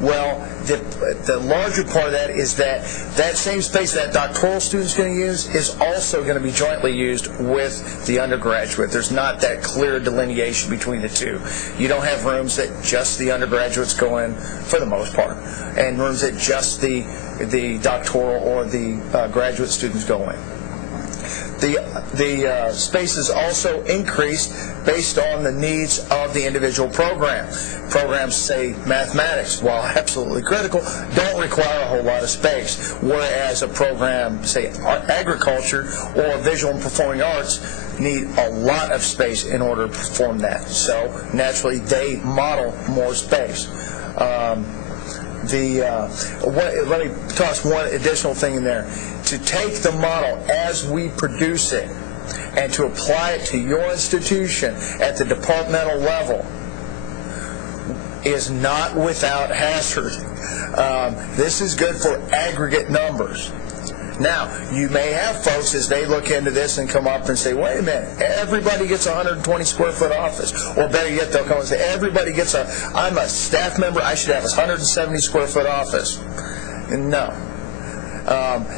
Well, the larger part of that is that same space that doctoral student's going to use is also going to be jointly used with the undergraduate. There's not that clear delineation between the two. You don't have rooms that just the undergraduates go in, for the most part, and rooms that just the doctoral or the graduate students go in. The space is also increased based on the needs of the individual program. Programs, say mathematics, while absolutely critical, don't require a whole lot of space, whereas a program, say agriculture or visual and performing arts, need a lot of space in order to perform that. So naturally, they model more space. Let me toss one additional thing in there. To take the model as we produce it and to apply it to your institution at the departmental level is not without hazard. This is good for aggregate numbers. Now, you may have folks, as they look into this and come up and say, wait a minute, everybody gets a 120 square foot office. Or better yet, they'll come and say, everybody gets I'm a staff member, I should have a 170 square foot office. No.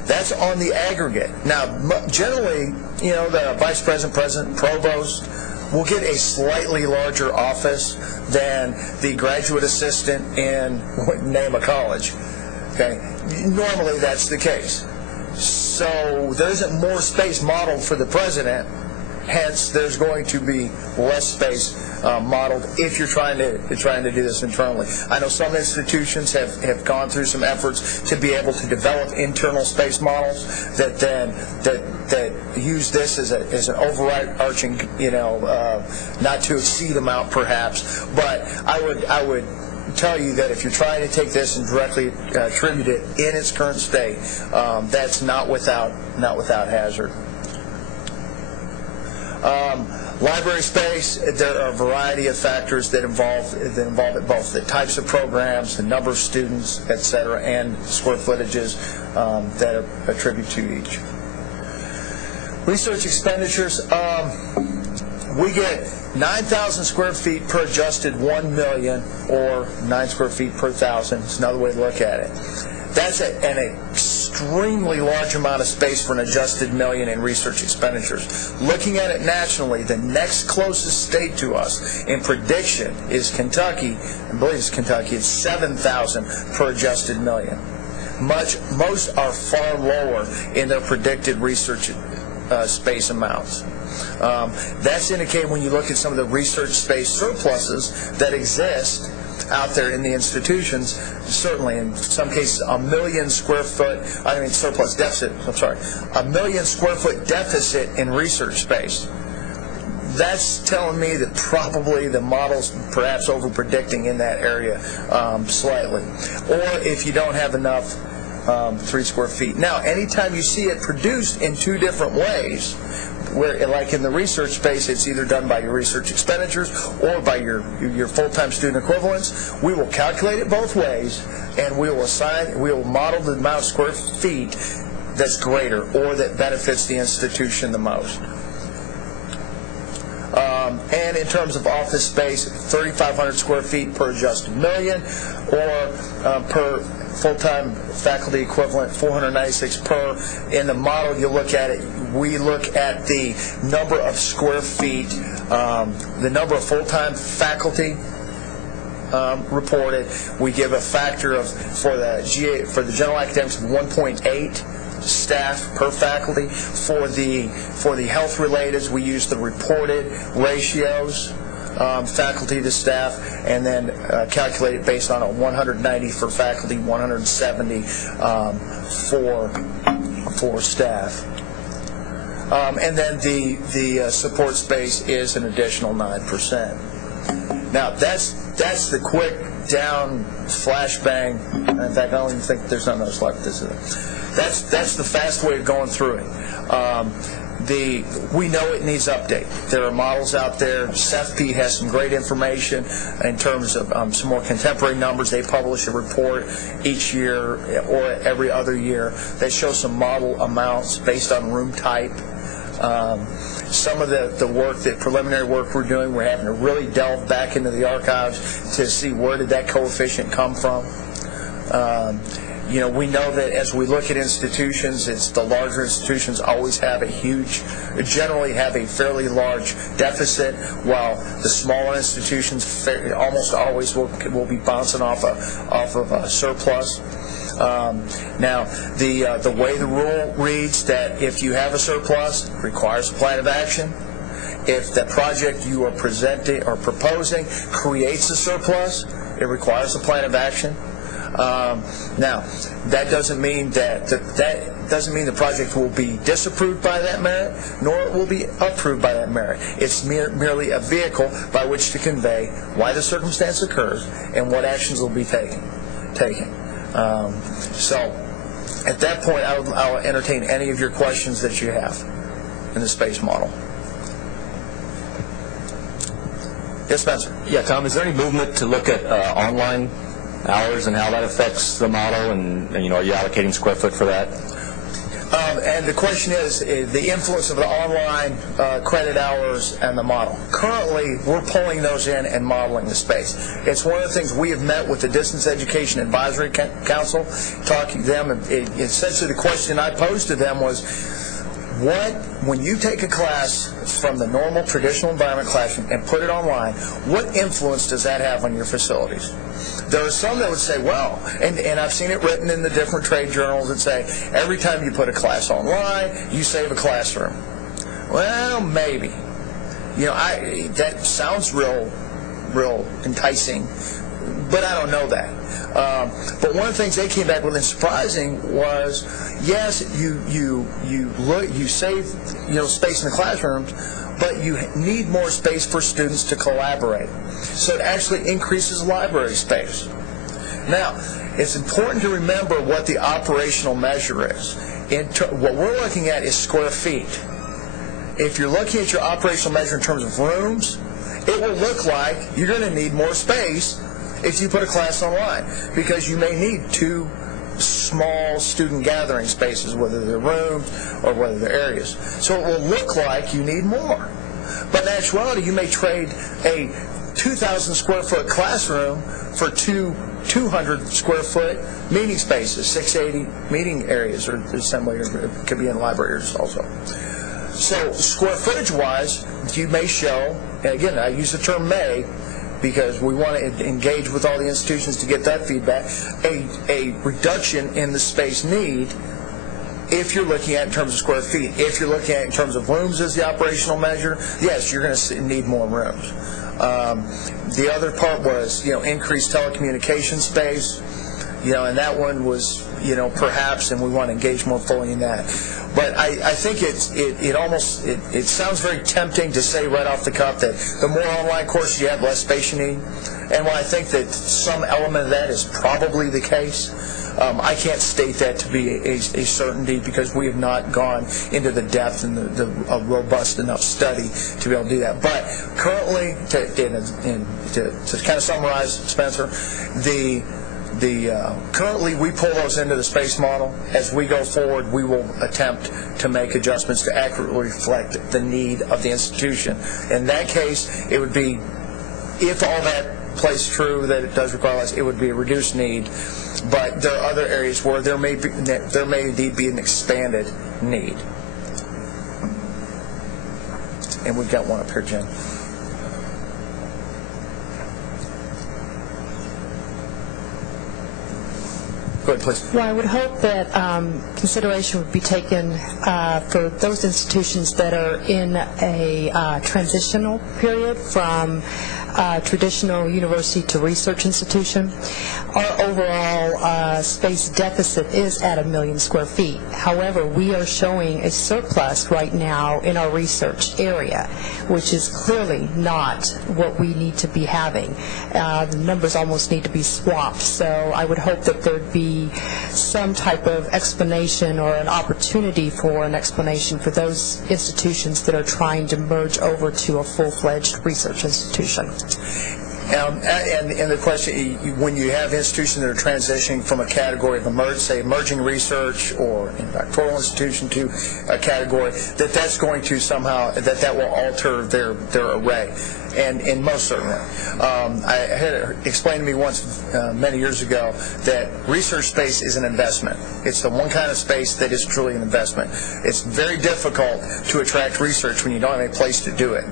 That's on the aggregate. Now, generally, the vice president, president, provost will get a slightly larger office than the graduate assistant in, name a college. Okay? Normally, that's the case. So there isn't more space modeled for the president, hence there's going to be less space modeled if you're trying to do this internally. I know some institutions have gone through some efforts to be able to develop internal space models that use this as an overarching, not to exceed amount perhaps, but I would tell you that if you're trying to take this and directly attribute it in its current state, that's not without hazard. Library space, there are a variety of factors that involve it, both the types of programs, the number of students, etc., and square footages that are attributed to each. Research expenditures, we get 9,000 square feet per adjusted 1 million, or 9 square feet per thousand. It's another way to look at it. That's an extremely large amount of space for an adjusted million in research expenditures. Looking at it nationally, the next closest state to us in prediction is Kentucky. I believe it's Kentucky. It's 7,000 per adjusted million. Most are far lower in their predicted research space amounts. That's indicated when you look at some of the research space surpluses that exist out there in the institutions. Certainly, in some cases, 1 million square foot, surplus deficit, a 1 million square foot deficit in research space. That's telling me that probably the model's perhaps over-predicting in that area slightly. Or if you don't have enough 3 square feet. Now, anytime you see it produced in two different ways, where, like in the research space, it's either done by your research expenditures or by your full-time student equivalents, we will calculate it both ways, and we will model the amount of square feet that's greater or that benefits the institution the most. And in terms of office space, 3,500 square feet per adjusted million, or per full-time faculty equivalent, 496 per. In the model, you look at it, we look at the number of square feet, the number of full-time faculty reported. We give a factor of, for the general academics, of 1.8 staff per faculty. For the health relateds, we use the reported ratios, faculty to staff, and then calculate it based on a 190 for faculty, 170 for staff. And then the support space is an additional 9%. Now that's the quick down flashbang. In fact, I don't even think there's nothing else like this. That's the fast way of going through it. We know it needs update. There are models out there. CEFP has some great information in terms of some more contemporary numbers. They publish a report each year or every other year that shows some model amounts based on room type. Some of the preliminary work we're doing, we're having to really delve back into the archives to see where did that coefficient come from. We know that as we look at institutions, it's the larger institutions always generally have a fairly large deficit, while the smaller institutions almost always will be bouncing off of a surplus. Now, the way the rule reads that if you have a surplus, it requires a plan of action. If the project you are presenting or proposing creates a surplus, it requires a plan of action. Now, that doesn't mean that doesn't mean the project will be disapproved by that merit, nor it will be approved by that merit. It's merely a vehicle by which to convey why the circumstance occurs and what actions will be taken. So, at that point, I'll entertain any of your questions that you have in the space model. Yes, Spencer. Yeah, Tom, is there any movement to look at online hours and how that affects the model, and are you allocating square foot for that? And the question is the influence of the online credit hours and the model. Currently, we're pulling those in and modeling the space. It's one of the things we have met with the Distance Education Advisory Council, talking to them. Essentially, the question I posed to them was, when you take a class from the normal traditional environment classroom and put it online, what influence does that have on your facilities? There are some that would say, well, and I've seen it written in the different trade journals that say, every time you put a class online, you save a classroom. Well, maybe. That sounds real enticing, but I don't know that. But one of the things they came back with and surprising was, yes, you save space in the classrooms, but you need more space for students to collaborate. So it actually increases library space. Now, it's important to remember what the operational measure is. What we're looking at is square feet. If you're looking at your operational measure in terms of rooms, it will look like you're going to need more space if you put a class online, because you may need 2 small student gathering spaces, whether they're rooms or whether they're areas. So it will look like you need more. But in actuality, you may trade a 2,000 square foot classroom for 200 square foot meeting spaces, 680 meeting areas or assembly, or it could be in libraries also. So square footage wise, you may show, and again, I use the term may, because we want to engage with all the institutions to get that feedback, a reduction in the space need if you're looking at it in terms of square feet. If you're looking at it in terms of rooms as the operational measure, yes, you're going to need more rooms. The other part was, increased telecommunication space, and that one was, perhaps, and we want to engage more fully in that. But I think it sounds very tempting to say right off the cuff that the more online courses you have, less space you need. And while I think that some element of that is probably the case, I can't state that to be a certainty, because we have not gone into the depth and a robust enough study to be able to do that. But currently, to kind of summarize, Spencer, currently we pull those into the space model. As we go forward, we will attempt to make adjustments to accurately reflect the need of the institution. In that case, it would be, if all that plays true, that it does require less, it would be a reduced need. But there are other areas where there may indeed be an expanded need. And we've got one up here, Jen. Go ahead, please. Well, I would hope that consideration would be taken for those institutions that are in a transitional period from traditional university to research institution. Our overall space deficit is at 1 million square feet. However, we are showing a surplus right now in our research area, which is clearly not what we need to be having. The numbers almost need to be swapped. So I would hope that there'd be some type of explanation or an opportunity for an explanation for those institutions that are trying to merge over to a full-fledged research institution. And the question, when you have institutions that are transitioning from a category of emerging research or a doctoral institution to a category, that's going to somehow, that will alter their array. And most certainly. I had it explained to me once, many years ago, that research space is an investment. It's the one kind of space that is truly an investment. It's very difficult to attract research when you don't have a place to do it.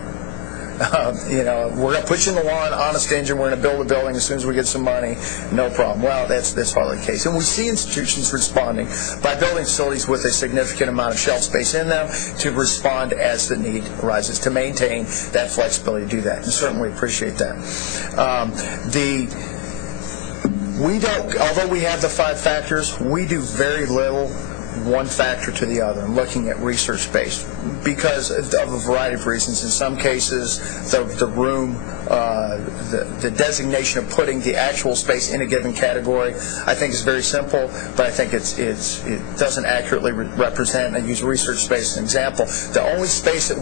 We're going to put you in the lawn, honest engine, we're going to build a building as soon as we get some money, no problem. Well, that's hardly the case. And we see institutions responding by building facilities with a significant amount of shelf space in them to respond as the need arises, to maintain that flexibility to do that. And certainly appreciate that. Although we have the 5 factors, we do very little one factor to the other and looking at research space because of a variety of reasons. In some cases, the room, the designation of putting the actual space in a given category, I think is very simple, but I think it doesn't accurately represent. I use research space as an example. The only space that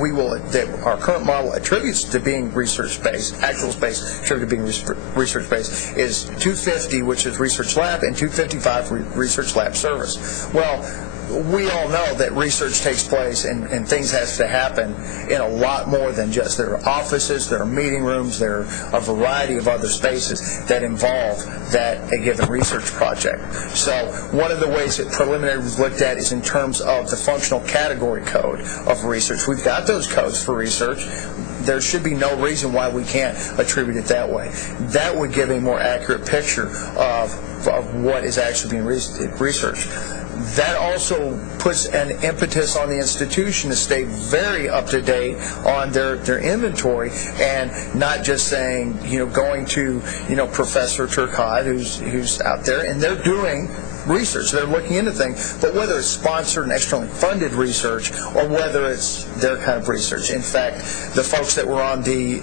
our current model attributes to being research space, actual space attributed to being research space, is 250, which is research lab, and 255 research lab service. Well, we all know that research takes place and things have to happen in a lot more than just there are offices, there are meeting rooms, there are a variety of other spaces that involve a given research project. So one of the ways that preliminary was looked at is in terms of the functional category code of research. We've got those codes for research. There should be no reason why we can't attribute it that way. That would give a more accurate picture of what is actually being researched. That also puts an impetus on the institution to stay very up to date on their inventory and not just saying, going to, Professor Turcotte who's out there and they're doing research. They're looking into things, but whether it's sponsored and externally funded research or whether it's their kind of research. In fact, the folks that were on the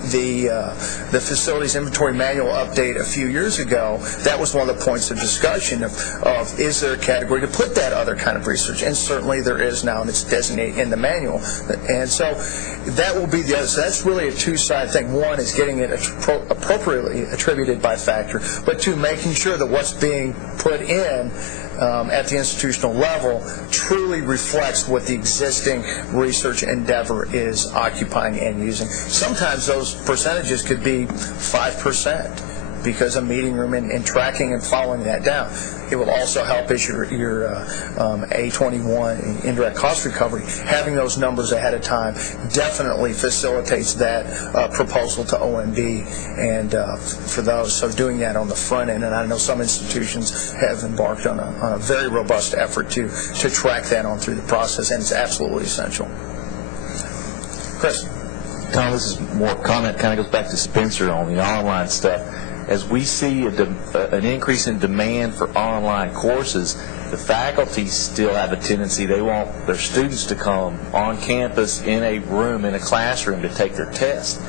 facilities inventory manual update a few years ago, that was one of the points of discussion of is there a category to put that other kind of research? And certainly there is now, and it's designated in the manual. And so that will be the other. So that's really a two-sided thing. One is getting it appropriately attributed by factor, but two, making sure that what's being put in at the institutional level truly reflects what the existing research endeavor is occupying and using. Sometimes those percentages could be 5% because a meeting room and tracking and following that down. It will also help as your A21 indirect cost recovery. Having those numbers ahead of time definitely facilitates that proposal to OMB and for those. So doing that on the front end, and I know some institutions have embarked on a very robust effort to track that on through the process, and it's absolutely essential. Chris. Tom, this is more comment, kind of goes back to Spencer on the online stuff. As we see an increase in demand for online courses, the faculty still have a tendency, they want their students to come on campus in a room, in a classroom to take their test.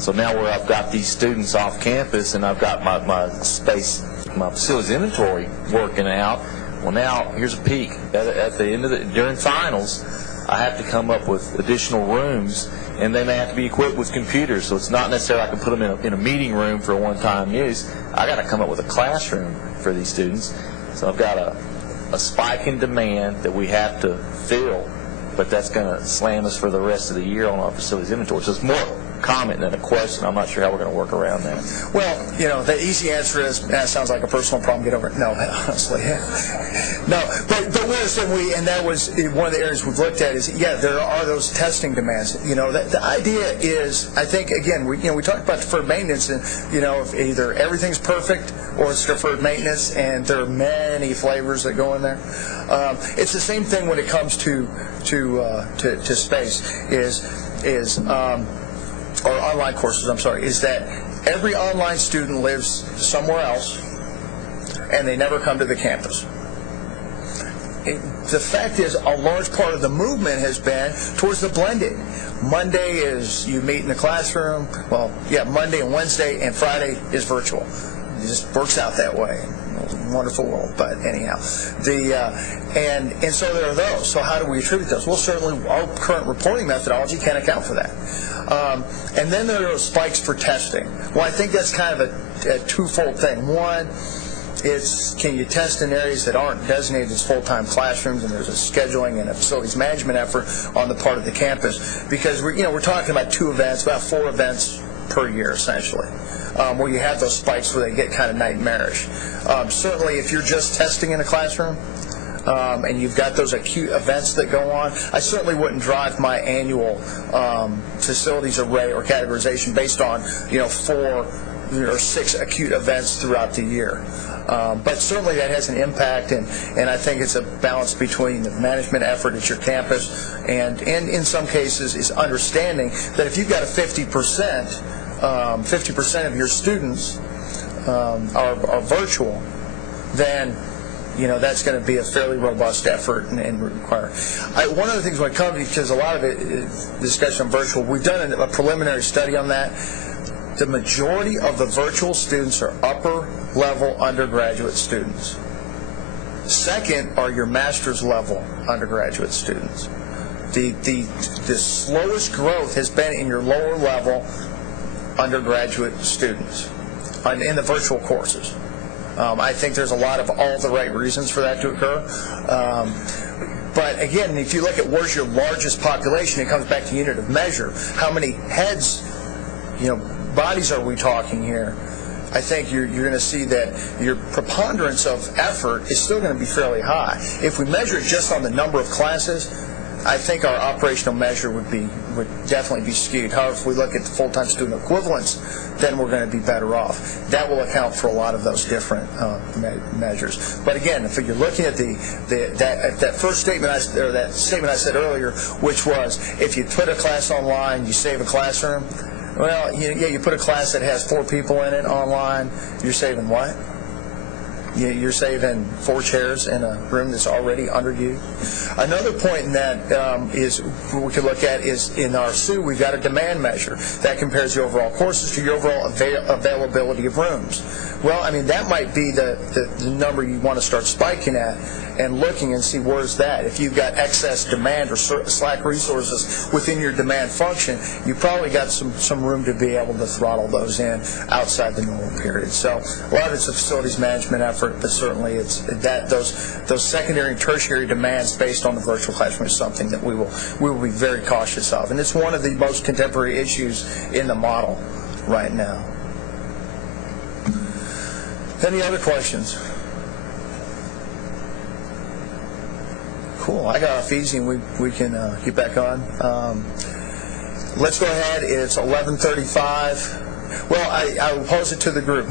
So now where I've got these students off campus and I've got my space, my facilities inventory working out, well now here's a peak. At the end of during finals, I have to come up with additional rooms, and they may have to be equipped with computers, so it's not necessarily I can put them in a meeting room for one-time use. I got to come up with a classroom for these students. So I've got a spike in demand that we have to fill, but that's going to slam us for the rest of the year on our facilities inventory. So it's more comment than a question. I'm not sure how we're going to work around that. Well, the easy answer is, that sounds like a personal problem, get over it. No, honestly. No, but and that was one of the areas we've looked at is, there are those testing demands. The idea is, I think, again, we talked about deferred maintenance, and, if either everything's perfect or it's deferred maintenance, and there are many flavors that go in there. It's the same thing when it comes to space, or online courses, is that every online student lives somewhere else and they never come to the campus. The fact is, a large part of the movement has been towards the blended. Monday is you meet in the classroom. Well, Monday and Wednesday and Friday is virtual. It just works out that way. wonderful world. But anyhow, and so there are those. So how do we attribute those? Well, certainly our current reporting methodology can account for that. And then there are spikes for testing. Well, I think that's kind of a twofold thing. One, it's can you test in areas that aren't designated as full-time classrooms, and there's a scheduling and a facilities management effort on the part of the campus, because we're talking about 2 events, about 4 events per year essentially, where you have those spikes where they get kind of nightmarish. Certainly, if you're just testing in a classroom and you've got those acute events that go on, I certainly wouldn't drive my annual facilities array or categorization based on 4 or 6 acute events throughout the year. But certainly that has an impact, and I think it's a balance between the management effort at your campus and in some cases is understanding that if you've got a 50% of your students are virtual, then that's going to be a fairly robust effort and require. One of the things when it comes, because a lot of it is discussion on virtual, we've done a preliminary study on that. The majority of the virtual students are upper-level undergraduate students. Second are your master's level undergraduate students. The slowest growth has been in your lower-level undergraduate students in the virtual courses. I think there's a lot of all the right reasons for that to occur. But again, if you look at where's your largest population, it comes back to unit of measure. How many heads, bodies are we talking here? I think you're going to see that your preponderance of effort is still going to be fairly high. If we measure it just on the number of classes, I think our operational measure would definitely be skewed. However, if we look at the full-time student equivalents, then we're going to be better off. That will account for a lot of those different measures. But again, if you're looking at that first statement, that statement I said earlier, which was if you put a class online, you save a classroom. Well, you put a class that has 4 people in it online, you're saving what? You're saving 4 chairs in a room that's already underused. Another point in that is we could look at is in our SUE, we've got a demand measure that compares the overall courses to your overall availability of rooms. Well, I mean, that might be the number you want to start spiking at and looking and see where's that. If you've got excess demand or slack resources within your demand function, you probably got some room to be able to throttle those in outside the normal period. So a lot of it's a facilities management effort, but certainly it's that those secondary and tertiary demands based on the virtual classroom is something that we will be very cautious of. And it's one of the most contemporary issues in the model right now. Any other questions? Cool. I got off easy, and we can get back on. Let's go ahead. It's 11:35. Well, I will pose it to the group.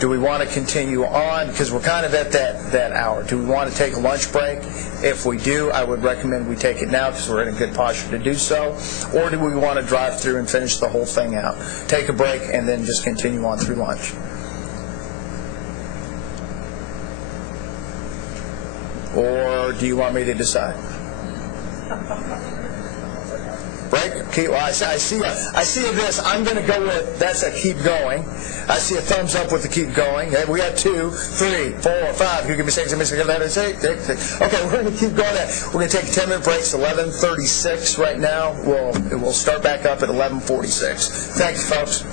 Do we want to continue on? Because we're kind of at that hour. Do we want to take a lunch break? If we do, I would recommend we take it now because we're in a good posture to do so. Or do we want to drive through and finish the whole thing out? Take a break and then just continue on through lunch. Or do you want me to decide? Break? Okay, well, I see this. I'm going to go with, that's a keep going. I see a thumbs up with the keep going. We got 2, 3, 4, 5. You give me 6, 7, 8, 9, 10. Okay, we're going to keep going. We're going to take a 10-minute break. It's 11:36 right now. We'll start back up at 11:46. Thank you, folks.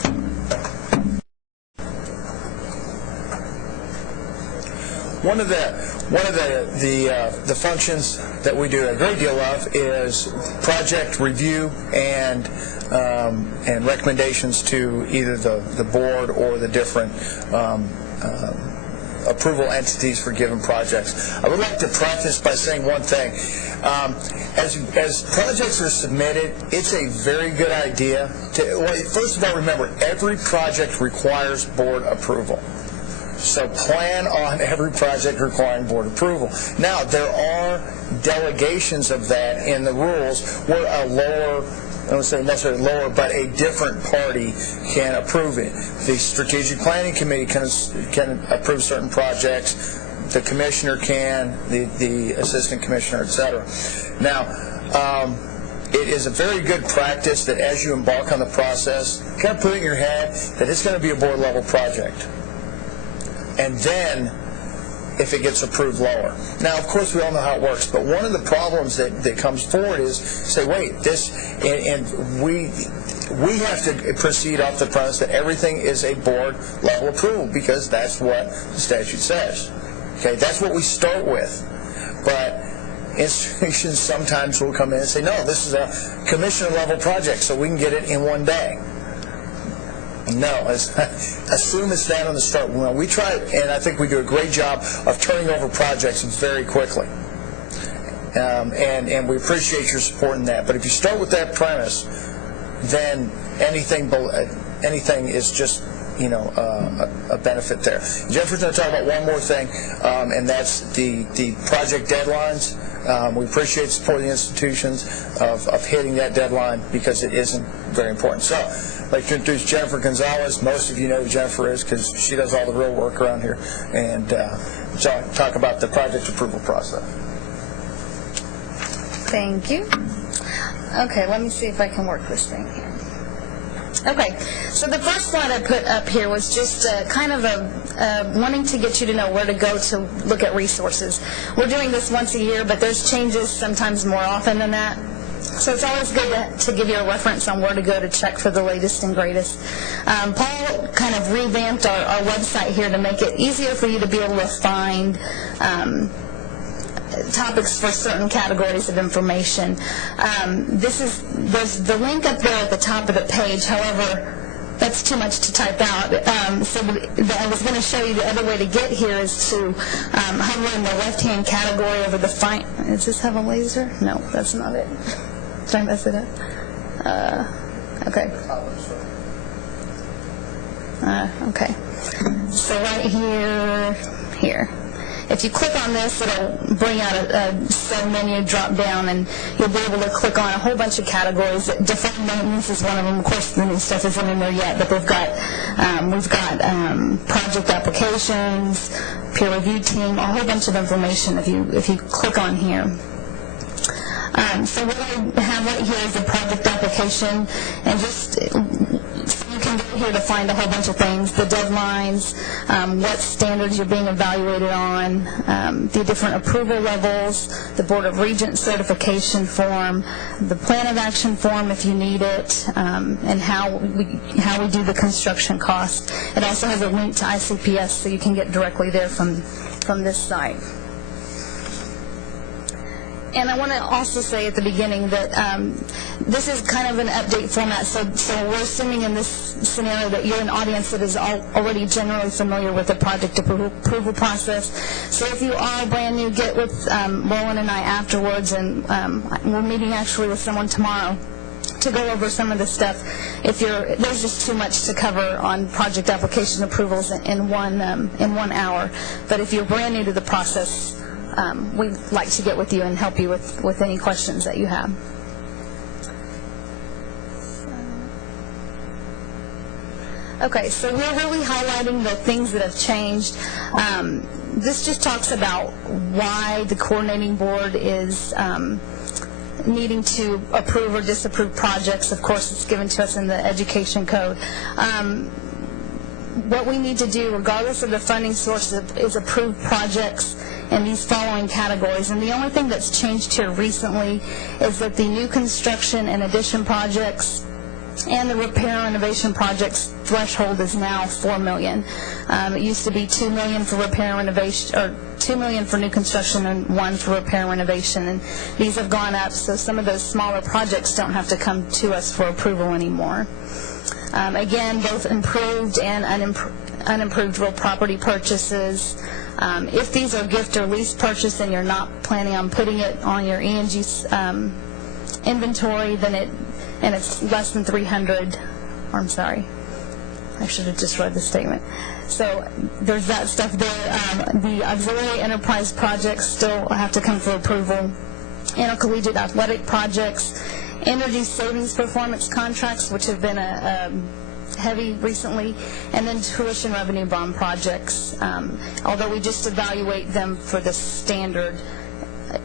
One of the functions that we do a great deal of is project review and recommendations to either the board or the different approval entities for given projects. I would like to preface by saying one thing. As projects are submitted, it's a very good idea first of all, remember, every project requires board approval. So plan on every project requiring board approval. Now, there are delegations of that in the rules where a lower, I don't say necessarily lower, but a different party can approve it. The Strategic Planning Committee can approve certain projects. The commissioner can, the assistant commissioner, etc. Now, it is a very good practice that as you embark on the process, kind of put in your head that it's going to be a board-level project. And then if it gets approved lower. Now, of course, we all know how it works, but one of the problems that comes forward is, say, wait, this, and we have to proceed off the premise that everything is a board-level approval, because that's what the statute says. Okay, that's what we start with. But institutions sometimes will come in and say, no, this is a commissioner-level project, so we can get it in one day. No, assume it's that on the start. Well, we try, and I think we do a great job of turning over projects very quickly. And we appreciate your support in that. But if you start with that premise, then anything is just, you know, a benefit there. Jeffrey's going to talk about one more thing, and that's the project deadlines. We appreciate the support of the institutions of hitting that deadline, because it isn't very important. So I'd like to introduce Jennifer Gonzalez. Most of you know who Jennifer is, because she does all the real work around here, and talk about the project approval process. Thank you. Okay, let me see if I can work this thing here. Okay, so the first slide I put up here was just kind of wanting to get you to know where to go to look at resources. We're doing this once a year, but there's changes sometimes more often than that. So it's always good to give you a reference on where to go to check for the latest and greatest. Paul kind of revamped our website here to make it easier for you to be able to find topics for certain categories of information. There's the link up there at the top of the page. However, that's too much to type out. So I was going to show you the other way to get here is to hover in the left-hand category over the Does this have a laser? No, that's not it. Did I mess it up? Okay. Okay. So right here. If you click on this, it'll bring out a sub-menu drop-down, and you'll be able to click on a whole bunch of categories. Deferred maintenance is one of them. Of course, the new stuff isn't in there yet, but we've got project applications, peer review team, a whole bunch of information if you click on here. So what I have right here is a project application, and just so you can go here to find a whole bunch of things, the deadlines, what standards you're being evaluated on, the different approval levels, the Board of Regents certification form, the plan of action form if you need it, and how we do the construction cost. It also has a link to ICPS, so you can get directly there from this site. And I want to also say at the beginning that this is kind of an update format, so we're assuming in this scenario that you're an audience that is already generally familiar with the project approval process. So if you are brand new, get with Roland and I afterwards, and we're meeting actually with someone tomorrow to go over some of the stuff. There's just too much to cover on project application approvals in 1 hour. But if you're brand new to the process, we'd like to get with you and help you with any questions that you have. Okay, so we're really highlighting the things that have changed. This just talks about why the coordinating board is needing to approve or disapprove projects. Of course, it's given to us in the education code. What we need to do, regardless of the funding source, is approve projects in these following categories. And the only thing that's changed here recently is that the new construction and addition projects and the repair and renovation projects threshold is now $4 million. It used to be $2 million for repair and renovation, or $2 million for new construction and $1 million for repair and renovation. And these have gone up, so some of those smaller projects don't have to come to us for approval anymore. Again, both improved and unimproved real property purchases. If these are gift or lease purchase and you're not planning on putting it on your E&G inventory, then it's less than 300, or I'm sorry, I should have just read the statement. So there's that stuff there. The auxiliary enterprise projects still have to come for approval. Intercollegiate athletic projects, energy savings performance contracts, which have been heavy recently, and then tuition revenue bond projects. Although we just evaluate them for the standard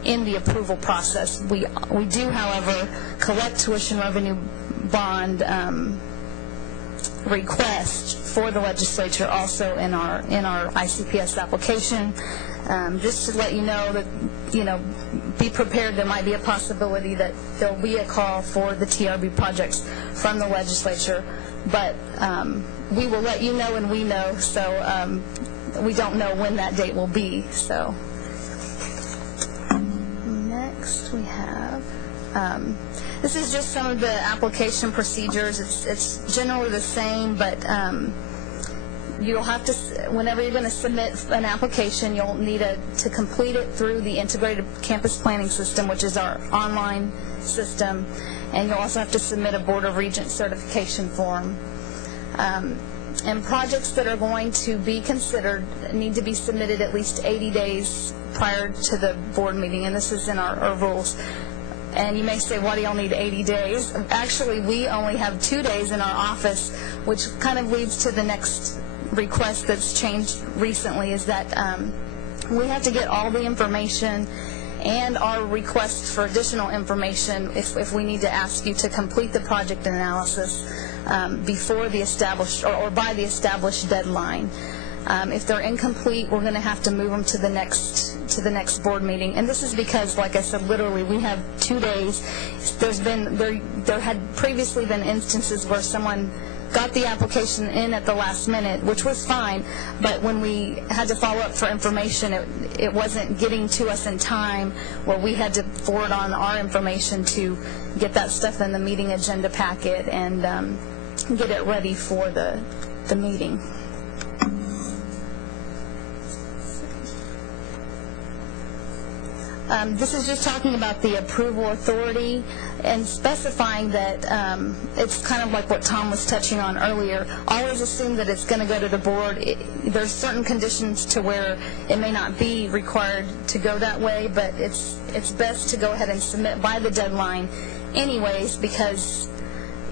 in the approval process, we do, however, collect tuition revenue bond request for the legislature also in our ICPS application. just to let you know that, be prepared, there might be a possibility that there'll be a call for the TRB projects from the legislature, but we will let you know when we know, so we don't know when that date will be. So next we have, this is just some of the application procedures. It's generally the same, but you'll have to, whenever you're going to submit an application, you'll need to complete it through the Integrated Campus Planning System, which is our online system, and you'll also have to submit a Board of Regents certification form. And projects that are going to be considered need to be submitted at least 80 days prior to the board meeting, and this is in our rules. And you may say, why do y'all need 80 days? Actually, we only have 2 days in our office, which kind of leads to the next request that's changed recently, is that we have to get all the information and our requests for additional information if we need to ask you to complete the project analysis before the established or by the established deadline. If they're incomplete, we're going to have to move them to the next board meeting. And this is because, like I said, literally we have 2 days. There had previously been instances where someone got the application in at the last minute, which was fine, but when we had to follow up for information, it wasn't getting to us in time, where we had to forward on our information to get that stuff in the meeting agenda packet and get it ready for the meeting. This is just talking about the approval authority and specifying that it's kind of like what Tom was touching on earlier. Always assume that it's going to go to the board. There's certain conditions to where it may not be required to go that way, but it's best to go ahead and submit by the deadline anyways, because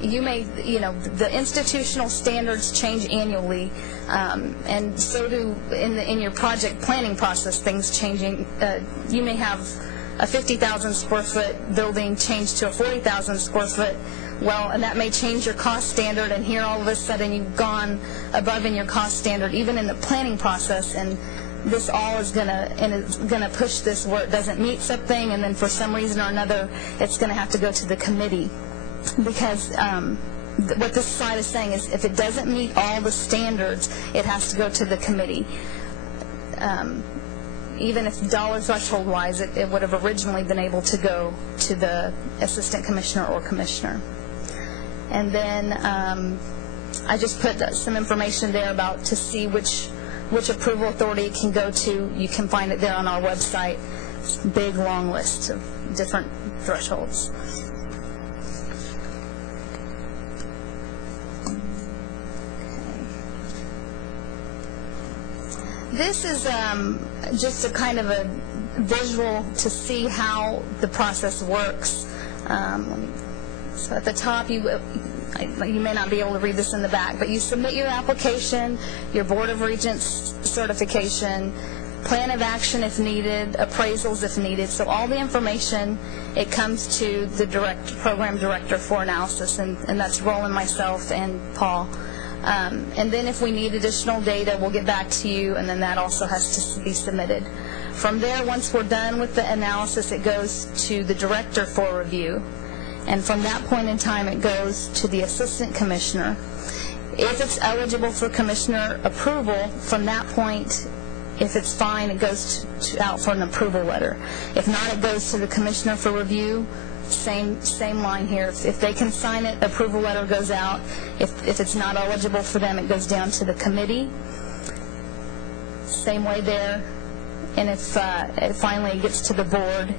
you may, the institutional standards change annually, and so do in your project planning process, things changing. You may have a 50,000 square foot building change to a 40,000 square foot. Well, and that may change your cost standard, and here all of a sudden you've gone above in your cost standard, even in the planning process, and this all is gonna push this where it doesn't meet something, and then for some reason or another, it's gonna have to go to the committee. Because what this slide is saying is if it doesn't meet all the standards, it has to go to the committee. Even if dollar threshold wise, it would have originally been able to go to the assistant commissioner or commissioner. And then I just put some information there about to see which approval authority it can go to. You can find it there on our website. It's a big long list of different thresholds. This is just a kind of a visual to see how the process works. So at the top, you may not be able to read this in the back, but you submit your application, your Board of Regents certification, plan of action if needed, appraisals if needed. So all the information, it comes to the program director for analysis, and that's Roland, myself, and Paul. And then if we need additional data, we'll get back to you, and then that also has to be submitted. From there, once we're done with the analysis, it goes to the director for review. And from that point in time, it goes to the assistant commissioner. If it's eligible for commissioner approval, from that point, if it's fine, it goes out for an approval letter. If not, it goes to the commissioner for review. Same line here. If they can sign it, approval letter goes out. If it's not eligible for them, it goes down to the committee. Same way there. And if finally it gets to the board,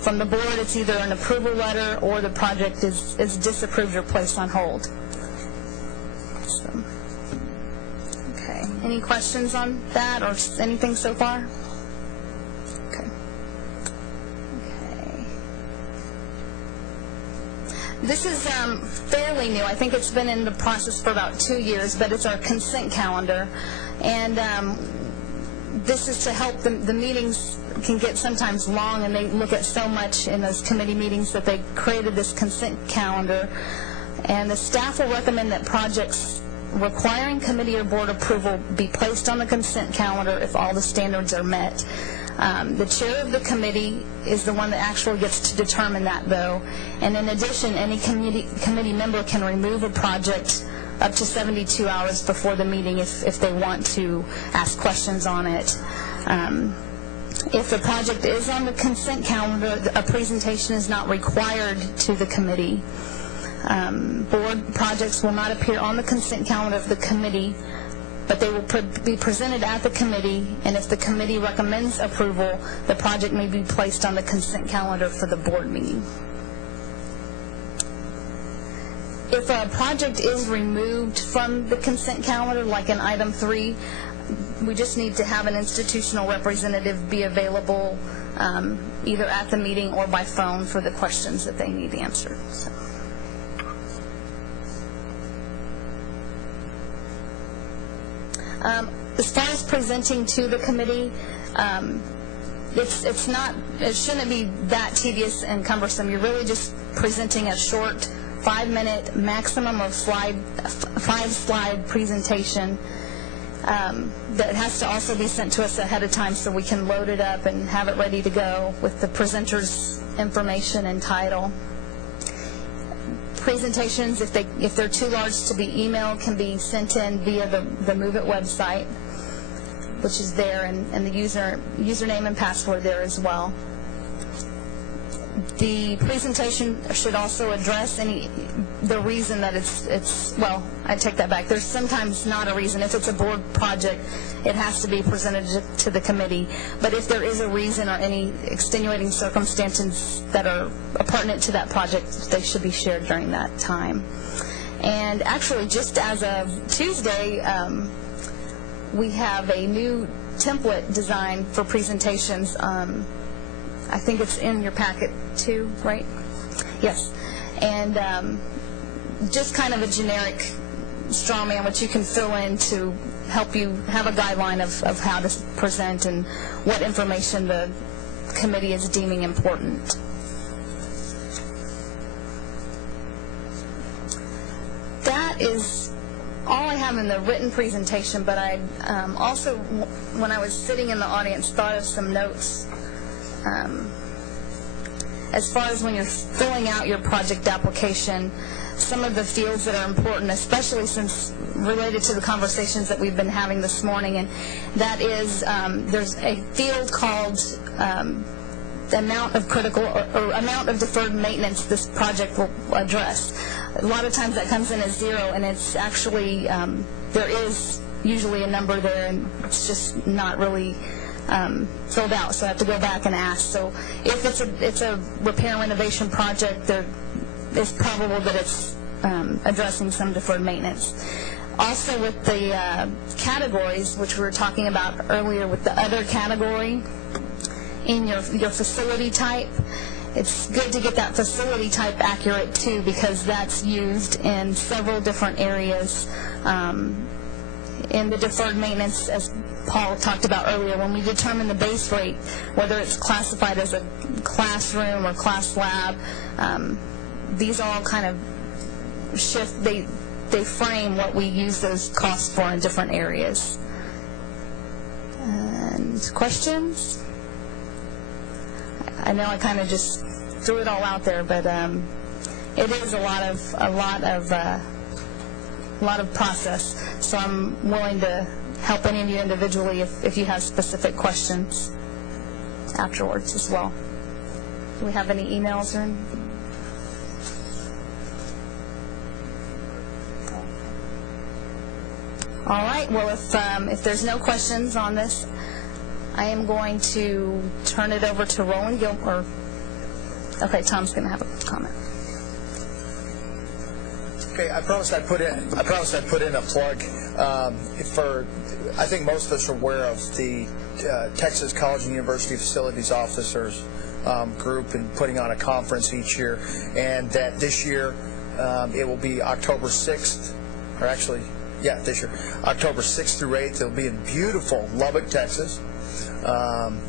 from the board it's either an approval letter or the project is disapproved or placed on hold. So, okay. Any questions on that or anything so far? This is fairly new. I think it's been in the process for about 2 years, but it's our consent calendar. And this is to help the meetings can get sometimes long, and they look at so much in those committee meetings that they created this consent calendar. And the staff will recommend that projects requiring committee or board approval be placed on the consent calendar if all the standards are met. The chair of the committee is the one that actually gets to determine that, though. And in addition, any committee member can remove a project up to 72 hours before the meeting if they want to ask questions on it. If the project is on the consent calendar, a presentation is not required to the committee. Board projects will not appear on the consent calendar of the committee, but they will be presented at the committee, and if the committee recommends approval, the project may be placed on the consent calendar for the board meeting. If a project is removed from the consent calendar, like in item 3, we just need to have an institutional representative be available either at the meeting or by phone for the questions that they need answered. So. As far as presenting to the committee, it shouldn't be that tedious and cumbersome. You're really just presenting a short 5-minute maximum of 5-slide presentation that has to also be sent to us ahead of time so we can load it up and have it ready to go with the presenter's information and title. Presentations, if they're too large to be emailed, can be sent in via the Move It website, which is there, and the username and password there as well. The presentation should also address the reason that it's well, I take that back. There's sometimes not a reason. If it's a board project, it has to be presented to the committee. But if there is a reason or any extenuating circumstances that are pertinent to that project, they should be shared during that time. And actually, just as of Tuesday, we have a new template design for presentations. I think it's in your packet too, right? Yes. And just kind of a generic straw man, which you can fill in to help you have a guideline of how to present and what information the committee is deeming important. That is all I have in the written presentation, but I also, when I was sitting in the audience, thought of some notes as far as when you're filling out your project application, some of the fields that are important, especially since related to the conversations that we've been having this morning, and that is there's a field called the amount of critical or amount of deferred maintenance this project will address. A lot of times that comes in as 0, and it's actually there is usually a number there, and it's just not really filled out, so I have to go back and ask. So if it's a repair and renovation project, it's probable that it's addressing some deferred maintenance. Also with the categories, which we were talking about earlier with the other category, in your facility type, it's good to get that facility type accurate too, because that's used in several different areas. In the deferred maintenance, as Paul talked about earlier, when we determine the base rate, whether it's classified as a classroom or class lab, these all kind of shift, they frame what we use those costs for in different areas. And questions? I know I kind of just threw it all out there, but it is a lot of process. So I'm willing to help any of you individually if you have specific questions afterwards as well. Do we have any emails or anything? All right, well, if there's no questions on this, I am going to turn it over to Roland Gilmore. Okay, Tom's going to have a comment. Okay, I promised I'd put in a plug for. I think most of us are aware of the Texas College and University Facilities Officers group and putting on a conference each year, and that this year it will be October 6th, or actually, yeah, this year, October 6th through 8th. It'll be in beautiful Lubbock, Texas. And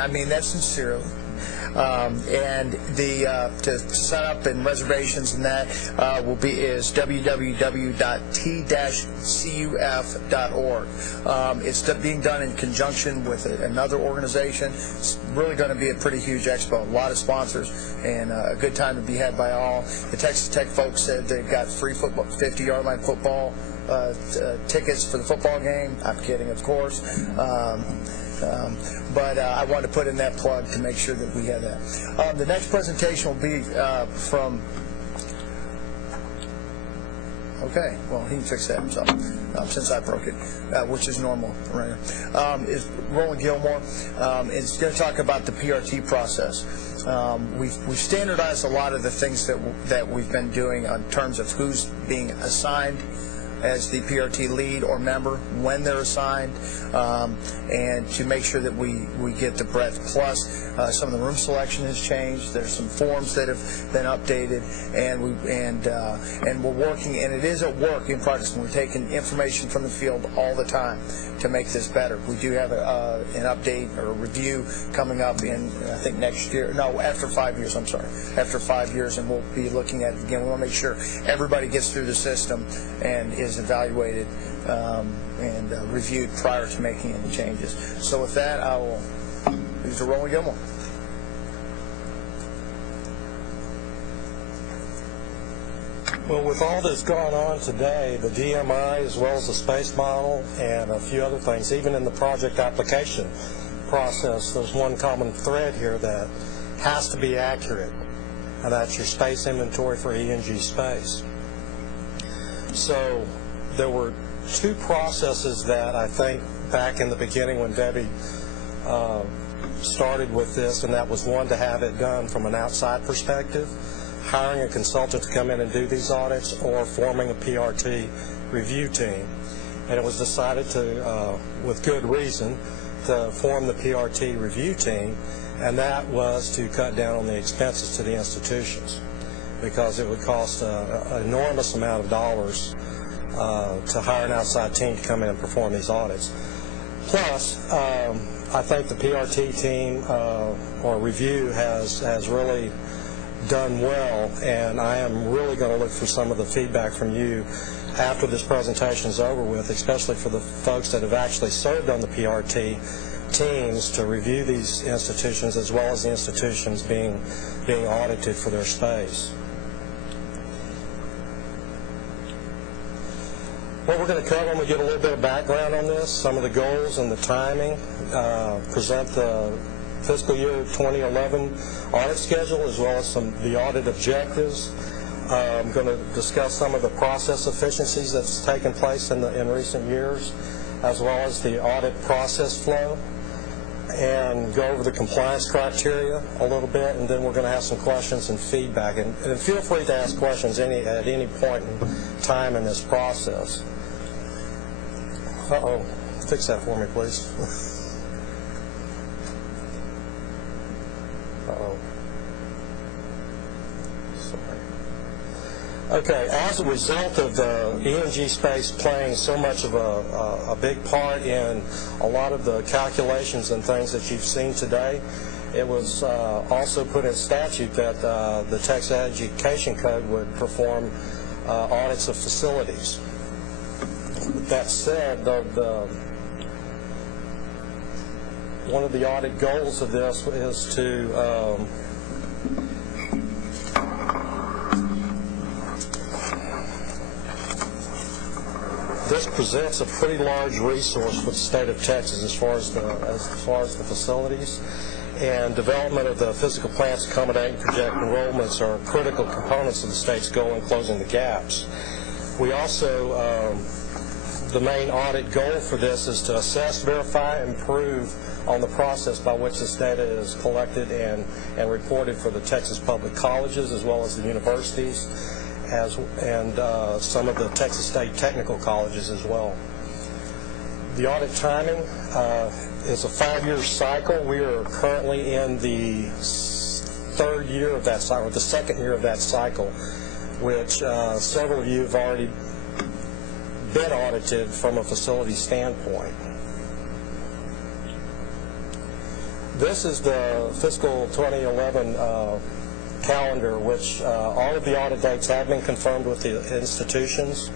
I mean that sincerely. And to sign up and reservations and that is www.t-cuf.org. It's being done in conjunction with another organization. It's really going to be a pretty huge expo. A lot of sponsors and a good time to be had by all. The Texas Tech folks said they've got free football, 50-yard line football tickets for the football game. I'm kidding, of course. But I wanted to put in that plug to make sure that we had that. The next presentation will be from... Okay, well, he can fix that himself since I broke it, which is normal. Right? Is Roland Gilmore. It's going to talk about the PRT process. We've standardized a lot of the things that we've been doing in terms of who's being assigned as the PRT lead or member, when they're assigned, and to make sure that we get the breadth. Plus, some of the room selection has changed. There's some forms that have been updated, and we're working, and it is at work in progress. We're taking information from the field all the time to make this better. We do have an update or a review coming up in, I think, next year. No, after 5 years, I'm sorry. After 5 years, and we'll be looking at it again. We want to make sure everybody gets through the system and is evaluated and reviewed prior to making any changes. So with that, I will leave it to Roland Gilmore. Well, with all that's gone on today, the DMI as well as the space model and a few other things, even in the project application process, there's one common thread here that has to be accurate, and that's your space inventory for ENG space. So there were two processes that I think back in the beginning when Debbie started with this, and that was one, to have it done from an outside perspective, hiring a consultant to come in and do these audits, or forming a PRT review team. And it was decided to, with good reason, to form the PRT review team, and that was to cut down on the expenses to the institutions, because it would cost an enormous amount of dollars to hire an outside team to come in and perform these audits. Plus, I think the PRT team or review has really done well, and I am really going to look for some of the feedback from you after this presentation is over with, especially for the folks that have actually served on the PRT teams, to review these institutions as well as the institutions being audited for their space. What we're going to cover when we get a little bit of background on this, some of the goals and the timing, present the fiscal year 2011 audit schedule as well as the audit objectives. I'm going to discuss some of the process efficiencies that's taken place in recent years, as well as the audit process flow, and go over the compliance criteria a little bit, and then we're going to have some questions and feedback. And feel free to ask questions at any point in time in this process. Uh-oh. Fix that for me, please. Uh-oh. Sorry. Okay, as a result of the ENG space playing so much of a big part in a lot of the calculations and things that you've seen today, it was also put in statute that the Texas Education Code would perform audits of facilities. That said, one of the audit goals of this is to this presents a pretty large resource for the state of Texas as far as the facilities, and development of the physical plans to accommodate and project enrollments are critical components of the state's goal in closing the gaps. We also the main audit goal for this is to assess, verify, improve on the process by which this data is collected and reported for the Texas public colleges as well as the universities and some of the Texas State technical colleges as well. The audit timing is a 5-year cycle. We are currently in the third year of that cycle, or the second year of that cycle, which several of you have already been audited from a facility standpoint. This is the fiscal 2011 calendar, which all of the audit dates have been confirmed with the institutions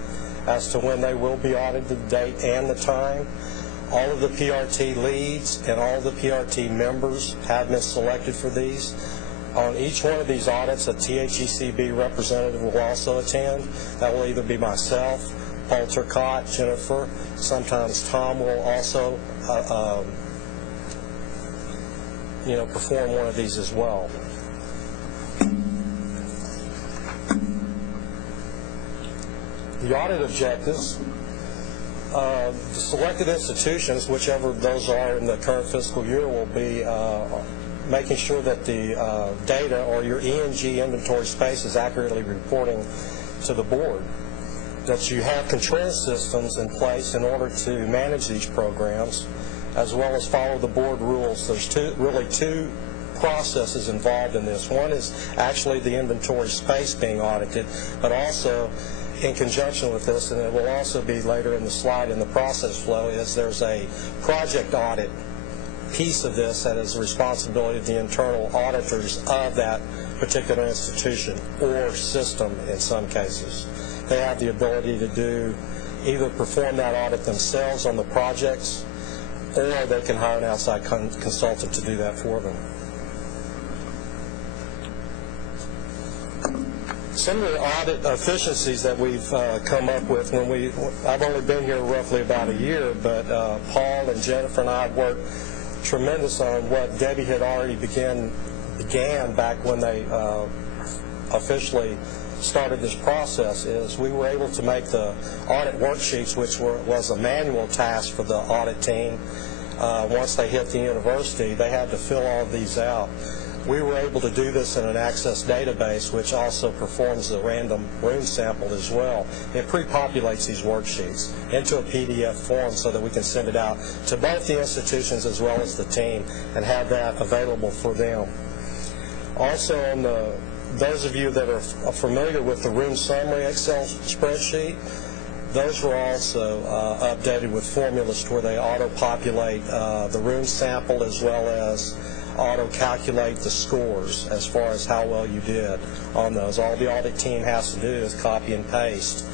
as to when they will be audited, the date and the time. All of the PRT leads and all of the PRT members have been selected for these. On each one of these audits, a THECB representative will also attend. That will either be myself, Paul Turcotte, Jennifer, sometimes Tom will also perform one of these as well. The audit objectives. The selected institutions, whichever those are in the current fiscal year, will be making sure that the data or your E&G inventory space is accurately reporting to the board, that you have control systems in place in order to manage these programs, as well as follow the board rules. There's really two processes involved in this. One is actually the inventory space being audited, but also in conjunction with this, and it will also be later in the slide in the process flow, is there's a project audit piece of this that is the responsibility of the internal auditors of that particular institution or system in some cases. They have the ability to either perform that audit themselves on the projects, or they can hire an outside consultant to do that for them. Some of the audit efficiencies that we've come up with I've only been here roughly about a year, but Paul and Jennifer and I have worked tremendous on what Debbie had already began back when they officially started this process. Is we were able to make the audit worksheets, which was a manual task for the audit team. Once they hit the university, they had to fill all of these out. We were able to do this in an Access database, which also performs the random room sample as well. It pre-populates these worksheets into a PDF form so that we can send it out to both the institutions as well as the team and have that available for them. Also, on those of you that are familiar with the room summary Excel spreadsheet, those were also updated with formulas to where they auto-populate the room sample as well as auto-calculate the scores as far as how well you did on those. All the audit team has to do is copy and paste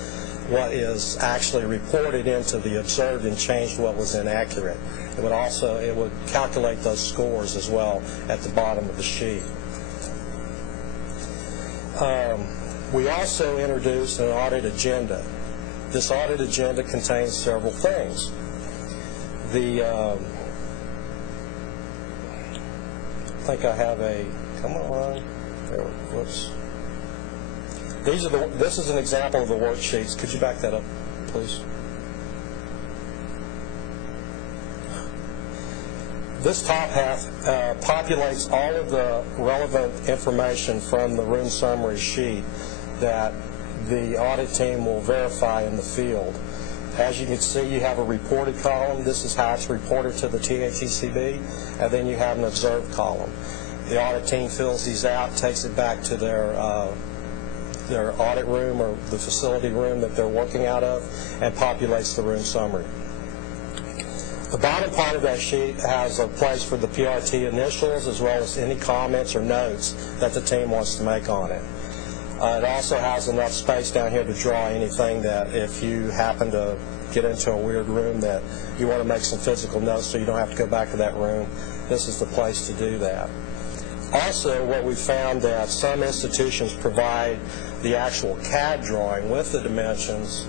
what is actually reported into the observed and change what was inaccurate. It would calculate those scores as well at the bottom of the sheet. We also introduced an audit agenda. This audit agenda contains several things. I think I have come on, there, whoops. This is an example of the worksheets. Could you back that up, please? This top half populates all of the relevant information from the room summary sheet that the audit team will verify in the field. As you can see, you have a reported column. This is how it's reported to the THECB, and then you have an observed column. The audit team fills these out, takes it back to their audit room or the facility room that they're working out of, and populates the room summary. The bottom part of that sheet has a place for the PRT initials as well as any comments or notes that the team wants to make on it. It also has enough space down here to draw anything that if you happen to get into a weird room that you want to make some physical notes so you don't have to go back to that room, this is the place to do that. Also, what we found that some institutions provide the actual CAD drawing with the dimensions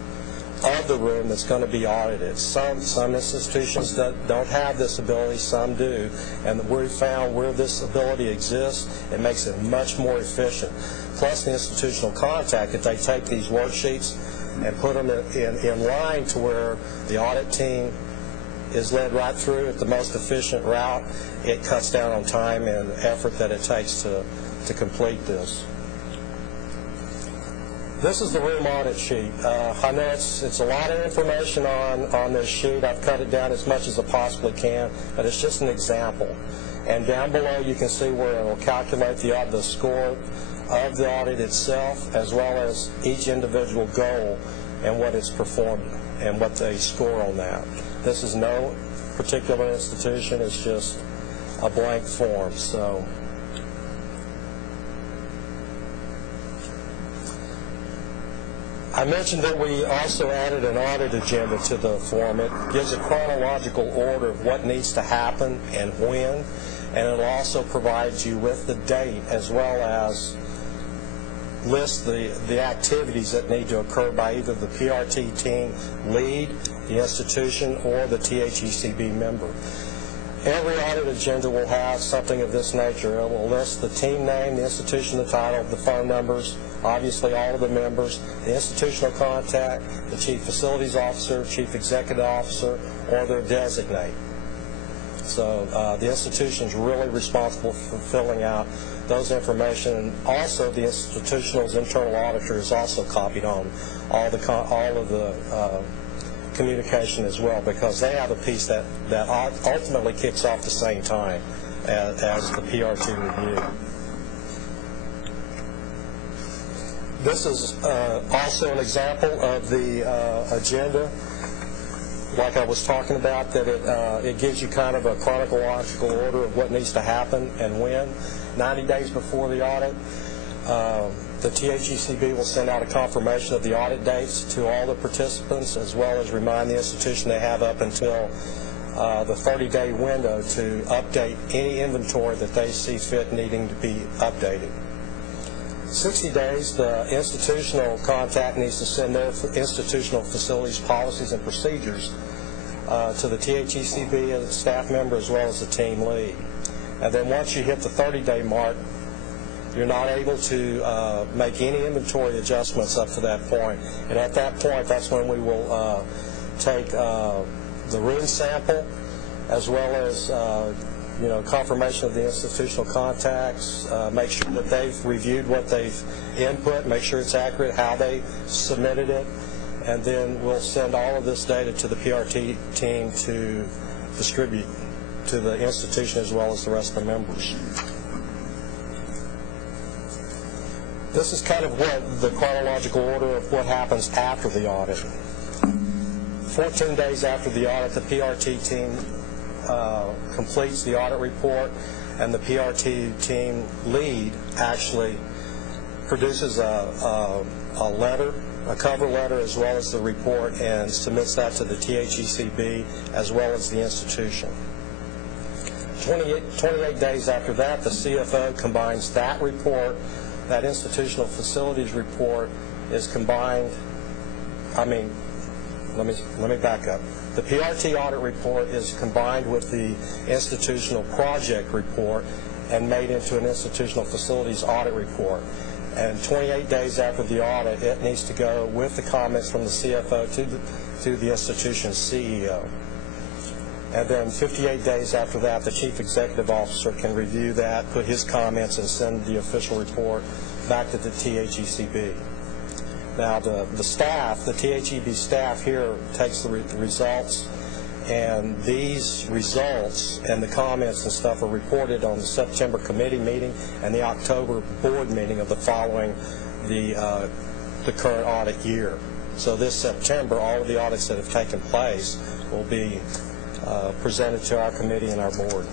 of the room that's going to be audited. Some institutions don't have this ability, some do, and we found where this ability exists, it makes it much more efficient. Plus the institutional contact, if they take these worksheets and put them in line to where the audit team is led right through at the most efficient route, it cuts down on time and effort that it takes to complete this. This is the room audit sheet. I know it's a lot of information on this sheet. I've cut it down as much as I possibly can, but it's just an example. And down below you can see where it will calculate the score of the audit itself, as well as each individual goal and what it's performed and what they score on that. This is no particular institution. It's just a blank form. So I mentioned that we also added an audit agenda to the form. It gives a chronological order of what needs to happen and when, and it also provides you with the date as well as list the activities that need to occur by either the PRT team lead, the institution, or the THECB member. Every audit agenda will have something of this nature. It will list the team name, the institution, the title, the phone numbers, obviously all of the members, the institutional contact, the chief facilities officer, chief executive officer, or their designate. So the institution is really responsible for filling out those information, and also the institutional's internal auditor is also copied on all of the communication as well, because they have a piece that ultimately kicks off the same time as the PRT review. This is also an example of the agenda, like I was talking about, that it gives you kind of a chronological order of what needs to happen and when. 90 days before the audit, the THECB will send out a confirmation of the audit dates to all the participants, as well as remind the institution they have up until the 30-day window to update any inventory that they see fit needing to be updated. 60 days, the institutional contact needs to send their institutional facilities policies and procedures to the THECB as a staff member as well as the team lead. And then once you hit the 30-day mark, you're not able to make any inventory adjustments up to that point. And at that point, that's when we will take the room sample, as well as confirmation of the institutional contacts, make sure that they've reviewed what they've input, make sure it's accurate, how they submitted it, and then we'll send all of this data to the PRT team to distribute to the institution as well as the rest of the members. This is kind of what the chronological order of what happens after the audit. 14 days after the audit, the PRT team completes the audit report, and the PRT team lead actually produces a letter, a cover letter, as well as the report, and submits that to the THECB as well as the institution. 28 days after that, the CFO combines that report, that institutional facilities report is combined, let me back up. The PRT audit report is combined with the institutional project report and made into an institutional facilities audit report. And 28 days after the audit, it needs to go with the comments from the CFO to the institution's CEO. And then 58 days after that, the chief executive officer can review that, put his comments, and send the official report back to the THECB. Now, the staff, the THEB staff here takes the results, and these results and the comments and stuff are reported on the September committee meeting and the October board meeting of the following the current audit year. So this September, all of the audits that have taken place will be presented to our committee and our board.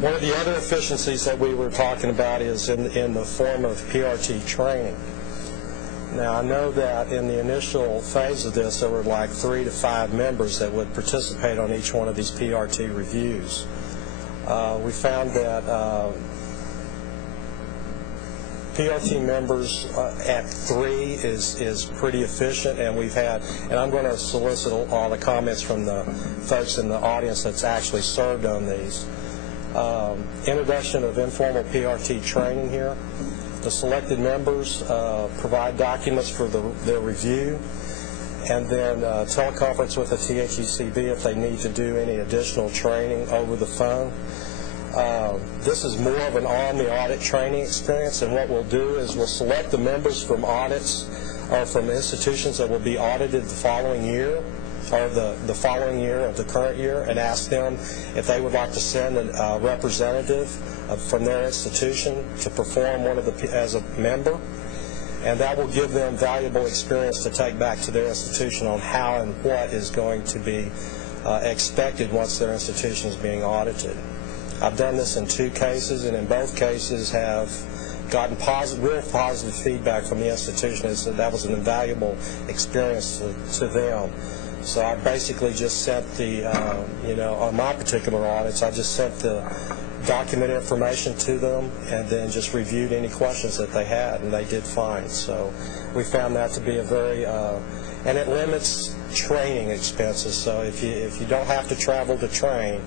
One of the other efficiencies that we were talking about is in the form of PRT training. Now, I know that in the initial phase of this, there were like 3 to 5 members that would participate on each one of these PRT reviews. We found that PRT members at 3 is pretty efficient, and I'm going to solicit all the comments from the folks in the audience that's actually served on these. Introduction of informal PRT training here. The selected members provide documents for their review, and then teleconference with the THECB if they need to do any additional training over the phone. This is more of an on-the-audit training experience, and what we'll do is we'll select the members from audits or from institutions that will be audited the following year, or the following year of the current year, and ask them if they would like to send a representative from their institution to perform as a member, and that will give them valuable experience to take back to their institution on how and what is going to be expected once their institution is being audited. I've done this in 2 cases, and in both cases have gotten real positive feedback from the institution, and so that was an invaluable experience to them. So I basically just sent on my particular audits, I just sent the document information to them and then just reviewed any questions that they had, and they did fine. So we found that to be a very, and it limits training expenses. So if you don't have to travel to train,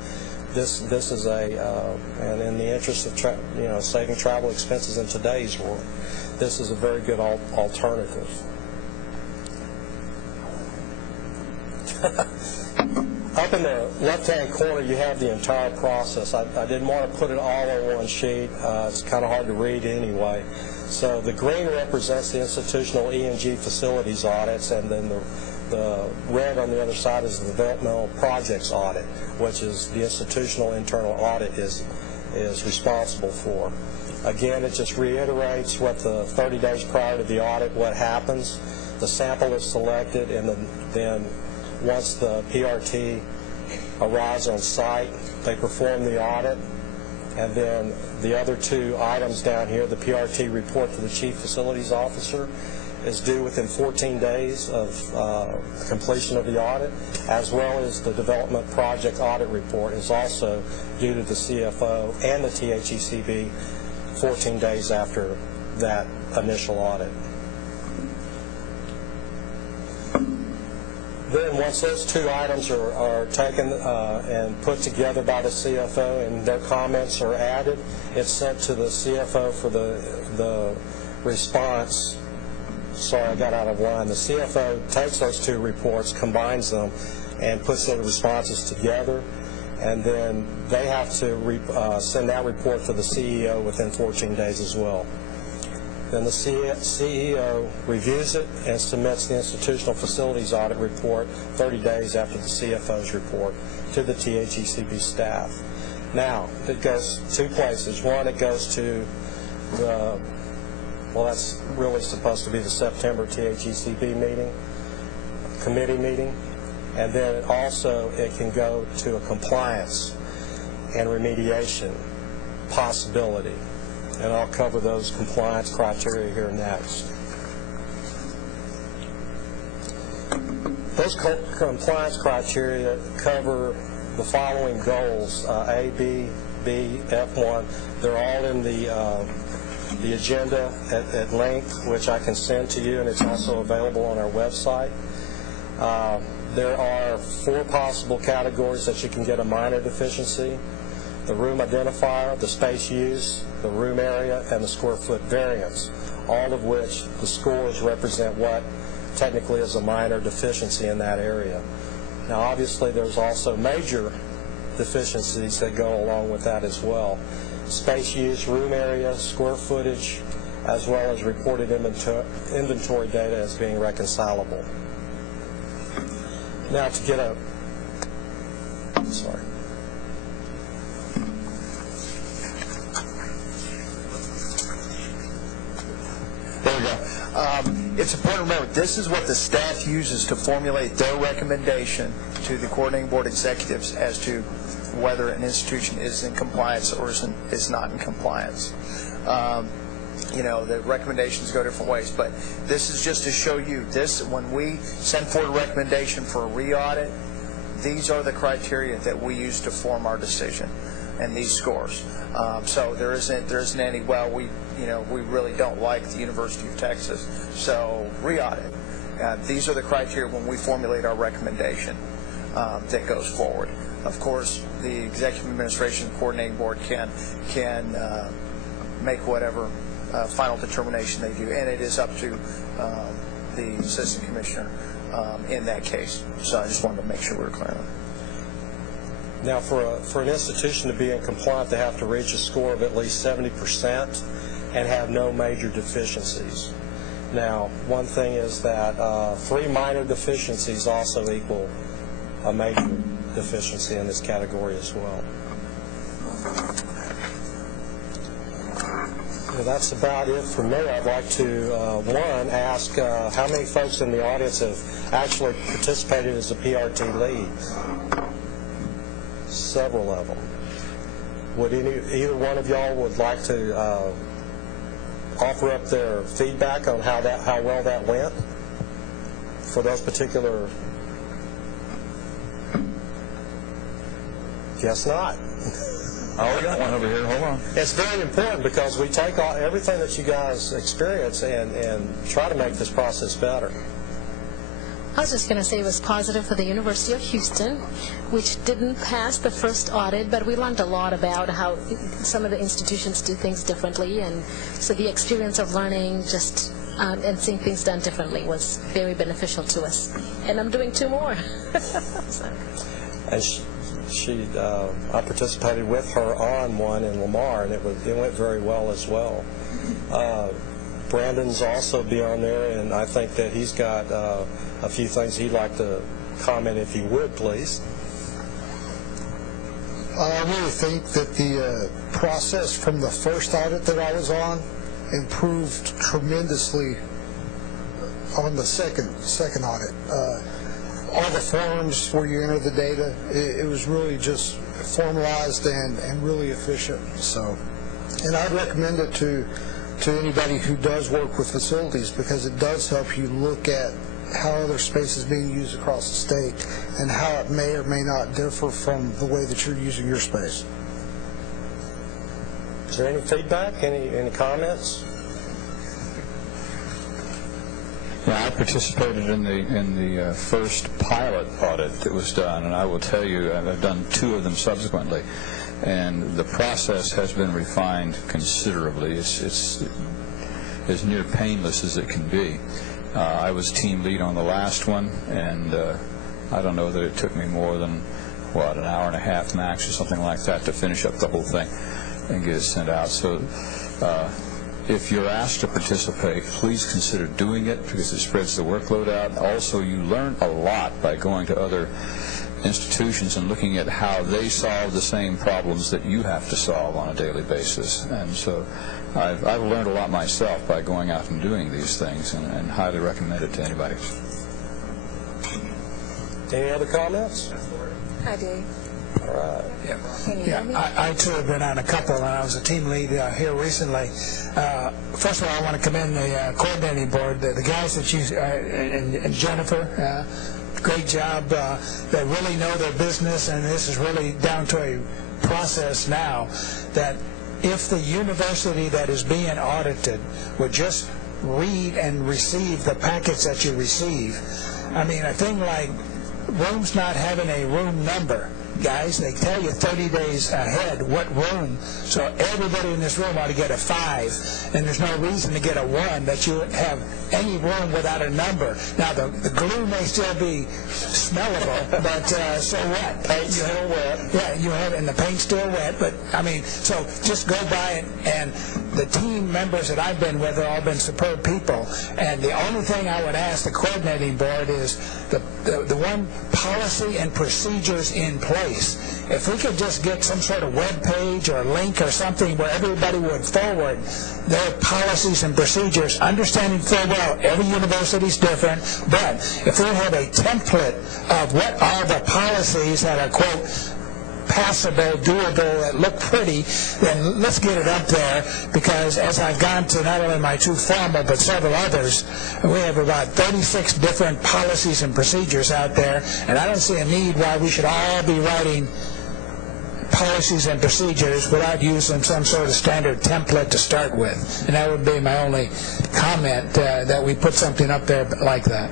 this is and in the interest of saving travel expenses in today's world, this is a very good alternative. Up in the left-hand corner, you have the entire process. I didn't want to put it all on one sheet. It's kind of hard to read anyway. So the green represents the institutional E&G facilities audits, and then the red on the other side is the developmental projects audit, which is the institutional internal audit is responsible for. Again, it just reiterates what the 30 days prior to the audit, what happens. The sample is selected, and then once the PRT arrives on site, they perform the audit, and then the other 2 items down here, the PRT report to the Chief Facilities Officer, is due within 14 days of completion of the audit, as well as the development project audit report is also due to the CFO and the THECB 14 days after that initial audit. Then once those 2 items are taken and put together by the CFO and their comments are added, it's sent to the CFO for the response. Sorry, I got out of line. The CFO takes those 2 reports, combines them, and puts the responses together, and then they have to send that report to the CEO within 14 days as well. Then the CEO reviews it and submits the institutional facilities audit report 30 days after the CFO's report to the THECB staff. Now, it goes 2 places. One, it goes to that's really supposed to be the September THECB committee meeting, and then it can go to a compliance and remediation possibility. And I'll cover those compliance criteria here next. Those compliance criteria cover the following goals, A, B, F1. They're all in the agenda at length, which I can send to you, and it's also available on our website. There are 4 possible categories that you can get a minor deficiency: the room identifier, the space used, the room area, and the square foot variance, all of which the scores represent what technically is a minor deficiency in that area. Now, obviously, there's also major deficiencies that go along with that as well. Space use, room area, square footage, as well as reported inventory data as being reconcilable. Now, to get a... Sorry. There we go. It's important to remember, this is what the staff uses to formulate their recommendation to the coordinating board executives as to whether an institution is in compliance or is not in compliance. The recommendations go different ways, but this is just to show you this. When we send forward a recommendation for a re-audit, these are the criteria that we use to form our decision and these scores. So there isn't any, we really don't like the University of Texas, so re-audit. These are the criteria when we formulate our recommendation that goes forward. Of course, the Executive Administration Coordinating Board can make whatever final determination they do, and it is up to the Assistant Commissioner in that case. So I just wanted to make sure we were clear on that. Now, for an institution to be in compliance, they have to reach a score of at least 70% and have no major deficiencies. Now, one thing is that 3 minor deficiencies also equal a major deficiency in this category as well. Well, that's about it for me. I'd like to, ask how many folks in the audience have actually participated as a PRT lead? several of them. Would either one of y'all would like to offer up their feedback on how well that went for those particular? Guess not. Oh, we got one over here. Hold on. It's very important because we take everything that you guys experience and try to make this process better. I was just going to say it was positive for the University of Houston, which didn't pass the first audit, but we learned a lot about how some of the institutions do things differently, and so the experience of learning just and seeing things done differently was very beneficial to us. And I'm doing 2 more. So. And I participated with her on one in Lamar, and it went very well as well. Brandon's also be on there, and I think that he's got a few things he'd like to comment, if he would, please. I really think that the process from the first audit that I was on improved tremendously on the second audit. All the forms where you enter the data, it was really just formalized and really efficient. So, and I'd recommend it to anybody who does work with facilities, because it does help you look at how other space is being used across the state and how it may or may not differ from the way that you're using your space. Is there any feedback, any comments? Yeah, I participated in the first pilot audit that was done, and I will tell you, I've done 2 of them subsequently, and the process has been refined considerably. It's as near painless as it can be. I was team lead on the last one, and I don't know that it took me more than, an hour and a half max or something like that to finish up the whole thing and get it sent out. So if you're asked to participate, please consider doing it, because it spreads the workload out. Also, you learn a lot by going to other institutions and looking at how they solve the same problems that you have to solve on a daily basis. And so I've learned a lot myself by going out and doing these things, and highly recommend it to anybody. Any other comments? I do. All right. Yeah, I too have been on a couple, and I was a team lead here recently. First of all, I want to commend the coordinating board, the guys that you and Jennifer. Great job. They really know their business, and this is really down to a process now that if the university that is being audited would just read and receive the packets that you receive. I mean, a thing like rooms not having a room number. Guys, they tell you 30 days ahead what room, so everybody in this room ought to get a 5, and there's no reason to get a 1 that you have any room without a number. Now, the glue may still be smellable, but so what? Paint's still wet. Yeah, you have, and the paint's still wet, but, I mean, so just go by it, and the team members that I've been with have all been superb people, and the only thing I would ask the coordinating board is the one policy and procedures in place. If we could just get some sort of web page or link or something where everybody would forward their policies and procedures, understanding full well every university is different, but if we have a template of what are the policies that are, quote, passable, doable, that look pretty, then let's get it up there, because as I've gone to not only my 2 formal but several others, we have about 36 different policies and procedures out there, and I don't see a need why we should all be writing policies and procedures without using some sort of standard template to start with. And that would be my only comment, that we put something up there like that.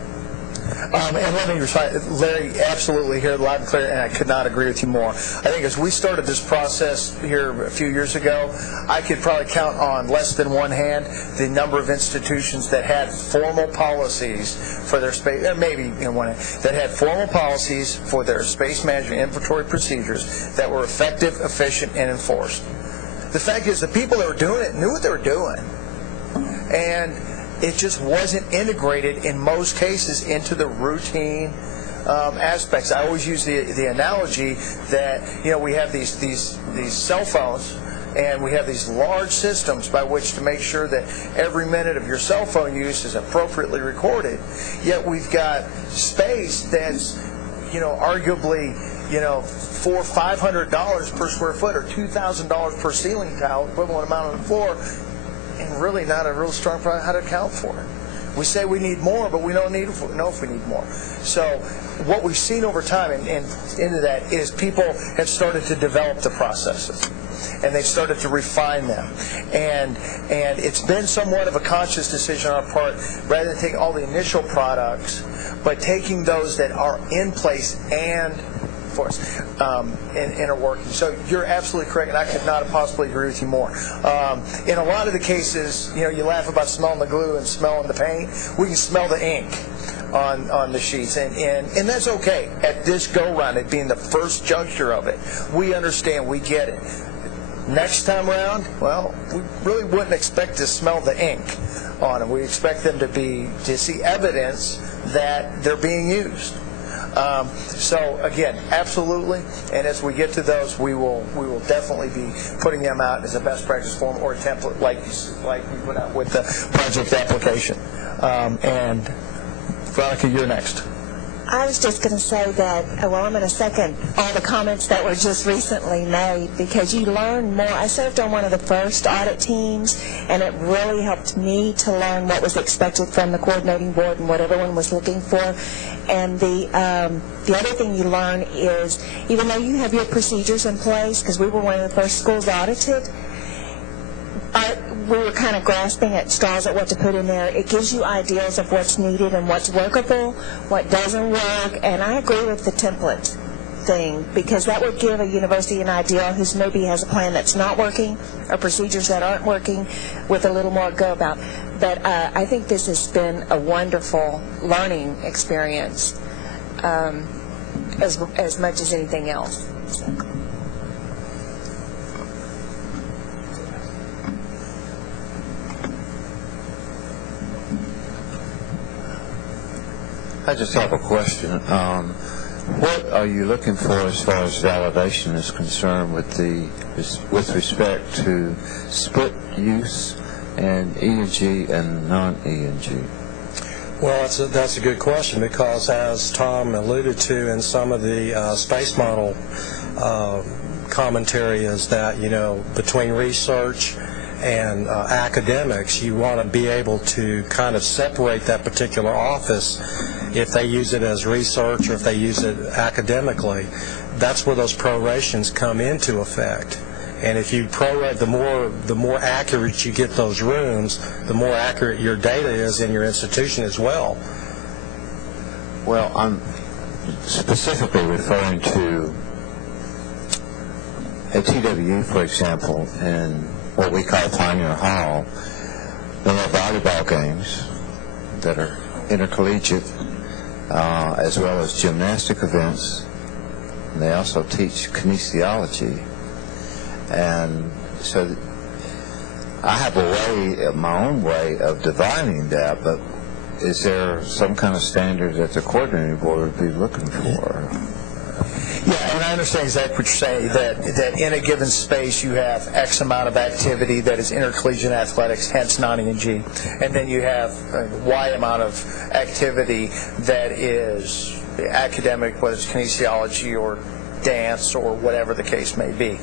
And let me respond, Larry, absolutely here, loud and clear, and I could not agree with you more. I think as we started this process here a few years ago, I could probably count on less than one hand the number of institutions that had formal policies for their space, maybe one that had formal policies for their space management inventory procedures that were effective, efficient, and enforced. The fact is, the people that were doing it knew what they were doing, and it just wasn't integrated in most cases into the routine aspects. I always use the analogy that we have these cell phones, and we have these large systems by which to make sure that every minute of your cell phone use is appropriately recorded. Yet we've got space that's arguably $400 or $500 per square foot or $2,000 per ceiling tile, equivalent amount on the floor, and really not a real strong problem how to account for it. We say we need more, but we don't know if we need more. So what we've seen over time, and into that, is people have started to develop the processes, and they've started to refine them. And it's been somewhat of a conscious decision on our part, rather than taking all the initial products, but taking those that are in place and for us, and are working. So you're absolutely correct, and I could not have possibly agree with you more. In a lot of the cases, you laugh about smelling the glue and smelling the paint. We can smell the ink on the sheets, and that's okay. At this go-round, it being the first juncture of it, we understand, we get it. Next time around, well, we really wouldn't expect to smell the ink on them. We expect them to see evidence that they're being used. So again, absolutely, and as we get to those, we will definitely be putting them out as a best practice form or a template like we put out with the project application. And Veronica, you're next. I was just going to say that, I'm going to second all the comments that were just recently made, because you learn more. I served on one of the first audit teams, and it really helped me to learn what was expected from the coordinating board and what everyone was looking for. And the other thing you learn is, even though you have your procedures in place, because we were one of the first schools audited, we were kind of grasping at straws at what to put in there. It gives you ideas of what's needed and what's workable, what doesn't work, and I agree with the template thing, because that would give a university an idea who maybe has a plan that's not working or procedures that aren't working with a little more go about. But I think this has been a wonderful learning experience as much as anything else. I just have a question. What are you looking for as far as validation is concerned with respect to split use and E&G and non-E&G? Well, that's a good question, because as Tom alluded to in some of the space model commentary, is that, between research and academics, you want to be able to kind of separate that particular office if they use it as research or if they use it academically. That's where those prorations come into effect. And if you prorate, the more accurate you get those rooms, the more accurate your data is in your institution as well. Well, I'm specifically referring to at TWU, for example, in what we call Pioneer Hall. There are volleyball games that are intercollegiate, as well as gymnastic events. And they also teach kinesiology. And so I have my own way of dividing that, but is there some kind of standard that the coordinating board would be looking for? Yeah, and I understand exactly what you're saying, that in a given space you have X amount of activity that is intercollegiate athletics, hence non-E&G, and then you have Y amount of activity that is academic, whether it's kinesiology or dance or whatever the case may be.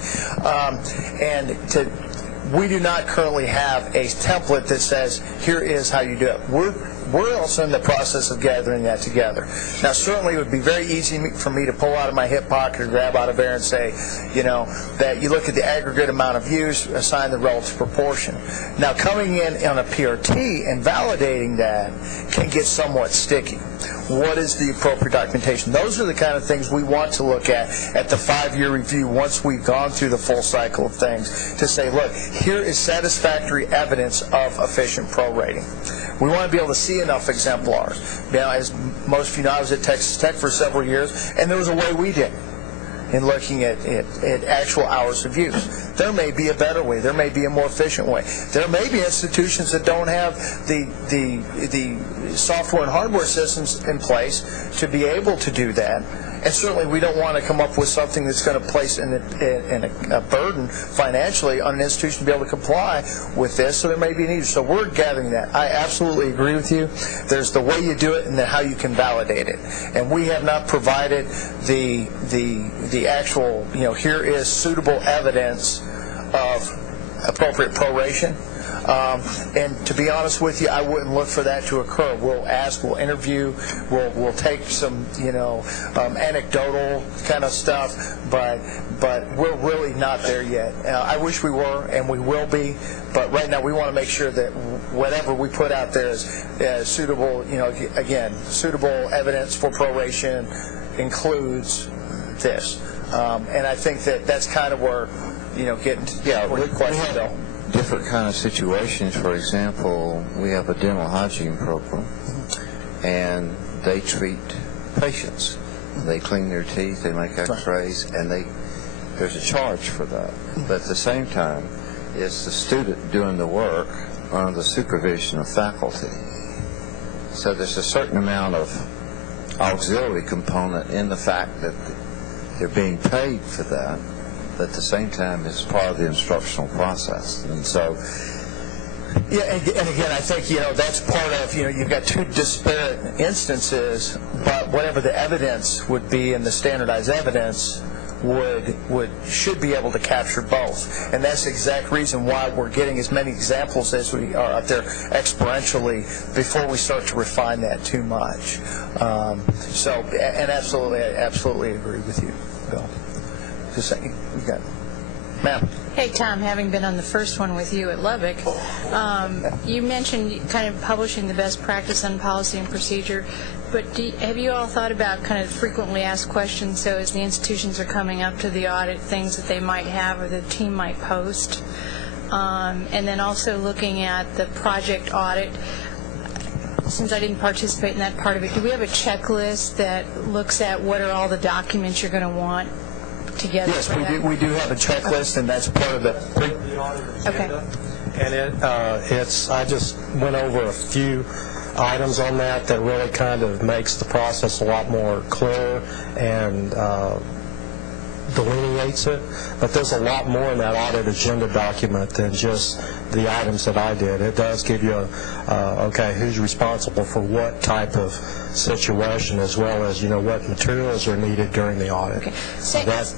We do not currently have a template that says, here is how you do it. We're also in the process of gathering that together. Now, certainly it would be very easy for me to pull out of my hip pocket or grab out of there and say, that you look at the aggregate amount of use, assign the relative proportion. Now, coming in on a PRT and validating that can get somewhat sticky. What is the appropriate documentation? Those are the kind of things we want to look at the 5-year review once we've gone through the full cycle of things, to say, look, here is satisfactory evidence of efficient prorating. We want to be able to see enough exemplars. Now, as most of you know, I was at Texas Tech for several years, and there was a way we did in looking at actual hours of use. There may be a better way. There may be a more efficient way. There may be institutions that don't have the software and hardware systems in place to be able to do that. And certainly we don't want to come up with something that's going to place a burden financially on an institution to be able to comply with this, so there may be a need. So we're gathering that. I absolutely agree with you. There's the way you do it and then how you can validate it. And we have not provided the the actual, here is suitable evidence of appropriate proration. And to be honest with you, I wouldn't look for that to occur. We'll ask, we'll interview, we'll take some, anecdotal kind of stuff, but we're really not there yet. I wish we were, and we will be, but right now we want to make sure that whatever we put out there is suitable, again, suitable evidence for proration includes this. And I think that's kind of where, getting to the question, though. Different kind of situations. For example, we have a dental hygiene program, and they treat patients. They clean their teeth, they make x-rays, and there's a charge for that. But at the same time, it's the student doing the work under the supervision of faculty. So there's a certain amount of auxiliary component in the fact that they're being paid for that, but at the same time it's part of the instructional process. And so yeah, and again, I think, that's part of, you've got two disparate instances, but whatever the evidence would be in the standardized evidence should be able to capture both. And that's the exact reason why we're getting as many examples as we are out there exponentially before we start to refine that too much. And absolutely, I absolutely agree with you, Bill. Just saying, you got it. Ma'am. Hey, Tom, having been on the first one with you at Lubbock, you mentioned kind of publishing the best practice on policy and procedure, but have you all thought about kind of frequently asked questions, so as the institutions are coming up to the audit, things that they might have or the team might post? And then also looking at the project audit, since I didn't participate in that part of it, do we have a checklist that looks at what are all the documents you're going to want together? Yes, we do have a checklist, and that's part of the okay. And I just went over a few items on that really kind of makes the process a lot more clear and delineates it. But there's a lot more in that audit agenda document than just the items that I did. It does give you who's responsible for what type of situation, as well as what materials are needed during the audit. Okay. That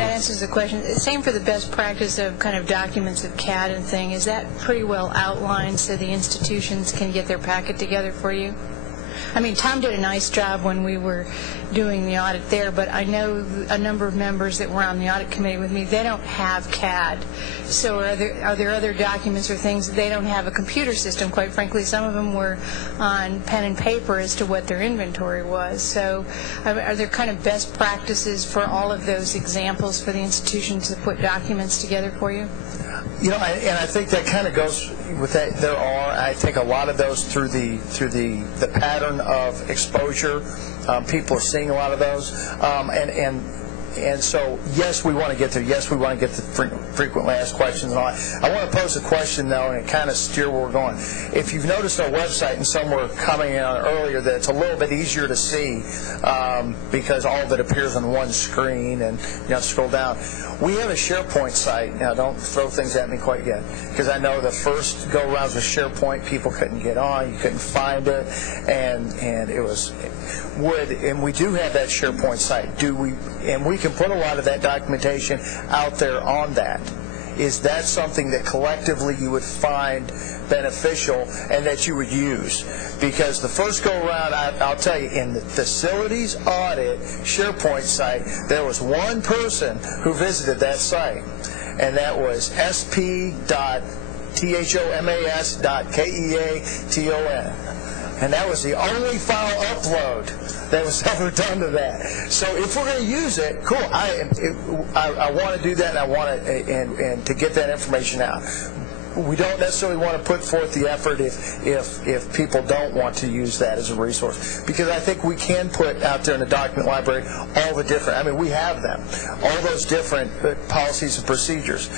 answers the question. Same for the best practice of kind of documents of CAD and thing. Is that pretty well outlined so the institutions can get their packet together for you? I mean, Tom did a nice job when we were doing the audit there, but I know a number of members that were on the audit committee with me, they don't have CAD. So are there other documents or things that they don't have a computer system? Quite frankly, some of them were on pen and paper as to what their inventory was. So are there kind of best practices for all of those examples for the institutions to put documents together for you? And I think that kind of goes with that. There are, I think, a lot of those through the pattern of exposure. People are seeing a lot of those, and so yes, we want to get there. Yes, we want to get the frequently asked questions and all that. I want to pose a question though, and kind of steer where we're going. If you've noticed our website, and some were commenting on earlier, that it's a little bit easier to see because all of it appears on one screen, and scroll down. We have a SharePoint site. Now, don't throw things at me quite yet, because I know the first go-rounds with SharePoint, people couldn't get on, you couldn't find it, and it was and we do have that SharePoint site. And we can put a lot of that documentation out there on that. Is that something that collectively you would find beneficial and that you would use? Because the first go-around, I'll tell you, in the facilities audit SharePoint site, there was one person who visited that site, and that was sp.thomas.keaton. And that was the only file upload that was ever done to that. So if we're going to use it, cool. I want to do that, and I want to and to get that information out. We don't necessarily want to put forth the effort if people don't want to use that as a resource, because I think we can put out there in the document library all the different. I mean, we have them, all those different policies and procedures.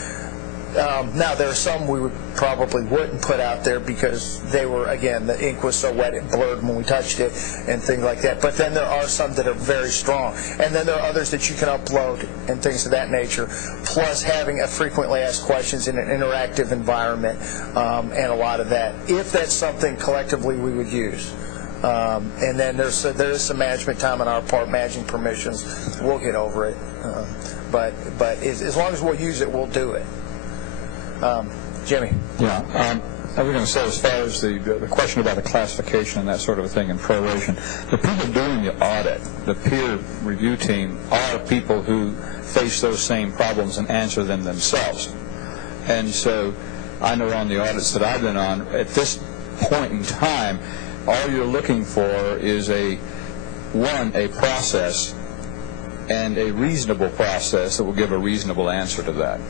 Now, there are some we probably wouldn't put out there because they were, again, the ink was so wet it blurred when we touched it and things like that. But then there are some that are very strong. And then there are others that you can upload and things of that nature, plus having a frequently asked questions in an interactive environment and a lot of that, if that's something collectively we would use. And then there is some management time on our part, managing permissions. We'll get over it. But as long as we'll use it, we'll do it. Jimmy? Yeah. I was going to say, as far as the question about the classification and that sort of a thing and proration, the people doing the audit, the peer review team, are people who face those same problems and answer them themselves. And so I know on the audits that I've been on, at this point in time, all you're looking for is a process and a reasonable process that will give a reasonable answer to that.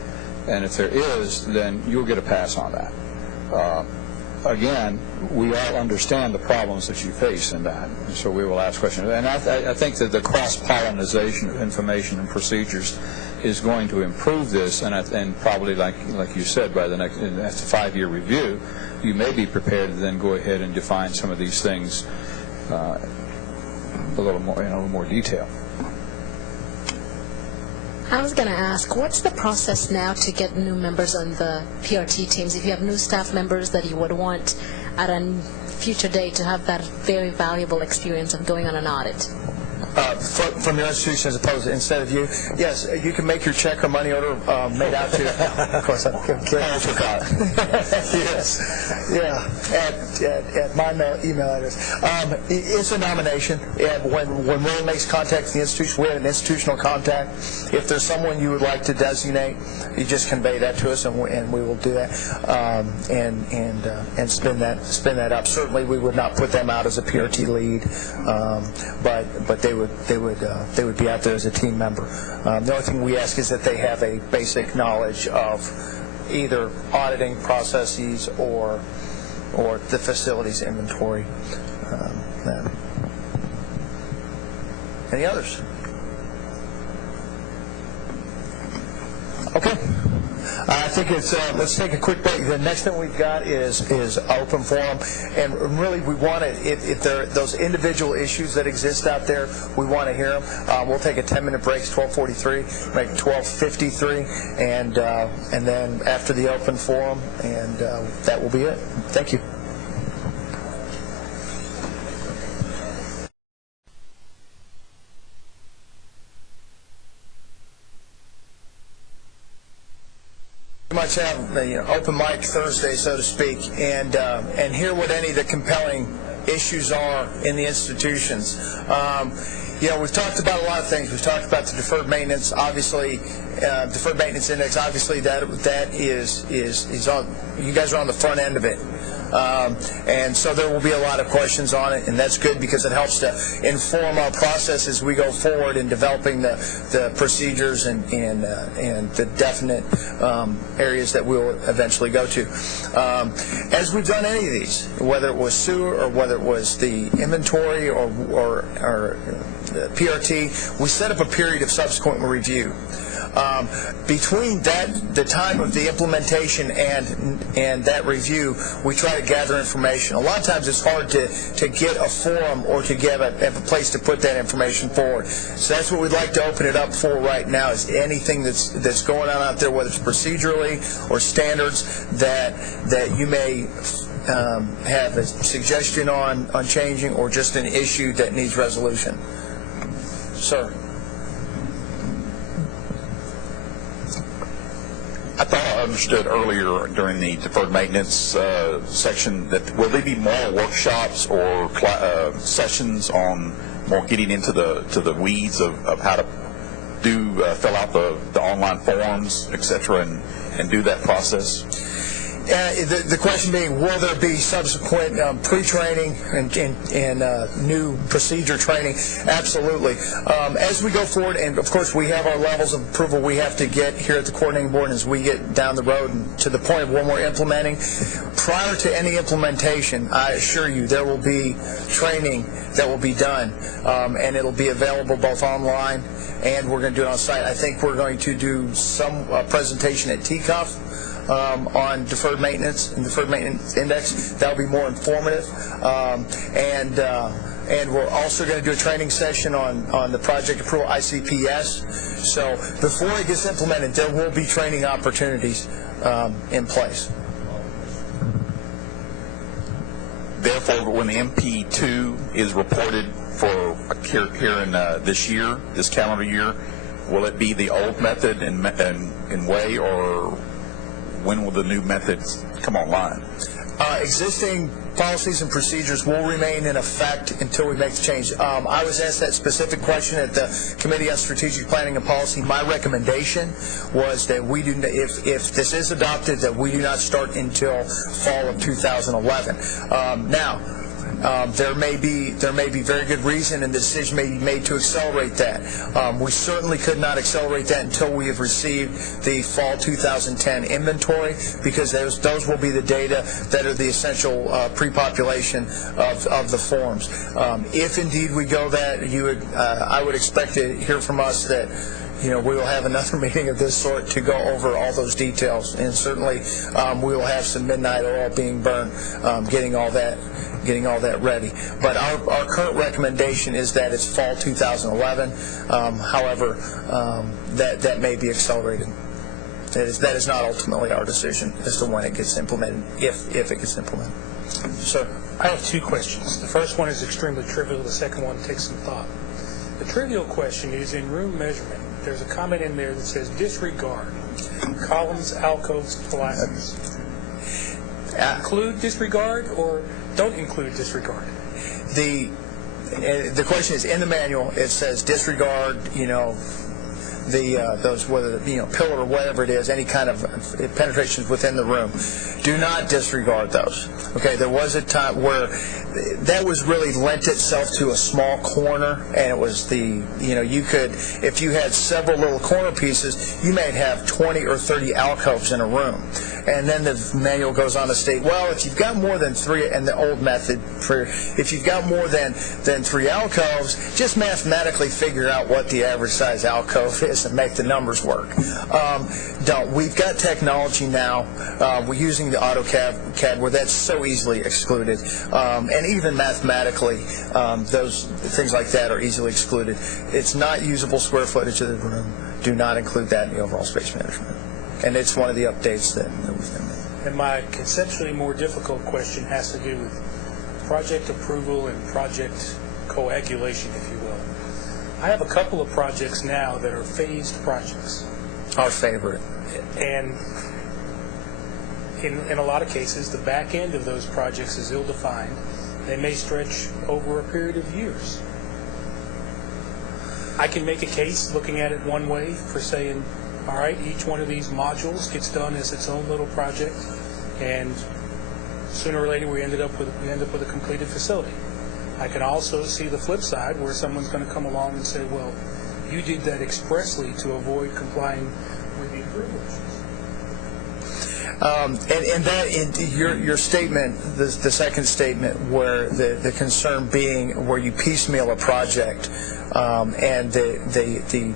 And if there is, then you'll get a pass on that. Again, we all understand the problems that you face in that, and so we will ask questions. And I think that the cross-pollination of information and procedures is going to improve this, and probably, like you said, by the next 5-year review, you may be prepared to then go ahead and define some of these things a little more in a little more detail. I was going to ask, what's the process now to get new members on the PRT teams? If you have new staff members that you would want at a future date to have that very valuable experience of going on an audit? From your institution as opposed to instead of you, yes, you can make your check or money order made out to you. Of course, I'm kidding. Yes, yeah, at my email address. It's a nomination. When William makes contact with the institution, we have an institutional contact. If there's someone you would like to designate, you just convey that to us, and we will do that and spin that up. Certainly, we would not put them out as a PRT lead, but they would be out there as a team member. The only thing we ask is that they have a basic knowledge of either auditing processes or the facilities inventory. Any others? Okay. I think it's, let's take a quick break. The next thing we've got is open forum, and really we want to, if there are those individual issues that exist out there, we want to hear them. We'll take a 10-minute break. It's 12:43, make 12:53, and then after the open forum, and that will be it. Thank you. Much have open mic Thursday, so to speak, and hear what any of the compelling issues are in the institutions. We've talked about a lot of things. We've talked about the deferred maintenance, obviously, deferred maintenance index. Obviously, that is on. You guys are on the front end of it. And so there will be a lot of questions on it, and that's good because it helps to inform our process as we go forward in developing the procedures and the definite areas that we'll eventually go to. As we've done any of these, whether it was sewer or whether it was the inventory or the PRT, we set up a period of subsequent review. Between the time of the implementation and that review, we try to gather information. A lot of times it's hard to get a forum or to have a place to put that information forward. So that's what we'd like to open it up for right now, is anything that's going on out there, whether it's procedurally or standards that you may have a suggestion on changing, or just an issue that needs resolution. Sir. I thought I understood earlier during the deferred maintenance section that will there be more workshops or sessions on more getting into the weeds of how to fill out the online forms, etc., and do that process? The question being, will there be subsequent pre-training and new procedure training? Absolutely. As we go forward, and of course we have our levels of approval we have to get here at the coordinating board as we get down the road and to the point of when we're implementing. Prior to any implementation, I assure you there will be training that will be done, and it'll be available both online and we're going to do it on site. I think we're going to do some presentation at TCUF on deferred maintenance and deferred maintenance index. That'll be more informative, and we're also going to do a training session on the project approval ICPS. So before it gets implemented, there will be training opportunities in place. therefore, when the MP2 is reported for here in this calendar year, will it be the old method in way, or when will the new methods come online? Existing policies and procedures will remain in effect until we make the change. I was asked that specific question at the Committee on Strategic Planning and Policy. My recommendation was that we do, if this is adopted, that we do not start until fall of 2011. Now, there may be very good reason, and the decision may be made to accelerate that. We certainly could not accelerate that until we have received the fall 2010 inventory, because those will be the data that are the essential pre-population of the forms. If indeed we go that, I would expect to hear from us that we will have another meeting of this sort to go over all those details, and certainly we will have some midnight oil being burned, getting all that ready. But our current recommendation is that it's fall 2011. However, that may be accelerated. That is not ultimately our decision as to when it gets implemented, if it gets implemented. Sir? I have two questions. The first one is extremely trivial. The second one takes some thought. The trivial question is, in room measurement, there's a comment in there that says disregard columns, alcoves, phylacteries. Include disregard or don't include disregard? The question is, in the manual it says disregard, those, whether pillar or whatever it is, any kind of penetrations within the room. Do not disregard those. Okay, there was a time where that was really lent itself to a small corner, and it was you could, if you had several little corner pieces, you may have 20 or 30 alcoves in a room. And then the manual goes on to state, well, if you've got more than three, and the old method if you've got more than three alcoves, just mathematically figure out what the average size alcove is and make the numbers work. We've got technology now. We're using the AutoCAD where that's so easily excluded. And even mathematically, those things like that are easily excluded. It's not usable square footage of the room. Do not include that in the overall space management. And it's one of the updates that we've made. And my conceptually more difficult question has to do with project approval and project coagulation, if you will. I have a couple of projects now that are phased projects. Our favorite. And in a lot of cases, the back end of those projects is ill-defined. They may stretch over a period of years. I can make a case looking at it one way for saying, all right, each one of these modules gets done as its own little project, and sooner or later we end up with a completed facility. I can also see the flip side where someone's going to come along and say, well, you did that expressly to avoid complying with the approval issues. Your statement, the second statement, where the concern being where you piecemeal a project, and the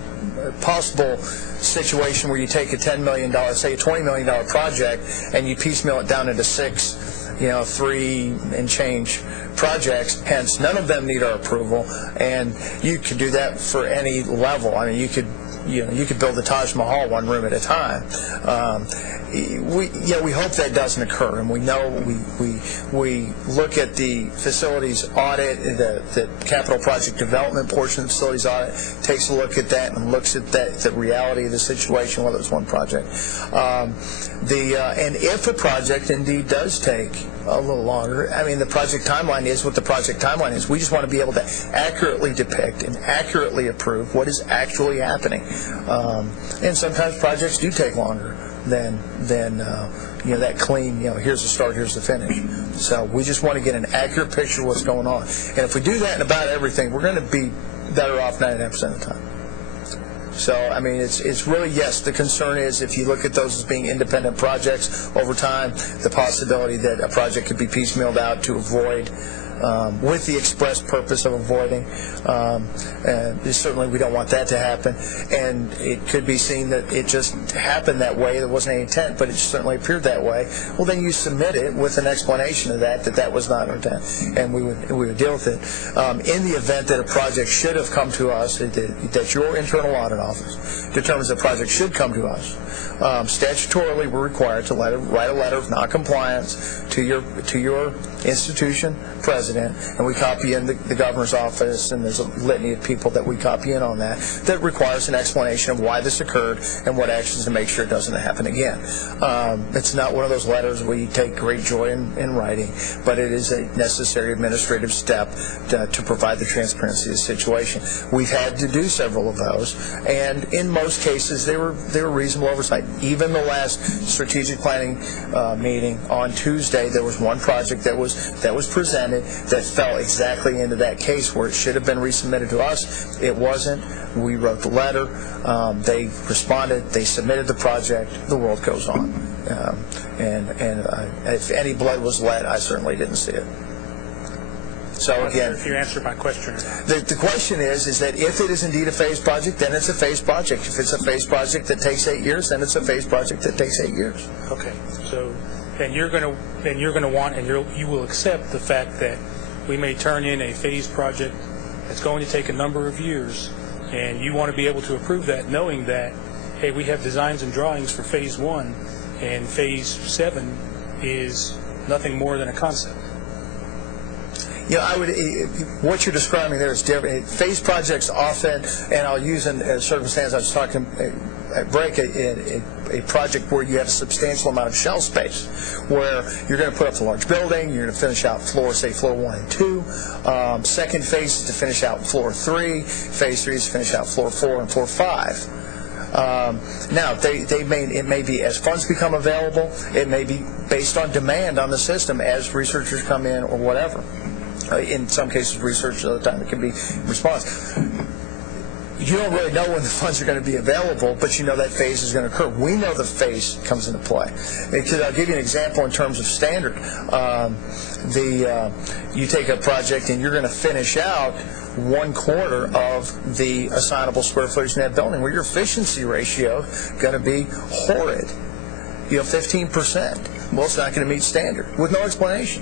possible situation where you take a $10 million, say a $20 million project, and you piecemeal it down into 3 and change projects, hence none of them need our approval, and you could do that for any level. I mean, you could build the Taj Mahal one room at a time. We hope that doesn't occur, and we know we look at the facilities audit, the capital project development portion of the facilities audit takes a look at that and looks at the reality of the situation, whether it's one project. And if a project indeed does take a little longer, I mean, the project timeline is what the project timeline is. We just want to be able to accurately depict and accurately approve what is actually happening. And sometimes projects do take longer than that clean, here's the start, here's the finish. So we just want to get an accurate picture of what's going on. And if we do that in about everything, we're going to be better off 99% of the time. So, I mean, it's really, yes, the concern is if you look at those as being independent projects over time, the possibility that a project could be piecemealed out to avoid with the express purpose of avoiding. Certainly we don't want that to happen, and it could be seen that it just happened that way. There wasn't any intent, but it certainly appeared that way. Well, then you submit it with an explanation of that was not our intent, and we would deal with it. In the event that a project should have come to us, that your internal audit office determines the project should come to us, statutorily we're required to write a letter of noncompliance to your institution president, and we copy in the governor's office, and there's a litany of people that we copy in on that requires an explanation of why this occurred and what actions to make sure it doesn't happen again. It's not one of those letters we take great joy in writing, but it is a necessary administrative step to provide the transparency of the situation. We've had to do several of those, and in most cases they were reasonable oversight. Even the last strategic planning meeting on Tuesday, there was one project that was presented that fell exactly into that case where it should have been resubmitted to us. It wasn't. We wrote the letter. They responded. They submitted the project. The world goes on. And if any blood was let, I certainly didn't see it. So again, if you answered my question or not. The question is that if it is indeed a phased project, then it's a phased project. If it's a phased project that takes 8 years, then it's a phased project that takes 8 years. Okay. So then you're going to want, and you will accept the fact that we may turn in a phased project that's going to take a number of years, and you want to be able to approve that, knowing that, hey, we have designs and drawings for phase 1, and phase 7 is nothing more than a concept. Yeah, what you're describing there is different. Phase projects often, and I'll use a circumstance I was talking at break, a project where you have a substantial amount of shell space, where you're going to put up a large building, you're going to finish out floor 1 and 2. Second phase is to finish out floor 3. Phase 3 is to finish out floor 4 and floor 5. Now, it may be as funds become available, it may be based on demand on the system as researchers come in or whatever. In some cases, research, other time it can be response. You don't really know when the funds are going to be available, but you know that phase is going to occur. We know the phase comes into play. Because I'll give you an example in terms of standard. You take a project and you're going to finish out 1/4 of the assignable square footage in that building, where your efficiency ratio is going to be horrid. 15%. Well, it's not going to meet standard with no explanation.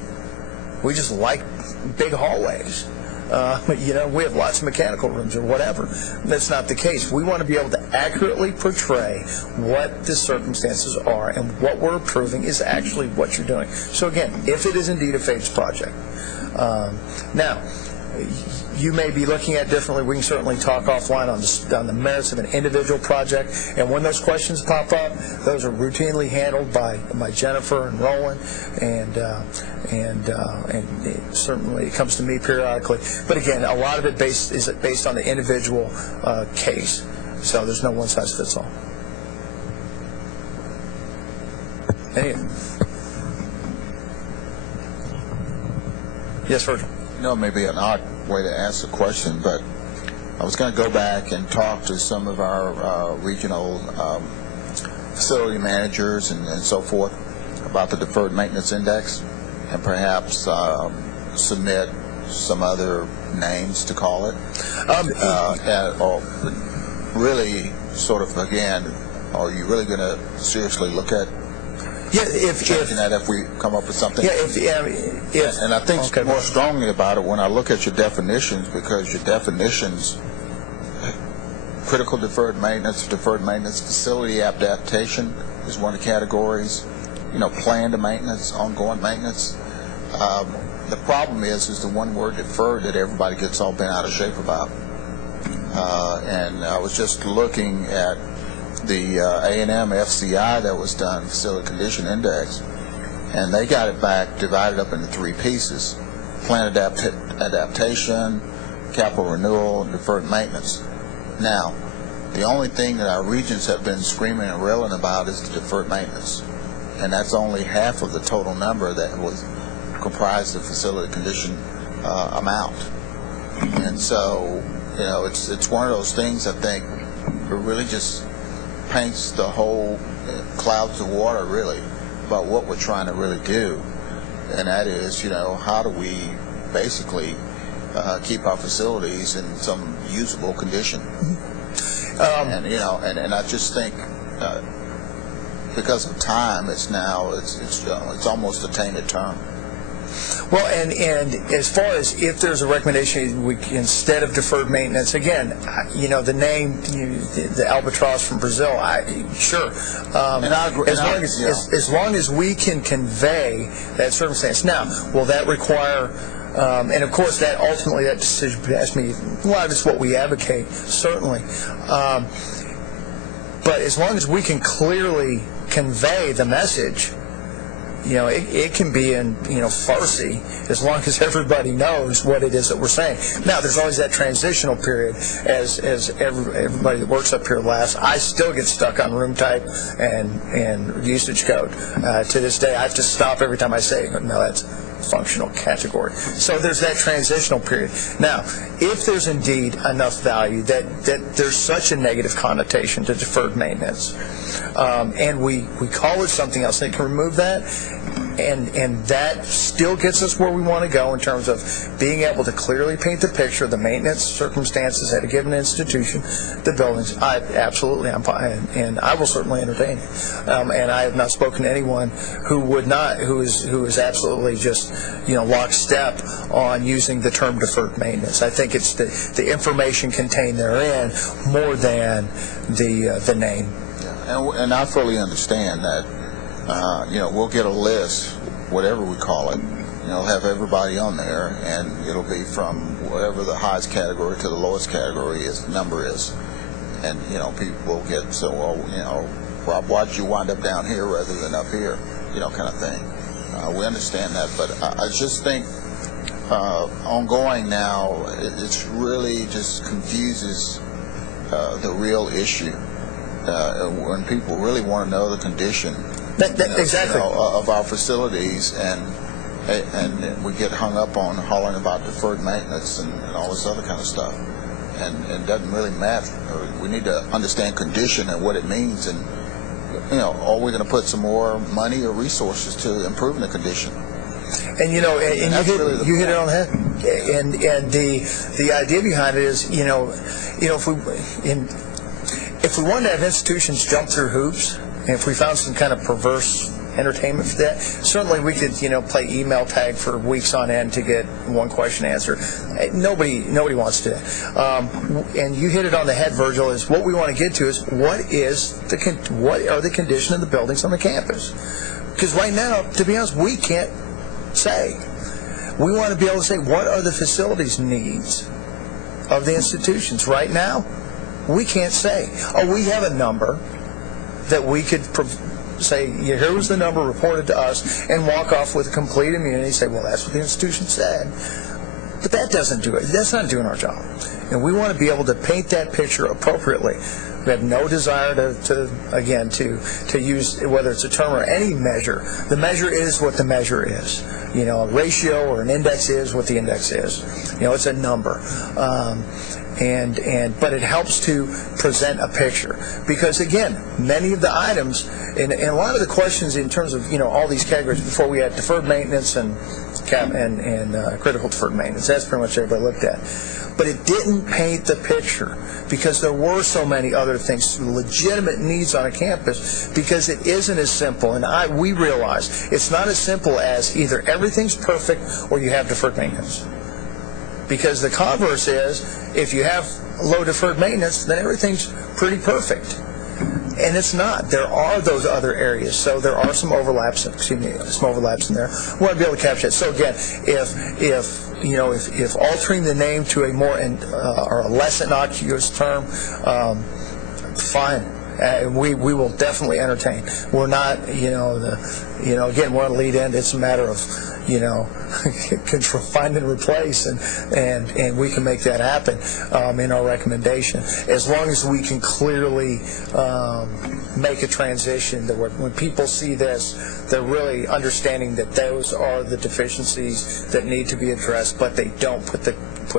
We just like big hallways. We have lots of mechanical rooms or whatever. That's not the case. We want to be able to accurately portray what the circumstances are, and what we're approving is actually what you're doing. So again, if it is indeed a phased project. Now, you may be looking at differently. We can certainly talk offline on the merits of an individual project. And when those questions pop up, those are routinely handled by Jennifer and Roland, and certainly it comes to me periodically. But again, a lot of it is based on the individual case. So there's no one size fits all. Yes, Virgil. Maybe an odd way to ask the question, but I was going to go back and talk to some of our regional facility managers and so forth about the deferred maintenance index, and perhaps submit some other names to call it. Or really, sort of, again, are you really going to seriously look at changing that if we come up with something? And I think more strongly about it when I look at your definitions, because your definitions, critical deferred maintenance, facility adaptation is one of the categories, planned maintenance, ongoing maintenance. The problem is the one word deferred that everybody gets all bent out of shape about. And I was just looking at the A&M FCI that was done, Facility Condition Index, and they got it back divided up into 3 pieces: planned adaptation, capital renewal, and deferred maintenance. Now, the only thing that our regions have been screaming and railing about is the deferred maintenance, and that's only half of the total number that was comprised of facility condition amount. And so, it's one of those things I think really just paints the whole clouds of water, really, about what we're trying to really do. And that is, how do we basically keep our facilities in some usable condition. And I just think because of time, it's almost a tainted term. Well, and as far as if there's a recommendation, instead of deferred maintenance, again, the name, the albatross from Brazil, sure. And I agree. As long as we can convey that circumstance. Now, will that require? And of course, that ultimately that decision has me. A lot of it's what we advocate, certainly. But as long as we can clearly convey the message. It can be in, Farsi, as long as everybody knows what it is that we're saying. Now, there's always that transitional period as everybody that works up here laughs. I still get stuck on room type and usage code. To this day, I have to stop every time I say it. No, that's functional category. So there's that transitional period. Now, if there's indeed enough value that there's such a negative connotation to deferred maintenance, and we call it something else, they can remove that, and that still gets us where we want to go in terms of being able to clearly paint the picture of the maintenance circumstances at a given institution, the buildings. I'm fine, and I will certainly entertain it. And I have not spoken to anyone who is absolutely just lockstep on using the term deferred maintenance. I think it's the information contained therein more than the name. And I fully understand that, we'll get a list, whatever we call it, have everybody on there, and it'll be from whatever the highest category to the lowest category number is. And, people will get, Rob, why'd you wind up down here rather than up here, kind of thing. We understand that, but I just think ongoing now, it really just confuses the real issue. When people really want to know the condition exactly. Of our facilities, and we get hung up on hollering about deferred maintenance and all this other kind of stuff, and it doesn't really matter. We need to understand condition and what it means, and are we going to put some more money or resources to improving the condition? And you hit it on the head. And the idea behind it is if we wanted to have institutions jump through hoops, and if we found some kind of perverse entertainment for that, certainly we could, play email tag for weeks on end to get one question answered. Nobody wants to. And you hit it on the head, Virgil. Is what we want to get to is what are the condition of the buildings on the campus? Because right now, to be honest, we can't say. We want to be able to say what are the facilities needs of the institutions right now. We can't say. We have a number that we could say, here was the number reported to us, and walk off with complete immunity, say, well, that's what the institution said. But that doesn't do it. That's not doing our job. And we want to be able to paint that picture appropriately. We have no desire to use, whether it's a term or any measure. The measure is what the measure is. A ratio or an index is what the index is. It's a number. But it helps to present a picture, because again, many of the items and a lot of the questions in terms of all these categories before, we had deferred maintenance and critical deferred maintenance. That's pretty much everybody looked at, but it didn't paint the picture, because there were so many other things, legitimate needs on a campus, because it isn't as simple. And we realize it's not as simple as either everything's perfect or you have deferred maintenance. Because the converse is, if you have low deferred maintenance, then everything's pretty perfect. And it's not. There are those other areas. So there are some overlaps in there. We want to be able to capture it. So again, if altering the name to a more or a less innocuous term, fine. We will definitely entertain. We're not, again, we're on the lead end. It's a matter of, find and replace, and we can make that happen in our recommendation, as long as we can clearly make a transition that when people see this, they're really understanding that those are the deficiencies that need to be addressed, but they don't put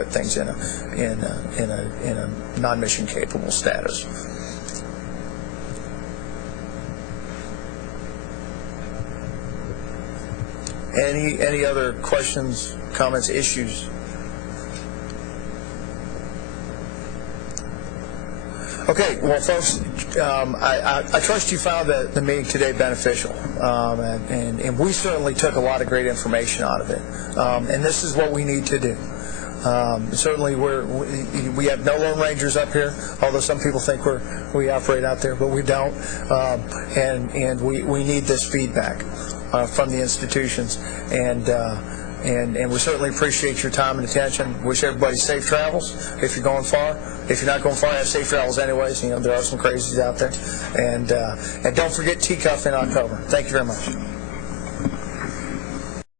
things in a non-mission capable status. Any other questions, comments, issues? Okay, well, folks, I trust you found the meeting today beneficial, and we certainly took a lot of great information out of it, and this is what we need to do. Certainly, we have no Lone Rangers up here, although some people think we operate out there, but we don't, and we need this feedback from the institutions, and we certainly appreciate your time and attention. Wish everybody safe travels if you're going far. If you're not going far, have safe travels anyways. You know, there are some crazies out there. And don't forget T-Cuff in October. Thank you very much.